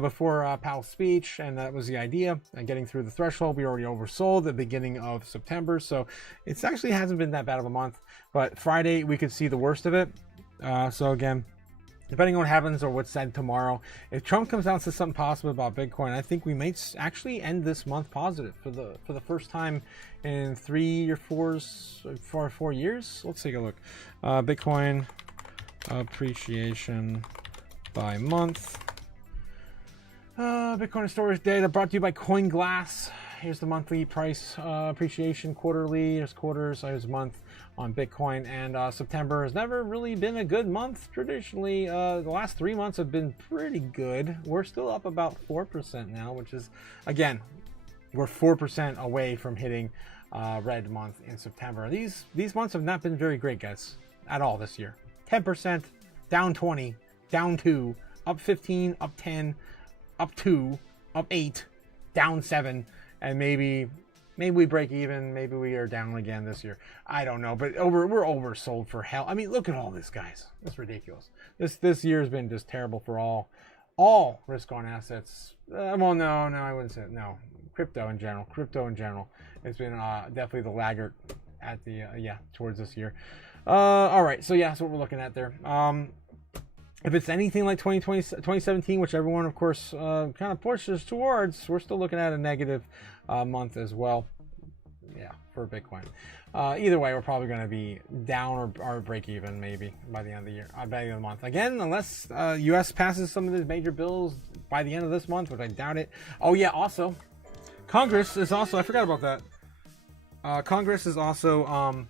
Before Powell's speech, and that was the idea. Getting through the threshold, we already oversold at the beginning of September, so it actually hasn't been that bad of a month. But Friday, we could see the worst of it. So again, depending on what happens or what's said tomorrow, if Trump comes out and says something positive about Bitcoin, I think we may actually end this month positive for the first time in 3 or 4 years. Let's take a look. Bitcoin appreciation by month. Bitcoin storage data brought to you by CoinGlass. Here's the monthly price appreciation, quarterly. Here's quarters. Here's month on Bitcoin. And September has never really been a good month traditionally. The last 3 months have been pretty good. We're still up about 4% now, which is, again, we're 4% away from hitting red month in September. These months have not been very great, guys, at all this year. 10%, down 20, down 2, up 15, up 10, up 2, up 8, down 7, and maybe we break even. Maybe we are down again this year. I don't know, but we're oversold for hell. I mean, look at all this, guys. It's ridiculous. This year has been just terrible for all risk-on assets. Well, no, I wouldn't say it. No. Crypto in general. It's been definitely the laggard at the towards this year. All right, so yeah, that's what we're looking at there. If it's anything like 2017, which everyone, of course, kind of pushes towards, we're still looking at a negative month as well. Yeah, for Bitcoin. Either way, we're probably going to be down or break even maybe by the end of the year, by the end of the month. Again, unless U.S. passes some of these major bills by the end of this month, which I doubt it. Oh yeah, also, Congress is also, I forgot about that. Congress is also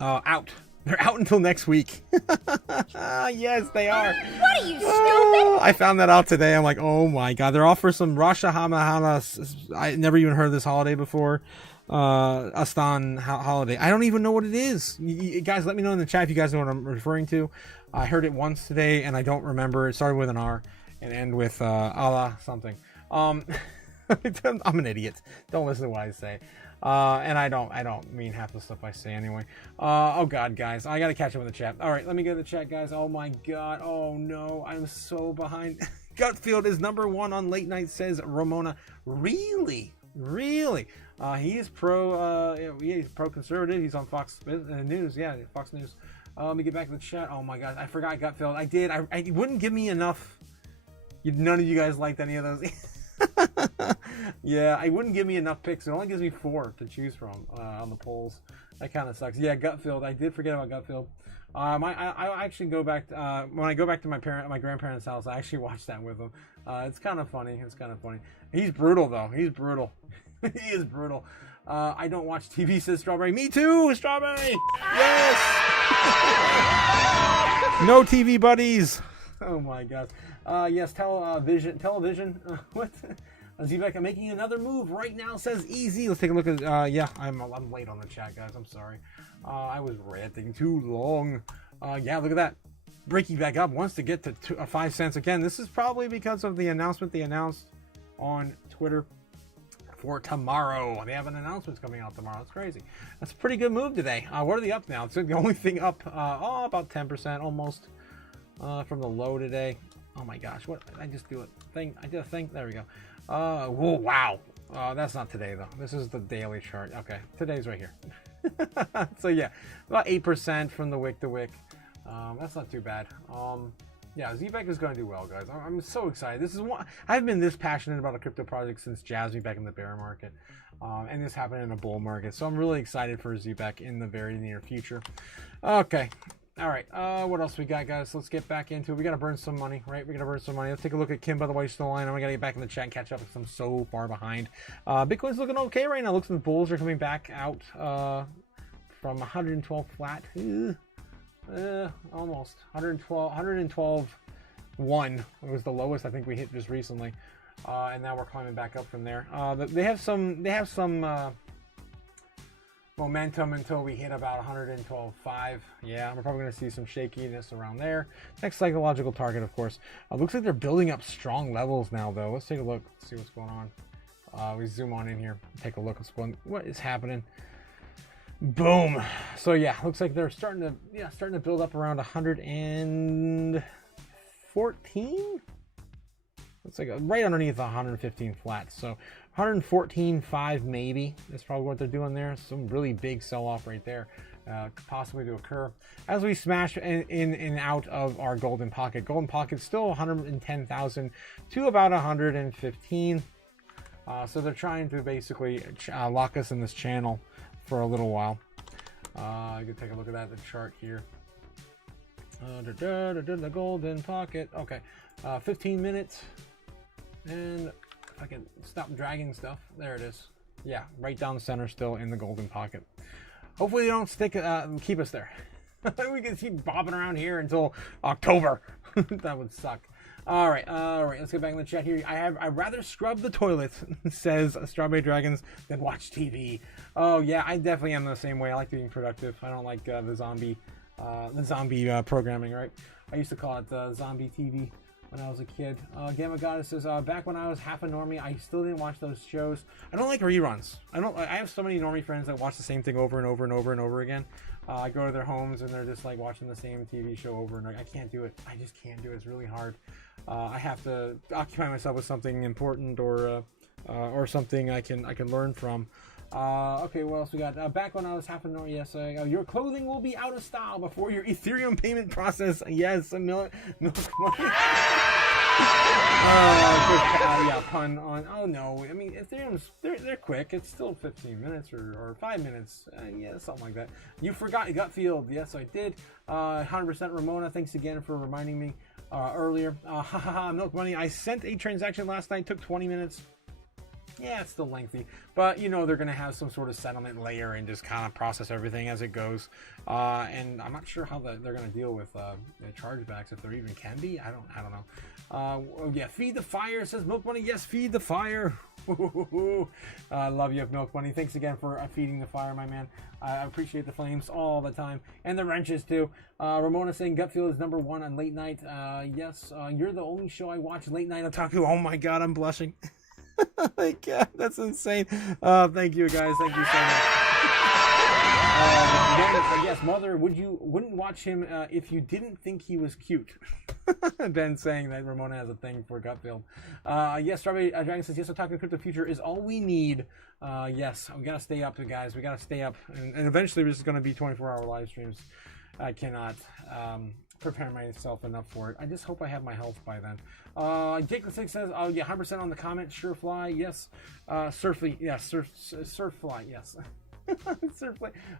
out. They're out until next week. Yes, they are. What are you, stupid? I found that out today. I'm like, oh my god. They're off for some Rosh Hashanah. I never even heard of this holiday before. Astan holiday. I don't even know what it is. You guys, let me know in the chat if you guys know what I'm referring to. I heard it once today and I don't remember. It started with an R and end with Allah something. I'm an idiot. Don't listen to what I say. And I don't mean half the stuff I say anyway. Oh god, guys, I gotta catch up with the chat. All right, let me go to the chat, guys. Oh my god, oh no, I'm so behind. Gutfield is #1 on late night, says Ramona. Really? He is he's pro-conservative. He's on Fox News. Yeah, Fox News. Let me get back to the chat. Oh my god, I forgot Gutfield. I did. I wouldn't give me enough. None of you guys liked any of those. Yeah, it wouldn't give me enough picks. It only gives me 4 to choose from on the polls. That kind of sucks. Yeah, Gutfield. I did forget about Gutfield. I actually go back to, when I go back to my grandparents' house. I actually watch that with them. It's kind of funny. He's brutal though. He is brutal. I don't watch TV, says Strawberry. Me too, Strawberry. Yes. No TV buddies. Oh my god. Yes, television. What? Zebek, I'm making another move right now, says Easy. Let's take a look at, yeah, I'm late on the chat, guys. I'm sorry. I was ranting too long. Yeah, look at that. Breaking back up, wants to get to 5 cents again. This is probably because of the announcement they announced on Twitter for tomorrow. They have an announcement coming out tomorrow. It's crazy. That's a pretty good move today. What are they up now? It's the only thing up, about 10% almost from the low today. Oh my gosh, what did I just do? I did a thing. There we go. Whoa, wow. That's not today though. This is the daily chart. Okay, today's right here. So yeah, about 8% from the wick to wick. That's not too bad. Yeah, Zebek is going to do well, guys. I'm so excited. This is one. I've been this passionate about a crypto project since Jasmine back in the bear market, and this happened in a bull market. So I'm really excited for Zebek in the very near future. Okay. All right, what else we got, guys? Let's get back into it. We got to burn some money, right? We got to burn some money. Let's take a look at Kim, by the way, still line. I'm going to get back in the chat and catch up because I'm so far behind. Bitcoin's looking okay right now. Looks like the bulls are coming back out from 112 flat. Almost 112.1 was the lowest I think we hit just recently. And now we're climbing back up from there. They have some momentum until we hit about 112.5. Yeah, we're probably going to see some shakiness around there. Next psychological target, of course. Looks like they're building up strong levels now, though. Let's take a look, see what's going on. We zoom on in here, take a look at what is happening. Boom. So yeah, looks like they're starting to build up around 114. It's like right underneath 115 flat. So 114.5 maybe. That's probably what they're doing there. Some really big sell-off right there. possibly to occur as we smash in and out of our golden pocket. Golden pocket's still 110,000 to about 115. So they're trying to basically lock us in this channel for a little while. You can take a look at that, the chart here. The golden pocket. Okay, 15 minutes. And if I can stop dragging stuff, there it is. Yeah, right down the center, still in the golden pocket. Hopefully, they don't keep us there. We can keep bobbing around here until October. That would suck. All right. Let's get back in the chat here. I'd rather scrub the toilet, says Strawberry Dragons, than watch TV. Oh yeah, I definitely am the same way. I like being productive. I don't like the zombie programming. Right? I used to call it zombie TV when I was a kid. Gamma Goddess says, back when I was half a normie, I still didn't watch those shows. I don't like reruns. I have so many normie friends that watch the same thing over and over and over and over again. I go to their homes and they're just like watching the same TV show over and over. I can't do it. I just can't do it. It's really hard. I have to occupy myself with something important or something I can learn from. Okay, what else we got? Back when I was half a normie, yes, your clothing will be out of style before your Ethereum payment process. Yes, milk money. Yeah, pun on. Oh no, I mean Ethereum's they're quick. It's still 15 minutes or 5 minutes. Yeah, something like that. You forgot Gutfield. Yes, I did. 100% Ramona. Thanks again for reminding me earlier. Milk money. I sent a transaction last night. Took 20 minutes. Yeah, it's still lengthy, but you know they're going to have some sort of settlement layer and just kind of process everything as it goes. And I'm not sure how they're going to deal with the chargebacks, if there even can be. I don't know. Yeah, feed the fire, says Milk Money. Yes, feed the fire. I love you, Milk Money. Thanks again for feeding the fire, my man. I appreciate the flames all the time, and the wrenches too. Ramona saying Gutfield is #1 on late night. Yes, you're the only show I watch late night otaku. Oh my god, I'm blushing. My god, that's insane. Thank you guys, thank you so much. Yes, Mother, wouldn't watch him if you didn't think he was cute. Ben saying that Ramona has a thing for Gutfield. Yes, Strawberry Dragon says, yes, Otaku Crypto Future is all we need. Yes, we gotta stay up, guys. We gotta stay up, and eventually this is gonna be 24-hour live streams. I cannot prepare myself enough for it. I just hope I have my health by then. Jake the Six says, oh yeah, 100% on the comment. Surefly, yes. Surfly, yes. Surfly, yes.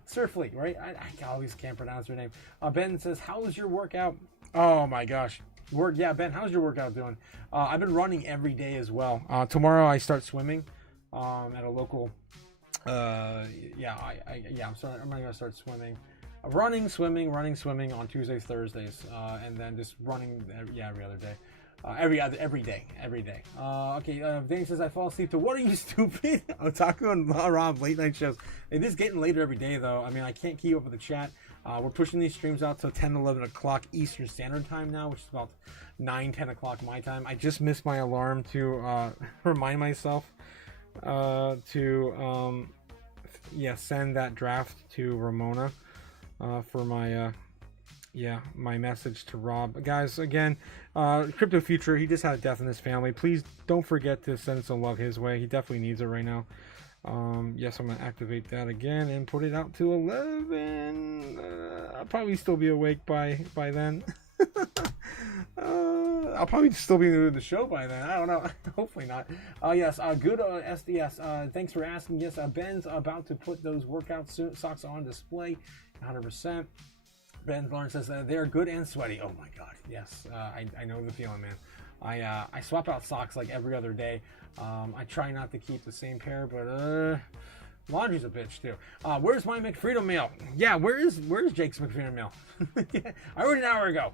Surfly, right? I always can't pronounce her name. Ben says, how's your workout? Oh my gosh. Yeah, Ben, how's your workout doing? I've been running every day as well. Tomorrow I start swimming at a local. I'm gonna start swimming. Running, swimming on Tuesdays, Thursdays, and then just running every other day. Every day. Okay, Danny says, I fall asleep to What Are You Stupid? Otaku and La Rob late night shows. It is getting later every day, though. I mean, I can't keep up with the chat. We're pushing these streams out to 10, 11 o'clock Eastern Standard Time now, which is about 9, 10 o'clock my time. I just missed my alarm to remind myself to send that draft to Ramona for my my message to Rob. Guys, again, Crypto Future, he just had a death in his family. Please don't forget to send some love his way. He definitely needs it right now. Yes, I'm going to activate that again and put it out to 11. I'll probably still be awake by then. I'll probably still be doing the show by then. I don't know. Hopefully not. Yes, good SDS. Thanks for asking. Yes, Ben's about to put those workout socks on display. 100%. Ben Lawrence says they're good and sweaty. Oh my god, yes. I know the feeling, man. I swap out socks like every other day. I try not to keep the same pair, but laundry's a bitch too. Where's my McFreedom mail? Yeah, where's Jake's McFreedom mail? I wrote an hour ago.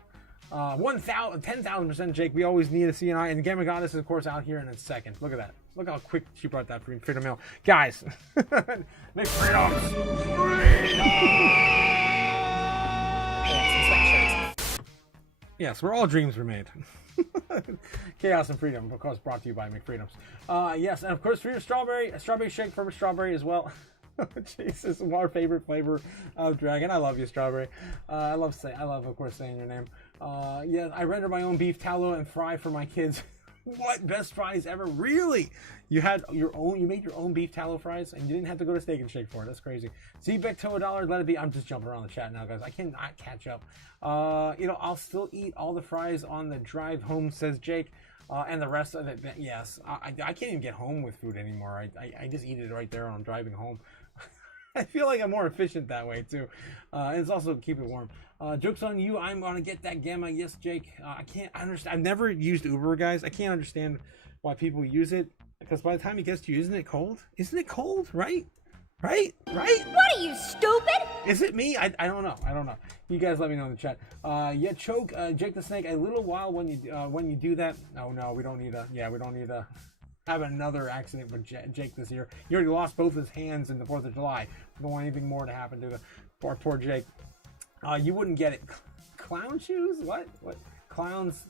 10,000% Jake. We always need a CNI, and Gamma Goddess is of course out here in a second. Look at that. Look how quick she brought that freedom mail, guys. McFreedoms. Yes, where all dreams were made. Chaos and Freedom, of course, brought to you by McFreedoms. Yes, and of course, Freedom Strawberry, a strawberry shake from a strawberry as well. Jesus, our favorite flavor of dragon. I love you, Strawberry. I love, of course, saying your name. Yeah, I render my own beef tallow and fry for my kids. What? Best fries ever? Really? You had your own, you made your own beef tallow fries and you didn't have to go to Steak and Shake for it. That's crazy. CRPYPTO $1, let it be. I'm just jumping around the chat now, guys. I cannot catch up. You know, I'll still eat all the fries on the drive home, says Jake. And the rest of it, yes. I can't even get home with food anymore. I just eat it right there when I'm driving home. I feel like I'm more efficient that way too. And it's also keep it warm. Joke's on you. I'm gonna get that gamma. Yes, Jake. I can't understand. I've never used Uber, guys. I can't understand why people use it. Because by the time it gets to you, isn't it cold? Isn't it cold? Right? Right? Right? What are you, stupid? Is it me? I don't know. I don't know. You guys let me know in the chat. Yeah, choke, Jake the Snake. A little while when you do that. Oh no, we don't need a. Yeah, we don't need a. Have another accident with Jake this year. He already lost both his hands in the 4th of July. We don't want anything more to happen to the poor Jake. You wouldn't get it. Clown shoes? What? Clowns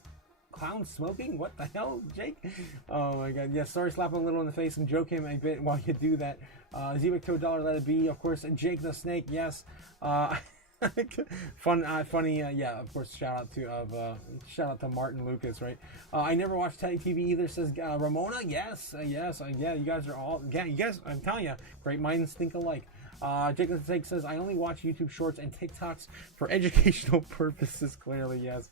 smoking? What the hell, Jake? Oh my god. Yeah, sorry, slap him a little in the face and joke him a bit while you do that. CRPYPTO $1, let it be. Of course, Jake the Snake, yes. Funny, yeah, of course, shout out to Martin Lucas, right? I never watched Teddy TV either, says Ramona. Yes, yeah, you guys are all, yeah, you guys, I'm telling you, great minds think alike. Jake the Snake says, I only watch YouTube Shorts and TikToks for educational purposes, clearly, yes.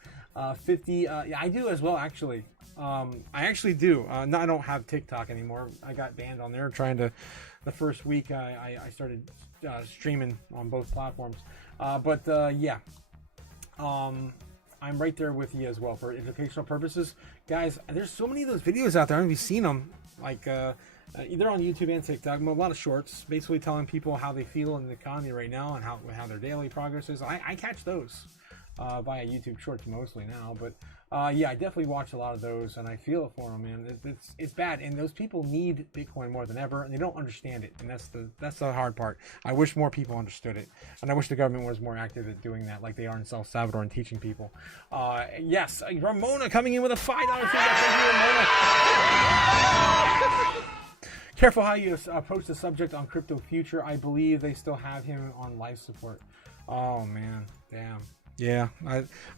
50, yeah, I do as well, actually. I actually do. No, I don't have TikTok anymore. I got banned on there the first week I started streaming on both platforms. Yeah, I'm right there with you as well for educational purposes. Guys, there's so many of those videos out there. I don't know if you've seen them, like either on YouTube and TikTok. A lot of shorts, basically telling people how they feel in the economy right now and how their daily progress is. I catch those via YouTube Shorts mostly now, but yeah, I definitely watch a lot of those, and I feel it for them, man. It's bad, and those people need Bitcoin more than ever, and they don't understand it, and that's the hard part. I wish more people understood it, and I wish the government was more active at doing that, like they are in El Salvador and teaching people. Yes, Ramona coming in with a $5 super. Thank you, Ramona. Careful how you approach the subject on Crypto Future. I believe they still have him on life support. Oh man, damn. Yeah,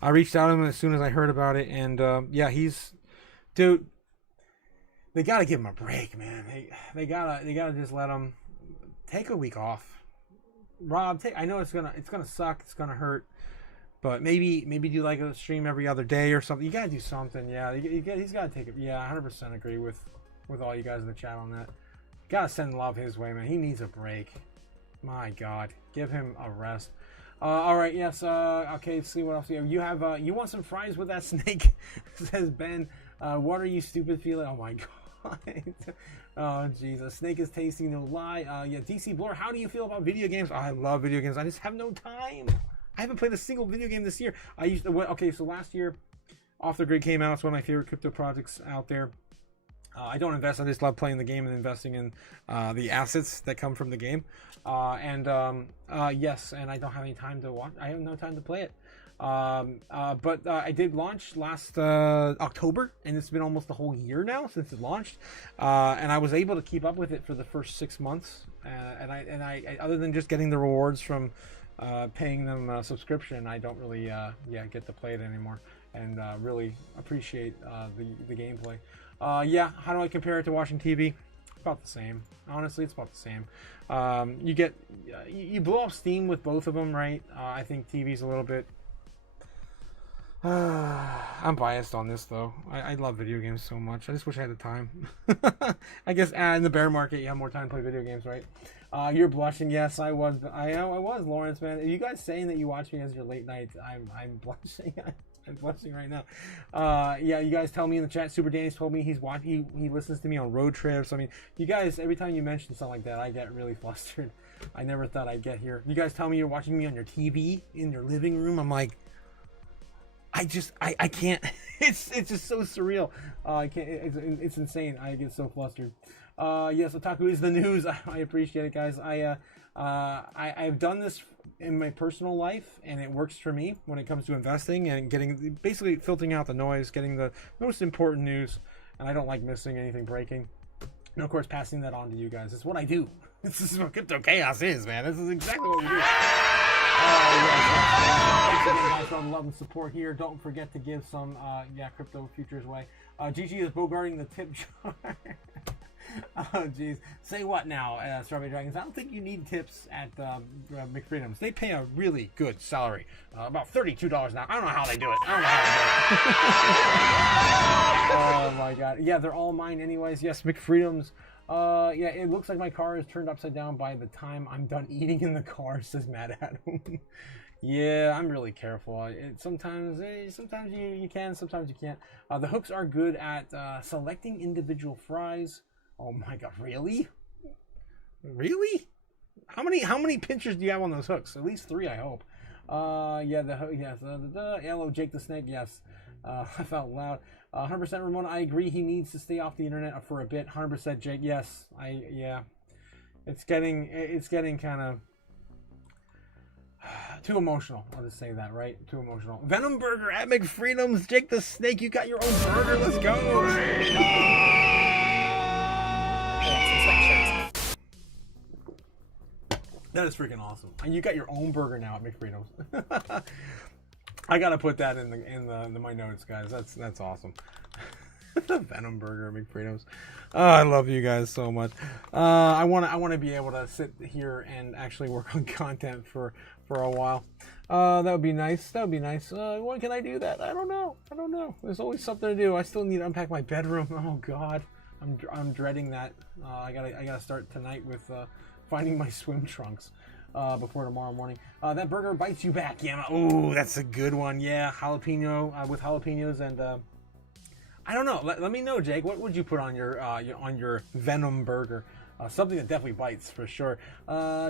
I reached out to him as soon as I heard about it, and yeah, dude, they gotta give him a break, man. They gotta just let him take a week off. Rob, I know it's gonna suck, it's gonna hurt, but maybe do like a stream every other day or something. You gotta do something. Yeah, he's gotta take it. Yeah, 100% agree with all you guys in the chat on that. Gotta send love his way, man. He needs a break. My God, give him a rest. All right, yes. Okay, let's see what else you have. You want some fries with that snake? Says Ben. What are you stupid feeling? Oh my God. Oh Jesus, snake is tasty, no lie. Yeah, DC Blur. How do you feel about video games? Oh, I love video games. I just have no time. I haven't played a single video game this year. I used to. Okay, so last year, Off the Grid came out. It's one of my favorite crypto projects out there. I don't invest. I just love playing the game and investing in the assets that come from the game. Yes, and I don't have any time to watch. I have no time to play it. But I did launch last October, and it's been almost a whole year now since it launched. And I was able to keep up with it for the first 6 months. And I other than just getting the rewards from paying them a subscription, I don't really get to play it anymore. And really appreciate the gameplay. Yeah, how do I compare it to watching TV? About the same. Honestly, it's about the same. You blow off steam with both of them, right? I think TV's a little bit. I'm biased on this though. I love video games so much. I just wish I had the time. I guess in the bear market, you have more time to play video games, right? You're blushing. Yes, I was. I was, Lawrence, man. Are you guys saying that you watch me as your late nights? I'm blushing. I'm blushing right now. Yeah, you guys tell me in the chat. Super Danny's told me he listens to me on road trips. I mean, you guys, every time you mention something like that, I get really flustered. I never thought I'd get here. You guys tell me you're watching me on your TV in your living room. I'm like, I can't. It's just so surreal. I can't. It's insane. I get so flustered. Yes, Otaku is the news. I appreciate it, guys. I've done this in my personal life, and it works for me when it comes to investing and basically filtering out the noise, getting the most important news, and I don't like missing anything breaking. And of course, passing that on to you guys. It's what I do. This is what Crypto Chaos is, man. This is exactly what we do. Thanks again, guys, for all the love and support here. Don't forget to give some Crypto Futures way. GG is bogarting the tip jar. Oh, jeez. Say what now, Strawberry Dragons? I don't think you need tips at McFreedom's. They pay a really good salary. About $32 now. I don't know how they do it. Oh, my God. Yeah, they're all mine anyways. Yes, McFreedom's. Yeah, it looks like my car is turned upside down by the time I'm done eating in the car, says Mad Adam. Yeah, I'm really careful. Sometimes you can, sometimes you can't. The hooks are good at selecting individual fries. Oh my God, really? Really? How many pinchers do you have on those hooks? At least 3, I hope. Yeah, hello, Jake the Snake. Yes, I felt loud. 100% Ramona. I agree. He needs to stay off the internet for a bit. 100% Jake. Yes, yeah. It's getting kind of too emotional. I'll just say that, right? Too emotional. Venom Burger at McFreedom's. Jake the Snake, you got your own burger. Let's go. That is freaking awesome. And you got your own burger now at McFreedom's. I gotta put that in my notes, guys. That's awesome. Venom Burger at McFreedom's. Oh, I love you guys so much. I want to be able to sit here and actually work on content for a while. That would be nice. That would be nice. When can I do that? I don't know. There's always something to do. I still need to unpack my bedroom. Oh God, I'm dreading that. I gotta start tonight with finding my swim trunks before tomorrow morning. That burger bites you back, Yama. Oh, that's a good one. Yeah, jalapeno with jalapenos and I don't know. Let me know, Jake. What would you put on your Venom burger? Something that definitely bites for sure.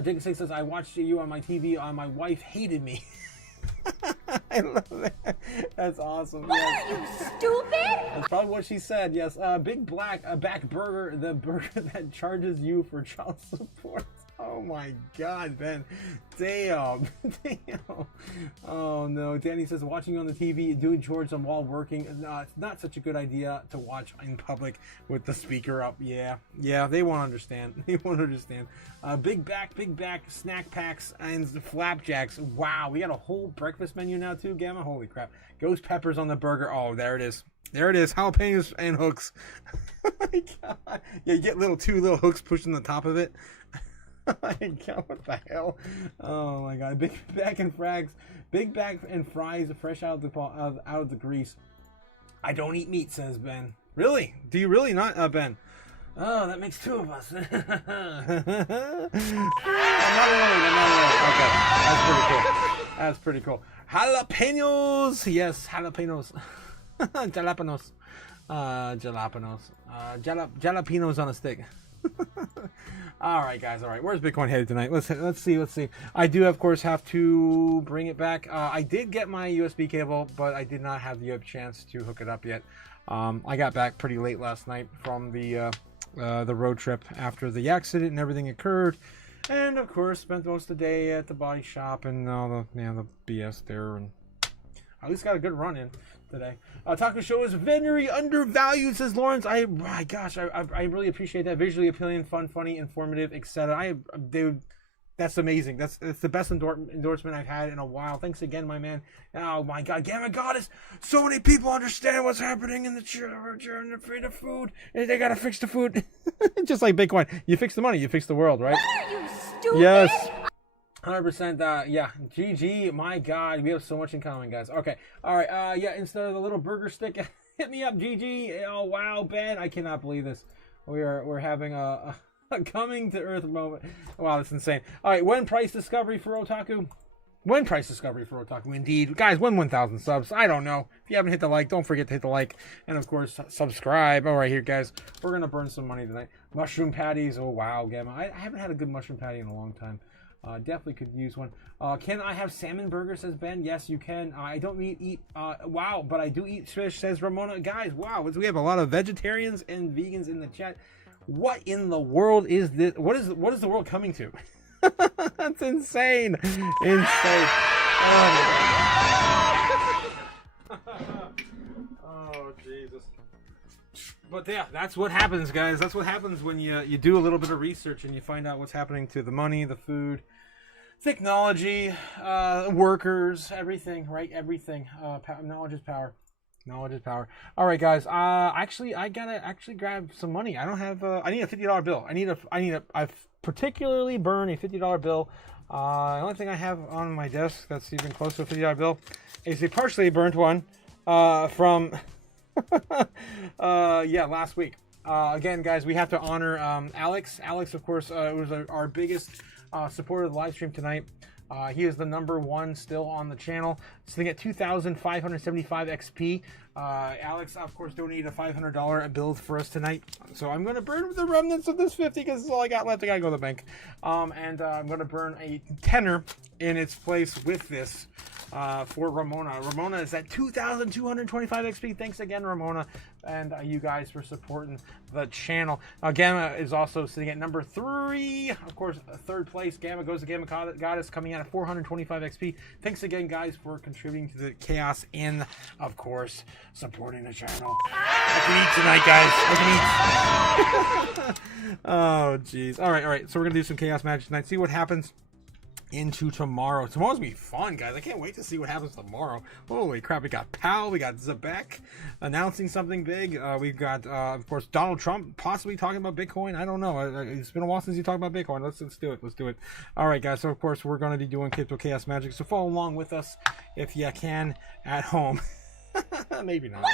Jake says, I watched you on my TV. My wife hated me. I love that. That's awesome. What are you, stupid? That's probably what she said. Yes. Big Black Back Burger, the burger that charges you for child support. Oh my God, Ben. Damn. Oh no. Danny says, watching you on the TV, doing chores while working. It's not such a good idea to watch in public with the speaker up. Yeah, they won't understand. Big back, snack packs, and flapjacks. Wow, we got a whole breakfast menu now too, Gamma. Holy crap. Ghost peppers on the burger. Oh, there it is. Jalapenos and hooks. Oh my God. Yeah, you get two little hooks pushed on the top of it. Oh my God, what the hell? Oh my God, big back and fries, fresh out of the grease. I don't eat meat, says Ben. Really? Do you really not, Ben? Oh, that makes 2 of us. I'm not alone. Okay, that's pretty cool. Jalapenos, yes, jalapenos. Jalapenos on a stick. All right, guys. All right, where's Bitcoin headed tonight? Let's see. I do, of course, have to bring it back. I did get my USB cable, but I did not have the chance to hook it up yet. I got back pretty late last night from the road trip after the accident and everything occurred, and of course spent most of the day at the body shop and all the BS there, and at least got a good run in today. Taco Show is very undervalued, says Lawrence. I really appreciate that. Visually appealing, fun, funny, informative, etc. Dude, that's amazing. That's the best endorsement I've had in a while. Thanks again, my man. Oh my God, Gamma Goddess. So many people understand what's happening in the food. They gotta fix the food. Just like Bitcoin. You fix the money, you fix the world, right? What are you, stupid? Yes. 100%, yeah, GG, my God, we have so much in common, guys. Okay, all right, yeah, instead of the little burger stick, hit me up, GG. Oh, wow, Ben, I cannot believe this. We're having a coming to Earth moment. Wow, that's insane. All right, when price discovery for Otaku? When price discovery for Otaku, indeed. Guys, when 1,000 subs? I don't know. If you haven't hit the like, don't forget to hit the like. And, of course, subscribe. All right, here, guys. We're going to burn some money tonight. Mushroom patties. Oh, wow, Gamma. I haven't had a good mushroom patty in a long time. Definitely could use one. Can I have salmon burger, says Ben? Yes, you can. I don't eat wow, but I do eat fish, says Ramona. Guys, wow, we have a lot of vegetarians and vegans in the chat. What in the world is this? What is the world coming to? That's insane. Oh, Jesus. But yeah, that's what happens, guys. That's what happens when you do a little bit of research and you find out what's happening to the money, the food, technology, workers, everything, right? Everything. Knowledge is power. Knowledge is power. All right, guys. Actually, I gotta grab some money. I don't have. I need a $50 bill. I particularly burn a $50 bill. The only thing I have on my desk that's even close to a $50 bill is a partially burnt one from last week. Again, guys, we have to honor Alex. Alex, of course, was our biggest supporter of the live stream tonight. He is the #1 still on the channel, sitting at 2,575 XP. Alex, of course, donated a $500 bill for us tonight. So I'm going to burn the remnants of this 50 because it's all I got left. I got to go to the bank. And I'm going to burn a tenner in its place with this for Ramona. Ramona is at 2,225 XP. Thanks again, Ramona, and you guys for supporting the channel. Gamma is also sitting at #3. Of course, third place. Gamma goes to Gamma Goddess, coming out at 425 XP. Thanks again, guys, for contributing to the chaos and, of course, supporting the channel. I can eat tonight, guys. I can eat. Oh, jeez. All right. So we're gonna do some chaos magic tonight. See what happens into tomorrow. Tomorrow's gonna be fun, guys. I can't wait to see what happens tomorrow. Holy crap, we got Powell, we got Zebek announcing something big. We've got of course Donald Trump possibly talking about Bitcoin. I don't know. It's been a while since you talked about Bitcoin. Let's do it. All right, guys. So of course we're going to be doing Crypto Chaos Magic, so follow along with us if you can at home. Maybe not.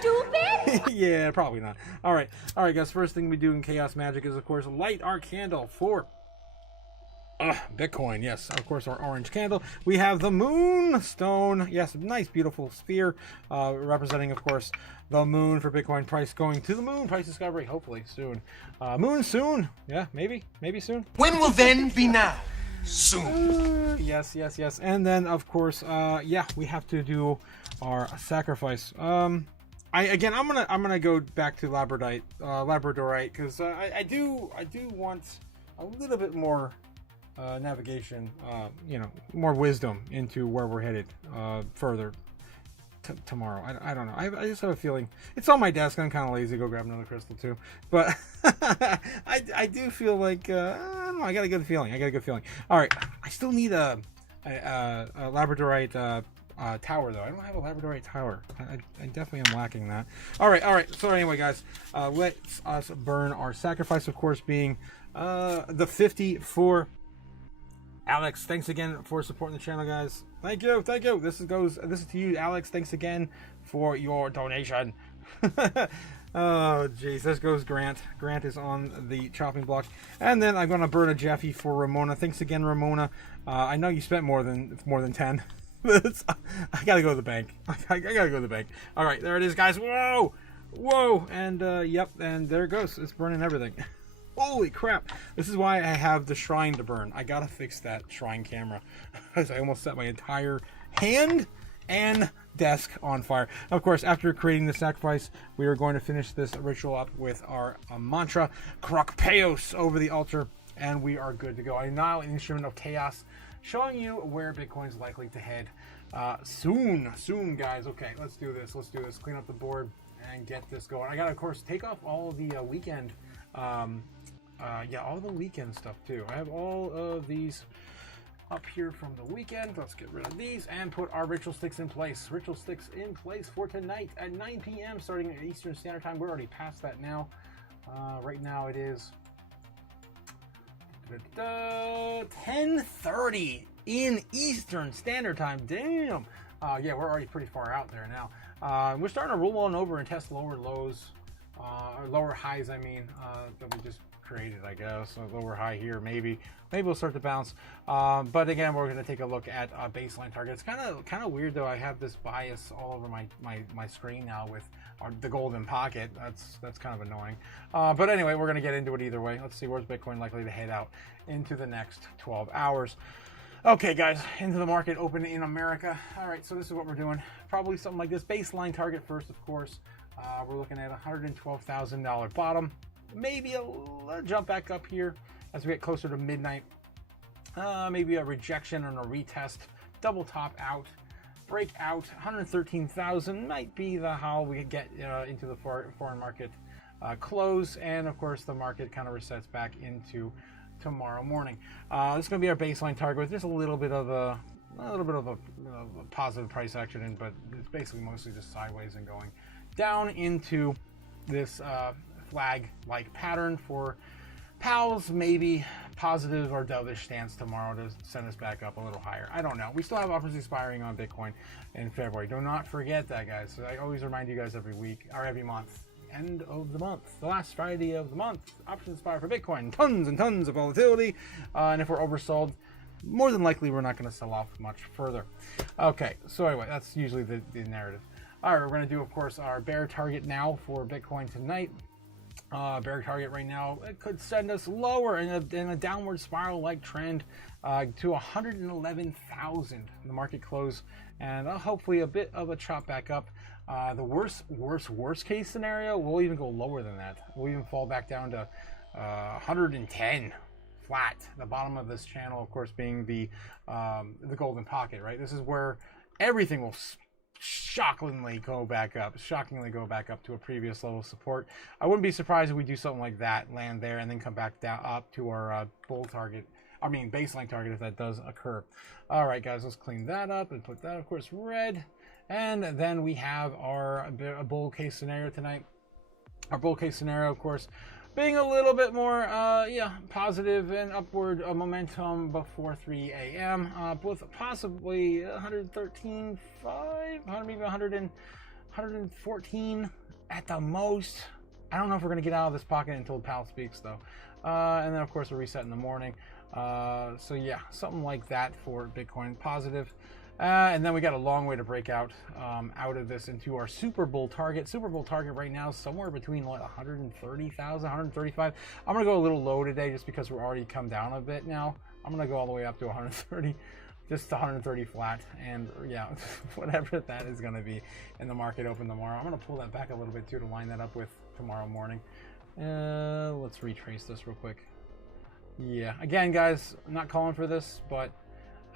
Stupid? Yeah, probably not. All right, guys. First thing we do in Chaos Magic is, of course, light our candle for Bitcoin. Yes, of course, our orange candle. We have the moonstone. Yes, nice, beautiful sphere representing, of course, the moon for Bitcoin. Price going to the moon. Price discovery, hopefully soon. Moon soon. Yeah, maybe soon. When will then be now? Soon. Yes. And then, of course, we have to do our sacrifice. I'm gonna go back to Labradorite, because I do want a little bit more navigation, more wisdom into where we're headed further tomorrow. I don't know. I just have a feeling it's on my desk. I'm kind of lazy to go grab another crystal too, but I do feel like I don't know. I got a good feeling. All right, I still need a Labradorite tower though. I don't have a Labradorite tower. I definitely am lacking that. All right. So anyway, guys, let's us burn our sacrifice. Of course, being the 50 for Alex. Thanks again for supporting the channel, guys. Thank you. This is to you, Alex. Thanks again for your donation. Oh, jeez. This goes Grant. Grant is on the chopping block. And then I'm going to burn a Jeffy for Ramona. Thanks again, Ramona. I know you spent more than 10. I got to go to the bank. I got to go to the bank. All right, there it is, guys. Whoa. And, yep, and there it goes. It's burning everything. Holy crap. This is why I have the shrine to burn. I got to fix that shrine camera. Because I almost set my entire hand and desk on fire. Of course, after creating the sacrifice, we are going to finish this ritual up with our mantra, CRPYPTO, over the altar, and we are good to go. I now an instrument of chaos, showing you where Bitcoin is likely to head soon, guys. Okay, let's do this. Clean up the board and get this going. I gotta, of course, take off all of the weekend, all the weekend stuff too. I have all of these up here from the weekend. Let's get rid of these and put our ritual sticks in place. Ritual sticks in place for tonight at 9 p.m. starting at Eastern Standard Time. We're already past that now. Right now it is 10:30 in Eastern Standard Time. Damn. We're already pretty far out there now. We're starting to roll on over and test lower lows, or lower highs. I mean, that we just created, I guess. So lower high here, maybe we'll start to bounce. But again, we're going to take a look at baseline targets. Kind of weird though. I have this bias all over my screen now with the golden pocket. That's kind of annoying. But anyway, we're going to get into it either way. Let's see, where's Bitcoin likely to head out into the next 12 hours. Okay, guys, into the market open in America. All right, so this is what we're doing. Probably something like this. Baseline target first, of course. We're looking at $112,000 bottom. Maybe a jump back up here as we get closer to midnight. Maybe a rejection and a retest. Double top out. Break out. 113,000 might be how we get into the foreign market close. And, of course, the market kind of resets back into tomorrow morning. This is going to be our baseline target with just a little bit of a a little bit of a positive price action, but it's basically mostly just sideways and going down into this flag-like pattern for PALs, maybe positive or dovish stance tomorrow to send us back up a little higher. I don't know. We still have offers expiring on Bitcoin in February. Do not forget that, guys. So I always remind you guys every week or every month. End of the month, the last Friday of the month, options expire for Bitcoin. Tons and tons of volatility. And if we're oversold, more than likely we're not going to sell off much further. Okay, so anyway, that's usually the narrative. All right, we're going to do, of course, our bear target now for Bitcoin tonight. Bear target right now, it could send us lower in a downward spiral like trend to 111,000 the market close, and hopefully a bit of a chop back up. The worst case scenario, we'll even go lower than that. We'll even fall back down to 110 flat. The bottom of this channel, of course, being the golden pocket, right? This is where everything will shockingly go back up to a previous level of support. I wouldn't be surprised if we do something like that, land there, and then come back down up to our baseline target if that does occur. All right, guys, let's clean that up and put that, of course, red. And then we have our bull case scenario tonight. Our bull case scenario, of course, being a little bit more positive and upward momentum before 3 a.m. With possibly 113.5, maybe 114 at the most. I don't know if we're going to get out of this pocket until Powell speaks, though. And then, of course, a reset in the morning. So, yeah, something like that for Bitcoin positive. And then we got a long way to break out of this into our Super Bull target. Super Bull target right now is somewhere between 130,000, 135. I'm going to go a little low today just because we're already come down a bit now. I'm going to go all the way up to 130, just 130 flat. And yeah, whatever that is going to be in the market open tomorrow. I'm going to pull that back a little bit too to line that up with tomorrow morning. Let's retrace this real quick. Yeah, again, guys, I'm not calling for this, but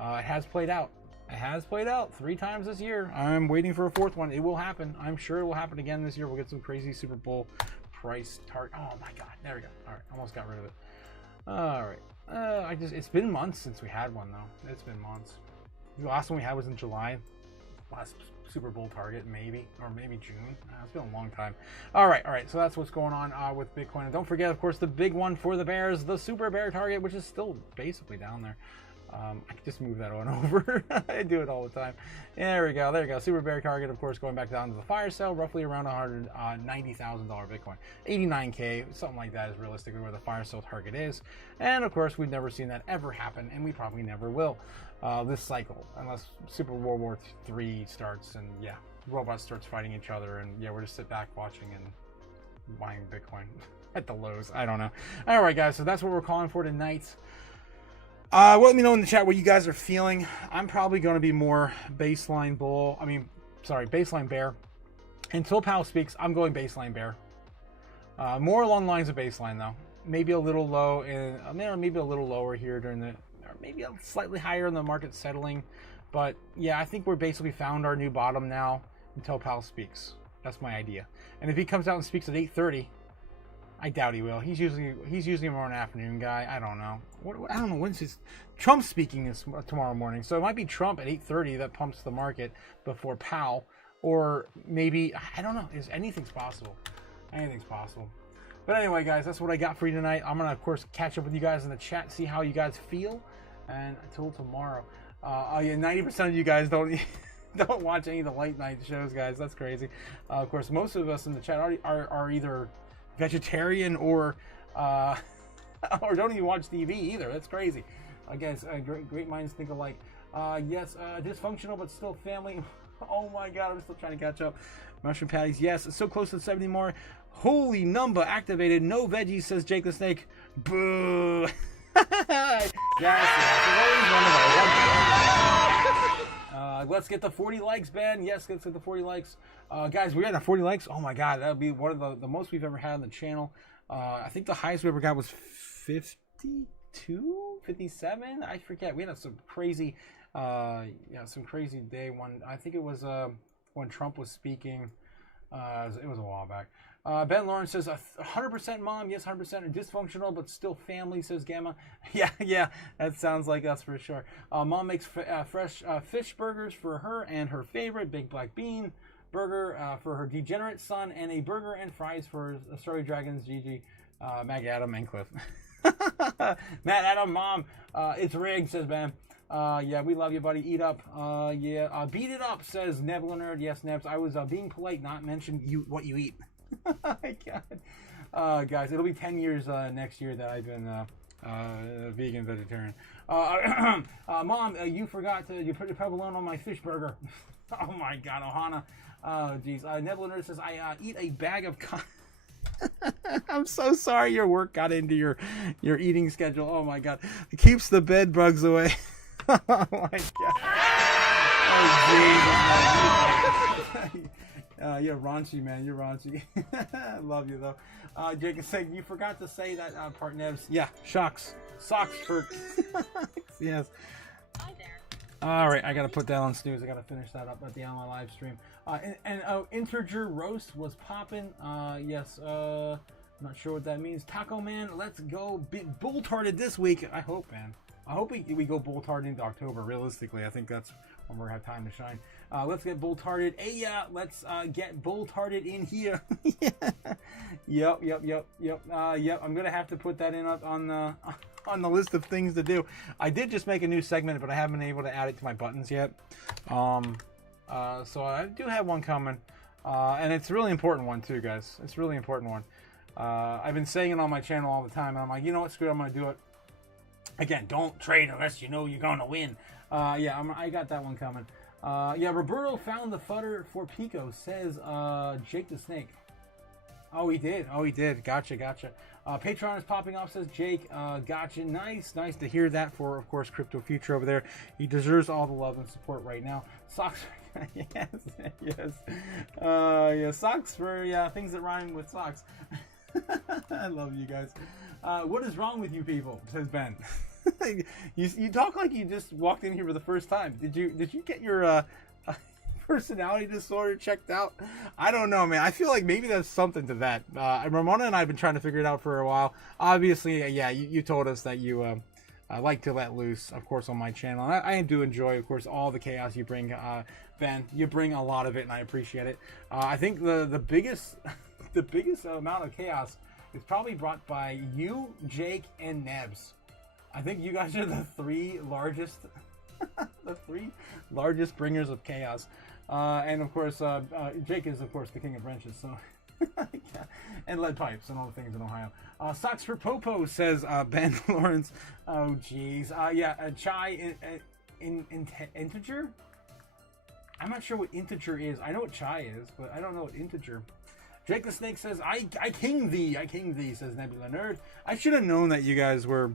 it has played out. It has played out 3 times this year. I'm waiting for a 4th one. It will happen. I'm sure it will happen again this year. We'll get some crazy Super Bowl price target. Oh my God, there we go. All right, almost got rid of it. All right, it's been months since we had one though. It's been months. The last one we had was in July. Last Super Bowl target, maybe, or maybe June. It's been a long time. All right. So that's what's going on with Bitcoin. And don't forget, of course, the big one for the bears, the super bear target, which is still basically down there. I can just move that on over. I do it all the time. There we go. Super bear target, of course, going back down to the fire sale, roughly around $190,000 Bitcoin. 89K, something like that is realistically where the fire sale target is. And of course, we've never seen that ever happen, and we probably never will this cycle, unless Super World War III starts and yeah, robots starts fighting each other, and yeah, we're just sit back watching and buying Bitcoin at the lows. I don't know. All right, guys, so that's what we're calling for tonight. Let me know in the chat what you guys are feeling. I'm probably going to be more baseline bear. Until Powell speaks, I'm going baseline bear. More along the lines of baseline, though. Maybe a little low, maybe a little lower here during or maybe slightly higher in the market settling. But yeah, I think we're basically found our new bottom now until Powell speaks. That's my idea. And if he comes out and speaks at 8:30, I doubt he will. He's usually more an afternoon guy. I don't know. I don't know when's his Trump speaking is tomorrow morning. So it might be Trump at 8:30 that pumps the market before Powell, or maybe I don't know. Anything's possible. Anything's possible. But anyway, guys, that's what I got for you tonight. I'm gonna, of course, catch up with you guys in the chat, see how you guys feel, and until tomorrow. Yeah, 90% of you guys don't watch any of the late night shows, guys. That's crazy. Of course, most of us in the chat are either vegetarian or don't even watch TV either. That's crazy. Guys, great minds think alike. Yes, dysfunctional but still family. Oh my God, I'm still trying to catch up. Mushroom patties, yes, it's so close to 70 more. Holy number activated. No veggies, says Jake the Snake. Boo. Let's get the 40 likes, Ben. Yes, let's get the 40 likes. Guys, we're at 40 likes. Oh my God, that would be one of the most we've ever had on the channel. I think the highest we ever got was 52, 57. I forget. We had some crazy, some crazy day one. I think it was when Trump was speaking. It was a while back. Ben Lawrence says 100% mom, yes, 100% dysfunctional, but still family, says Gamma. Yeah, that sounds like us for sure. Mom makes fresh fish burgers for her and her favorite Big Black Bean burger for her degenerate son, and a burger and fries for Story Dragons, Gigi, Mag Adam, and Cliff. Matt Adam, mom, it's rigged, says Ben. Yeah, we love you, buddy. Eat up. Yeah, beat it up, says Nebula Nerd. Yes, Nebs. I was being polite, not mention what you eat. My God. Guys, it'll be 10 years next year that I've been vegan vegetarian. Mom, you forgot you put your provolone on my fish burger. Oh my God, Ohana. Oh geez. Nebula Nerd says I eat a bag of. I'm so sorry your work got into your eating schedule. Oh my God, it keeps the bed bugs away. Oh my God. Oh Jesus. You're raunchy, man. You're raunchy. I love you though. Jake is saying you forgot to say that part, Nebs. Yeah, socks for. Yes. Hi there. All right, I gotta put that on snooze. I gotta finish that up at the on my live stream. And integer roast was popping. Yes. I'm not sure what that means. Taco Man, let's go bull-tarded this week. I hope, man. I hope we go bull-tarded into October. Realistically, I think that's when we're gonna have time to shine. Let's get bull-tarded. Hey, yeah, let's get bull-tarded in here. Yeah. Yep. I'm gonna have to put that in on the list of things to do. I did just make a new segment, but I haven't been able to add it to my buttons yet. So I do have one coming, and it's a really important one too, guys. It's a really important one. I've been saying it on my channel all the time, and I'm like, you know what, screw it, I'm gonna do it. Again, don't trade unless you know you're gonna win. Yeah, I got that one coming. Yeah, Roberto found the fodder for Pico, says Jake the Snake. Oh, he did. Gotcha. Patreon is popping off, says Jake. Gotcha. Nice to hear that for, of course, Crypto Future over there. He deserves all the love and support right now. Socks. yes. Yeah, socks for things that rhyme with socks. I love you guys. What is wrong with you people? Says Ben. You talk like you just walked in here for the first time. Did you get your personality disorder checked out? I don't know, man. I feel like maybe there's something to that. Ramona and I have been trying to figure it out for a while. Obviously, yeah, you told us that you like to let loose, of course, on my channel. And I do enjoy, of course, all the chaos you bring, Ben. You bring a lot of it, and I appreciate it. I think the biggest amount of chaos is probably brought by you, Jake, and Nebs. I think you guys are the three largest bringers of chaos. And of course, Jake is, of course, the king of wrenches, so and lead pipes and all the things in Ohio. Socks for Popo, says Ben Lawrence. Oh, geez. Yeah, chai in integer? I'm not sure what integer is. I know what chai is, but I don't know what integer. Jake the Snake says, I king thee, says Nebula Nerd. I should have known that you guys were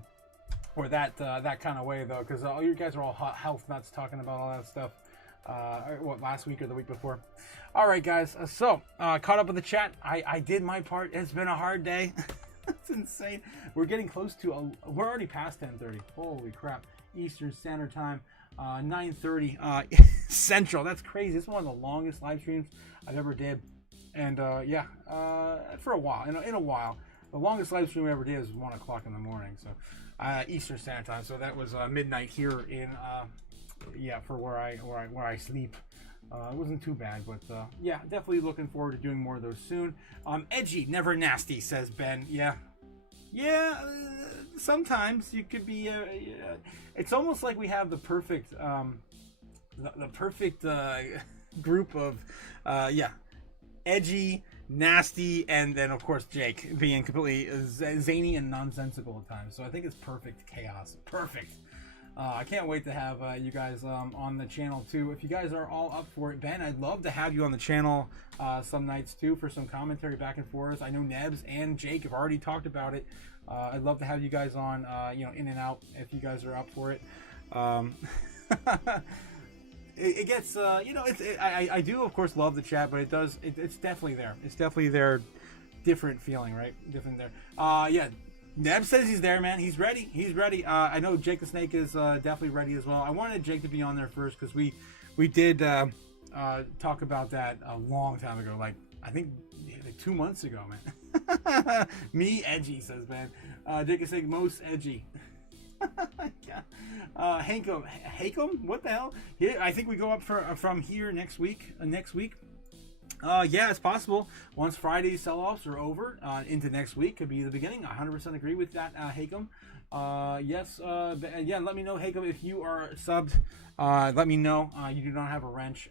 that kind of way, though, because all you guys are all health nuts talking about all that stuff. Last week or the week before. All right, guys. So, caught up with the chat. I did my part. It's been a hard day. It's insane. We're getting close to, we're already past 10:30. Holy crap. Eastern Standard Time, 9:30 Central. That's crazy. This is one of the longest live streams I've ever did. And, yeah, for a while. In a while. The longest live stream we ever did was 1 o'clock in the morning. So, Eastern Standard Time. So that was midnight here in, for where I sleep. It wasn't too bad, but yeah, definitely looking forward to doing more of those soon. Edgy, never nasty, says Ben. Yeah. Sometimes you could be. It's almost like we have the perfect, group of, edgy, nasty, and then of course Jake being completely zany and nonsensical at times. So I think it's perfect chaos. Perfect. I can't wait to have you guys on the channel too. If you guys are all up for it, Ben, I'd love to have you on the channel some nights too for some commentary back and forth. I know Nebs and Jake have already talked about it. I'd love to have you guys on, in and out if you guys are up for it. It gets, I do of course love the chat, but it's definitely there. It's definitely their different feeling, right? Different there. Yeah. Neb says he's there, man. He's ready. I know Jake the Snake is definitely ready as well. I wanted Jake to be on there first because we did talk about that a long time ago. Like I think like 2 months ago, man. Me edgy, says Ben. Jake is saying most edgy. Hankum, what the hell? Here, I think we go up from here next week. Yeah, it's possible. Once Friday's sell-offs are over, into next week could be the beginning. I 100% agree with that, Hakum. Yes, yeah, let me know, Hakum, if you are subbed. Let me know you do not have a wrench.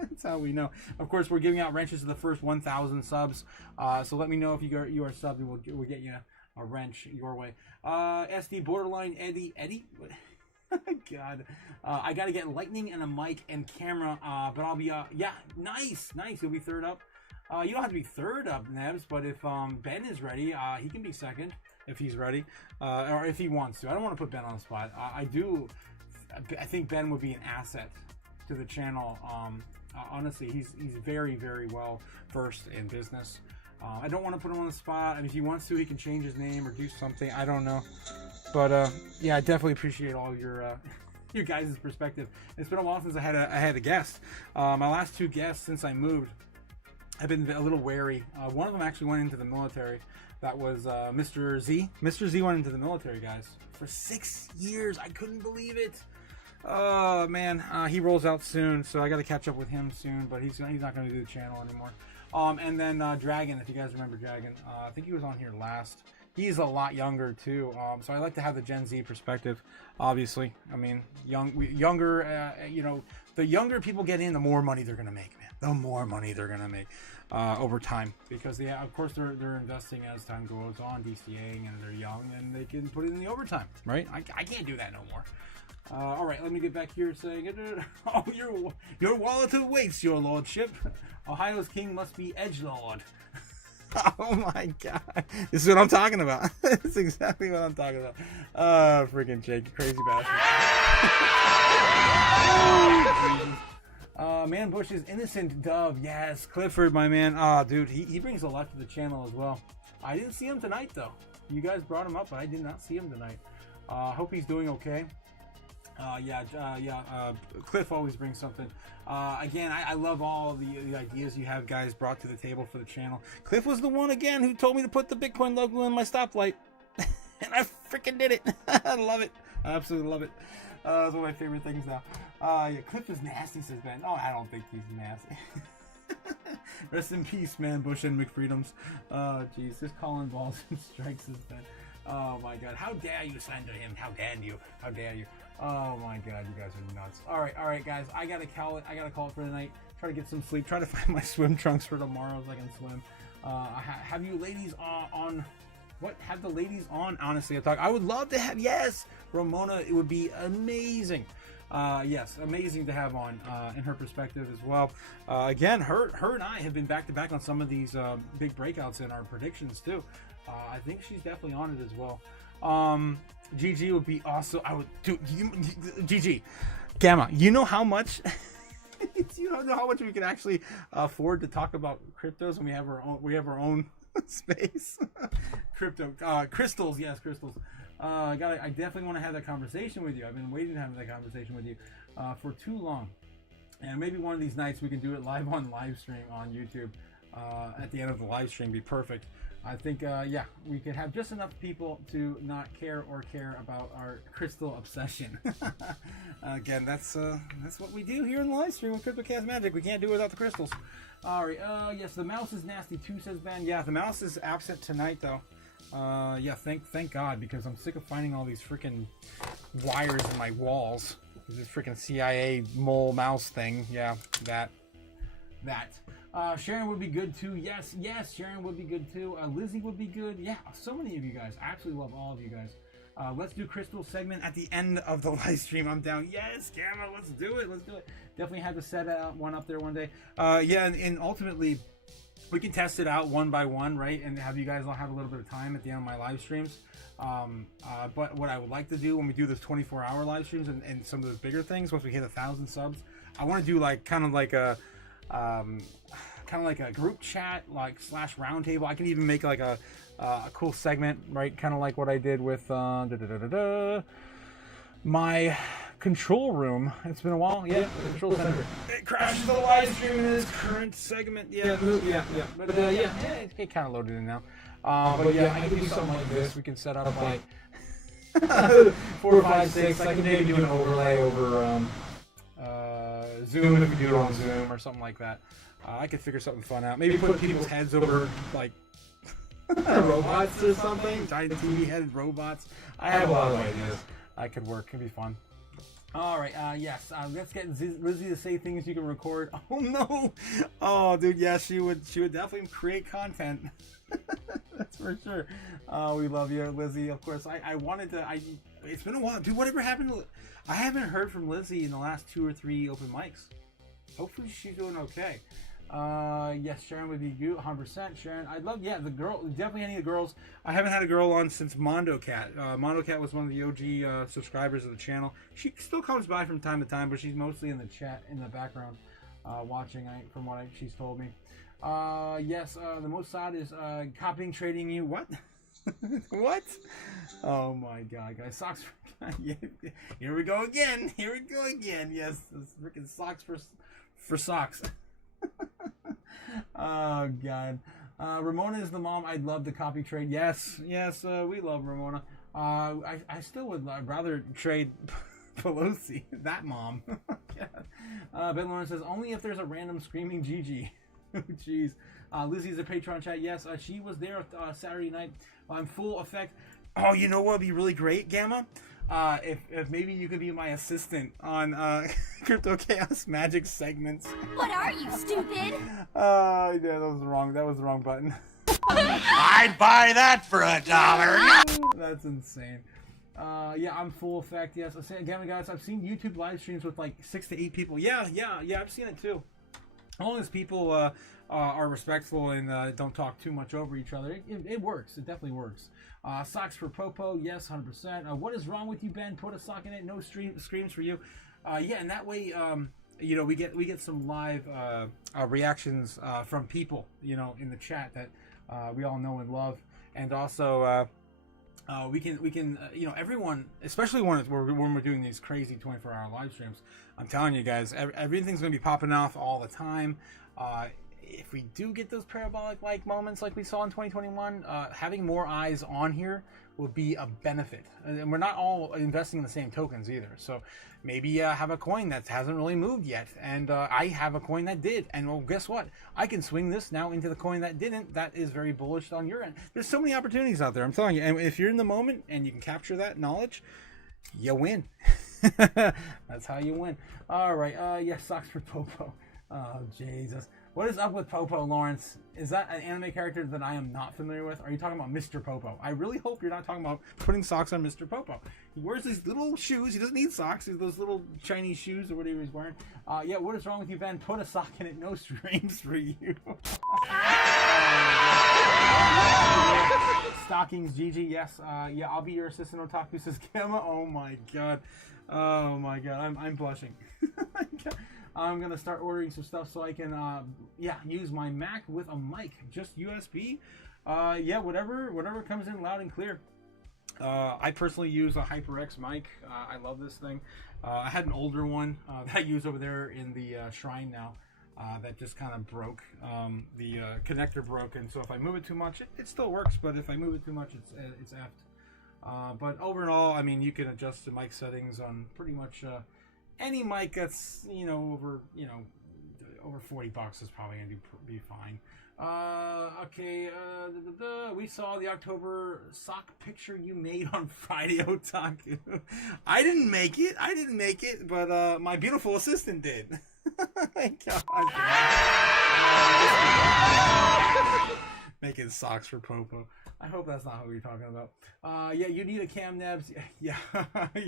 That's how we know. Of course, we're giving out wrenches to the first 1,000 subs. So let me know if you are subbed, and we'll get you a wrench your way. SD Borderline Eddie. God, I gotta get lightning and a mic and camera, but I'll be yeah, nice. You'll be third up. You don't have to be third up, Nebs, but if Ben is ready, he can be second if he's ready, or if he wants to. I don't want to put Ben on the spot. I think Ben would be an asset to the channel. Honestly, he's very, very well versed in business. I don't want to put him on the spot. I mean, if he wants to, he can change his name or do something. I don't know. But yeah, I definitely appreciate all your guys' perspective. It's been a while since I had a guest. My last 2 guests since I moved, I've been a little wary. One of them actually went into the military. That was Mr. Z. Mr. Z went into the military, guys, for 6 years. I couldn't believe it. Oh man, he rolls out soon, so I got to catch up with him soon. But he's not going to do the channel anymore. And then Dragon, if you guys remember Dragon, I think he was on here last. He's a lot younger too, so I like to have the Gen Z perspective. Obviously, I mean, younger. You know, the younger people get in, the more money they're gonna make, man. The more money they're gonna make over time, because of course they're investing as time goes on, DCAing, and they're young, and they can put it in the overtime, right? I can't do that no more. All right, let me get back here saying, oh, your wallet awaits, your lordship. Ohio's king must be edgelord. Oh my god, this is what I'm talking about. This is exactly what I'm talking about. Freaking Jake, crazy bastard. Man Bush is innocent dove. Yes, Clifford, my man. Dude, he brings a lot to the channel as well. I didn't see him tonight though. You guys brought him up, but I did not see him tonight. Hope he's doing okay. Cliff always brings something. Again, I love all the ideas you have guys brought to the table for the channel. Cliff was the one again who told me to put the Bitcoin logo in my stoplight, and I freaking did it. I love it. I absolutely love it. It's one of my favorite things now. Yeah, Cliff is nasty, says Ben. Oh, I don't think he's nasty. Rest in peace, man, Bush and McFreedoms. Oh, jeez, just calling balls and strikes, says Ben. Oh my god, how dare you slander him? How dare you? How dare you? Oh my god, you guys are nuts. Alright guys, I gotta call it for the night. Try to get some sleep. Try to find my swim trunks for tomorrow so I can swim. Have you ladies on what? Have the ladies on Honestly Talk? I would love to have, yes, Ramona, it would be amazing. Yes, amazing to have on in her perspective as well. Again, her and I have been back to back on some of these big breakouts in our predictions too. I think she's definitely on it as well. GG would be awesome. I would do GG Gamma. You know how much you don't know how much we can actually afford to talk about cryptos when we have our own space. Crypto crystals, yes, crystals. I definitely want to have that conversation with you. I've been waiting to have that conversation with you for too long, and maybe one of these nights we can do it live on live stream on YouTube. At the end of the live stream, be perfect. I think, yeah, we could have just enough people to not care about our crystal obsession. Again, that's what we do here in the live stream with CryptoCast Magic. We can't do it without the crystals. All right. Yes, the mouse is nasty too, says Ben. Yeah, the mouse is absent tonight though. Yeah, thank God, because I'm sick of finding all these freaking wires in my walls. This freaking CIA mole mouse thing. Yeah, that. Sharon would be good too. Yes, Sharon would be good too. Lizzie would be good. Yeah, so many of you guys. I absolutely love all of you guys. Let's do crystal segment at the end of the live stream. I'm down. Yes, Gamma, let's do it. Definitely have to set one up there one day. Yeah, and ultimately, we can test it out one by one, right? And have you guys all have a little bit of time at the end of my live streams. But what I would like to do when we do this 24-hour live streams and some of those bigger things, once we hit 1,000 subs, I want to do like kind of like a group chat, like / roundtable. I can even make like a cool segment, right? Kind of like what I did with my control room. It's been a while. Yeah, the control center. It crashes the live stream in this current segment. Yeah. But it kind of loaded in now. But yeah, I can do something like this. We can set up like 4, 5, 6. I can maybe do an overlay over Zoom if we do it on Zoom or something like that. I could figure something fun out. Maybe put people's heads over like robots or something. Giant TV-headed robots. I have a lot of ideas. I could work. It'd be fun. All right. Yes. Let's get Lizzie to say things you can record. Oh no. Oh, dude. Yeah, she would definitely create content. That's for sure. We love you, Lizzie. Of course. I wanted to. It's been a while, dude. Whatever happened to? I haven't heard from Lizzie in the last 2 or 3 open mics. Hopefully she's doing okay. Yes, Sharon would be good, 100%. Sharon, I'd love, the girl, definitely any of the girls. I haven't had a girl on since Mondo Cat. Mondo Cat was one of the OG subscribers of the channel. She still comes by from time to time, but she's mostly in the chat, in the background, watching, from what she's told me. Yes, the most sad is copying, trading you. What? What? Oh my god, guys. Socks for... Here we go again. Here we go again. Yes, this freaking socks for socks. Oh god. Ramona is the mom. I'd love to copy trade. Yes, we love Ramona. I still would rather trade Pelosi, that mom. Ben Lawrence says only if there's a random screaming GG. Jeez. Lizzie's a Patreon chat. Yes, she was there Saturday night on full effect. Oh, you know what would be really great, Gamma? If maybe you could be my assistant on Crypto Chaos Magic segments. What are you, stupid? Yeah, that was wrong. That was the wrong button. I'd buy that for $1. That's insane. Yeah, I'm full effect. Yes, again, guys, I've seen YouTube live streams with like 6 to 8 people. Yeah, I've seen it too. As long as people are respectful and don't talk too much over each other, it works. It definitely works. Socks for Popo, yes, 100%. What is wrong with you, Ben? Put a sock in it. No screams for you. Yeah, and that way, you know, we get some live reactions from people, you know, in the chat that we all know and love, and also we can you know, everyone, especially when we're doing these crazy 24-hour live streams. I'm telling you guys, everything's gonna be popping off all the time. If we do get those parabolic-like moments like we saw in 2021, having more eyes on here will be a benefit. And we're not all investing in the same tokens either. So maybe have a coin that hasn't really moved yet, and I have a coin that did. And well, guess what? I can swing this now into the coin that didn't. That is very bullish on your end. There's so many opportunities out there, I'm telling you. And if you're in the moment and you can capture that knowledge, you win. That's how you win. All right. Yes, socks for Popo. Oh, Jesus. What is up with Popo, Lawrence? Is that an anime character that I am not familiar with? Are you talking about Mr. Popo? I really hope you're not talking about putting socks on Mr. Popo. He wears these little shoes. He doesn't need socks. He's those little Chinese shoes or whatever he's wearing. Yeah, what is wrong with you, Ben? Put a sock in it. No streams for you. Stockings, Gigi. Yes. Yeah, I'll be your assistant, Otaku, says Gamma. Oh my god. Oh my god. I'm blushing. I'm gonna start ordering some stuff so I can use my Mac with a mic, just USB. Yeah, whatever comes in loud and clear. I personally use a HyperX mic. I love this thing. I had an older one that I use over there in the shrine now. That just kind of broke. The connector broke, and so if I move it too much, it still works. But if I move it too much, it's effed. But overall, I mean, you can adjust the mic settings on pretty much any mic that's over $40 is probably gonna be fine. Okay. We saw the October sock picture you made on Friday, Otaku. I didn't make it, but my beautiful assistant did. Thank God. Making socks for Popo. I hope that's not what you're talking about. Yeah, you need a cam, Nebs. Yeah,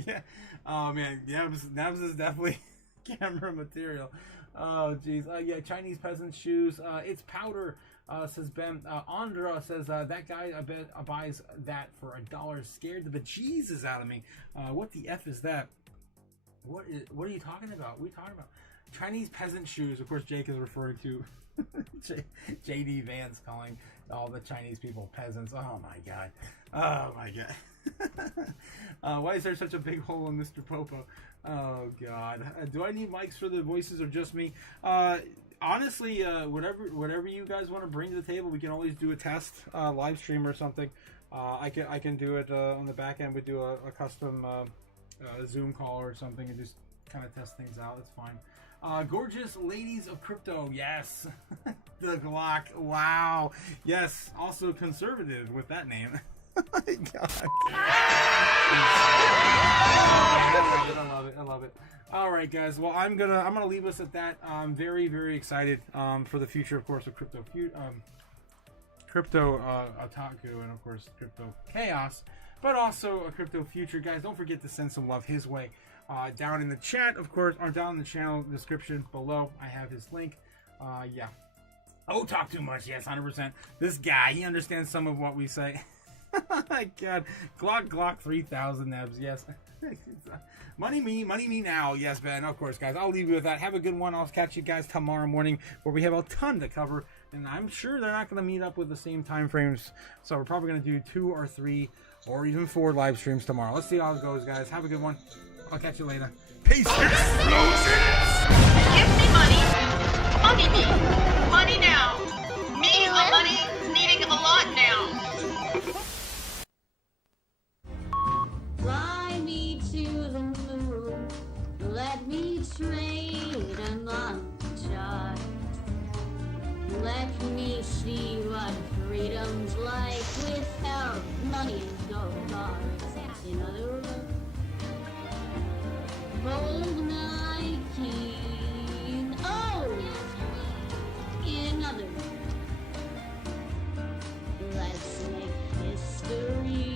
yeah. Oh man, Nebs is definitely camera material. Oh jeez. Yeah, Chinese peasant shoes. It's powder. Says Ben. Andra says that guy I bet buys that for $1. Scared the bejesus out of me. What the f is that? What are you talking about? What are you talking about? Chinese peasant shoes. Of course, Jake is referring to JD Vance calling all the Chinese people peasants. Oh my god. Oh my god. Why is there such a big hole in Mr. Popo? Oh God. Do I need mics for the voices or just me? Honestly, whatever you guys want to bring to the table, we can always do a test live stream or something. I can do it on the back end. We do a custom Zoom call or something and just kind of test things out. It's fine. Gorgeous ladies of crypto, yes. The Glock, wow, yes. Also conservative with that name. Oh my God. I love it. All right, guys. Well, I'm gonna leave us at that. I'm very, very excited for the future, of course, of Crypto Otaku and of course Crypto Chaos, but also a crypto future, guys. Don't forget to send some love his way. Down in the chat, of course, or down in the channel description below, I have his link. Yeah. Oh, talk too much. Yes, 100%. This guy, he understands some of what we say. Oh my God. Glock 3000 nebs. Yes. Money me now. Yes, Ben. Of course, guys. I'll leave you with that. Have a good one. I'll catch you guys tomorrow morning where we have a ton to cover. And I'm sure they're not going to meet up with the same time frames. So we're probably going to do 2 or 3 or even 4 live streams tomorrow. Let's see how it goes, guys. Have a good one. I'll catch you later. Peace. Give me money. Money me. Money now. Me a money needing a lot now. Fly me to the moon, let me trade a monshot. Let me see what freedom's like without money and gold bars. In other words, gold Nike. Oh, in other words, let's make history.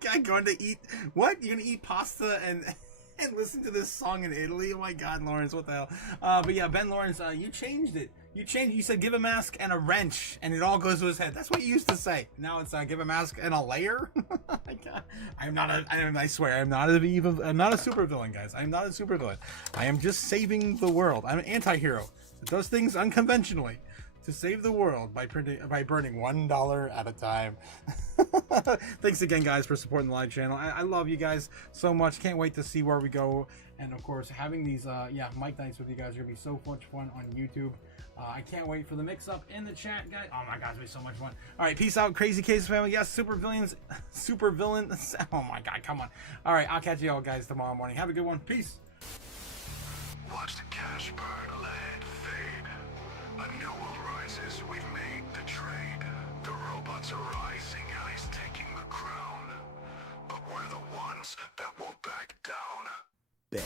Guy going to eat what? You're gonna eat pasta and listen to this song in Italy? Oh my God, Lawrence, what the hell? But yeah, Ben Lawrence, you changed it. You said give a mask and a wrench, and it all goes to his head. That's what you used to say. Now it's give a mask and a layer. I swear, I'm not a supervillain, guys. I'm not a supervillain. I am just saving the world. I'm an anti-hero that does things unconventionally to save the world by burning $1 at a time. Thanks again, guys, for supporting the live channel. I love you guys so much. Can't wait to see where we go. And of course, having these mic nights with you guys are gonna be so much fun on YouTube. I can't wait for the mix-up in the chat, guys. Oh my God, it's gonna be so much fun. All right, peace out, Crazy Case family. Yes, super villain. Oh my God, come on. All right, I'll catch you all guys tomorrow morning. Have a good one. Peace. Watch the cash burn, land fade. A new world rises, we've made the trade. The robots are rising, he's taking the crown. But we're the ones that won't back down. Bet.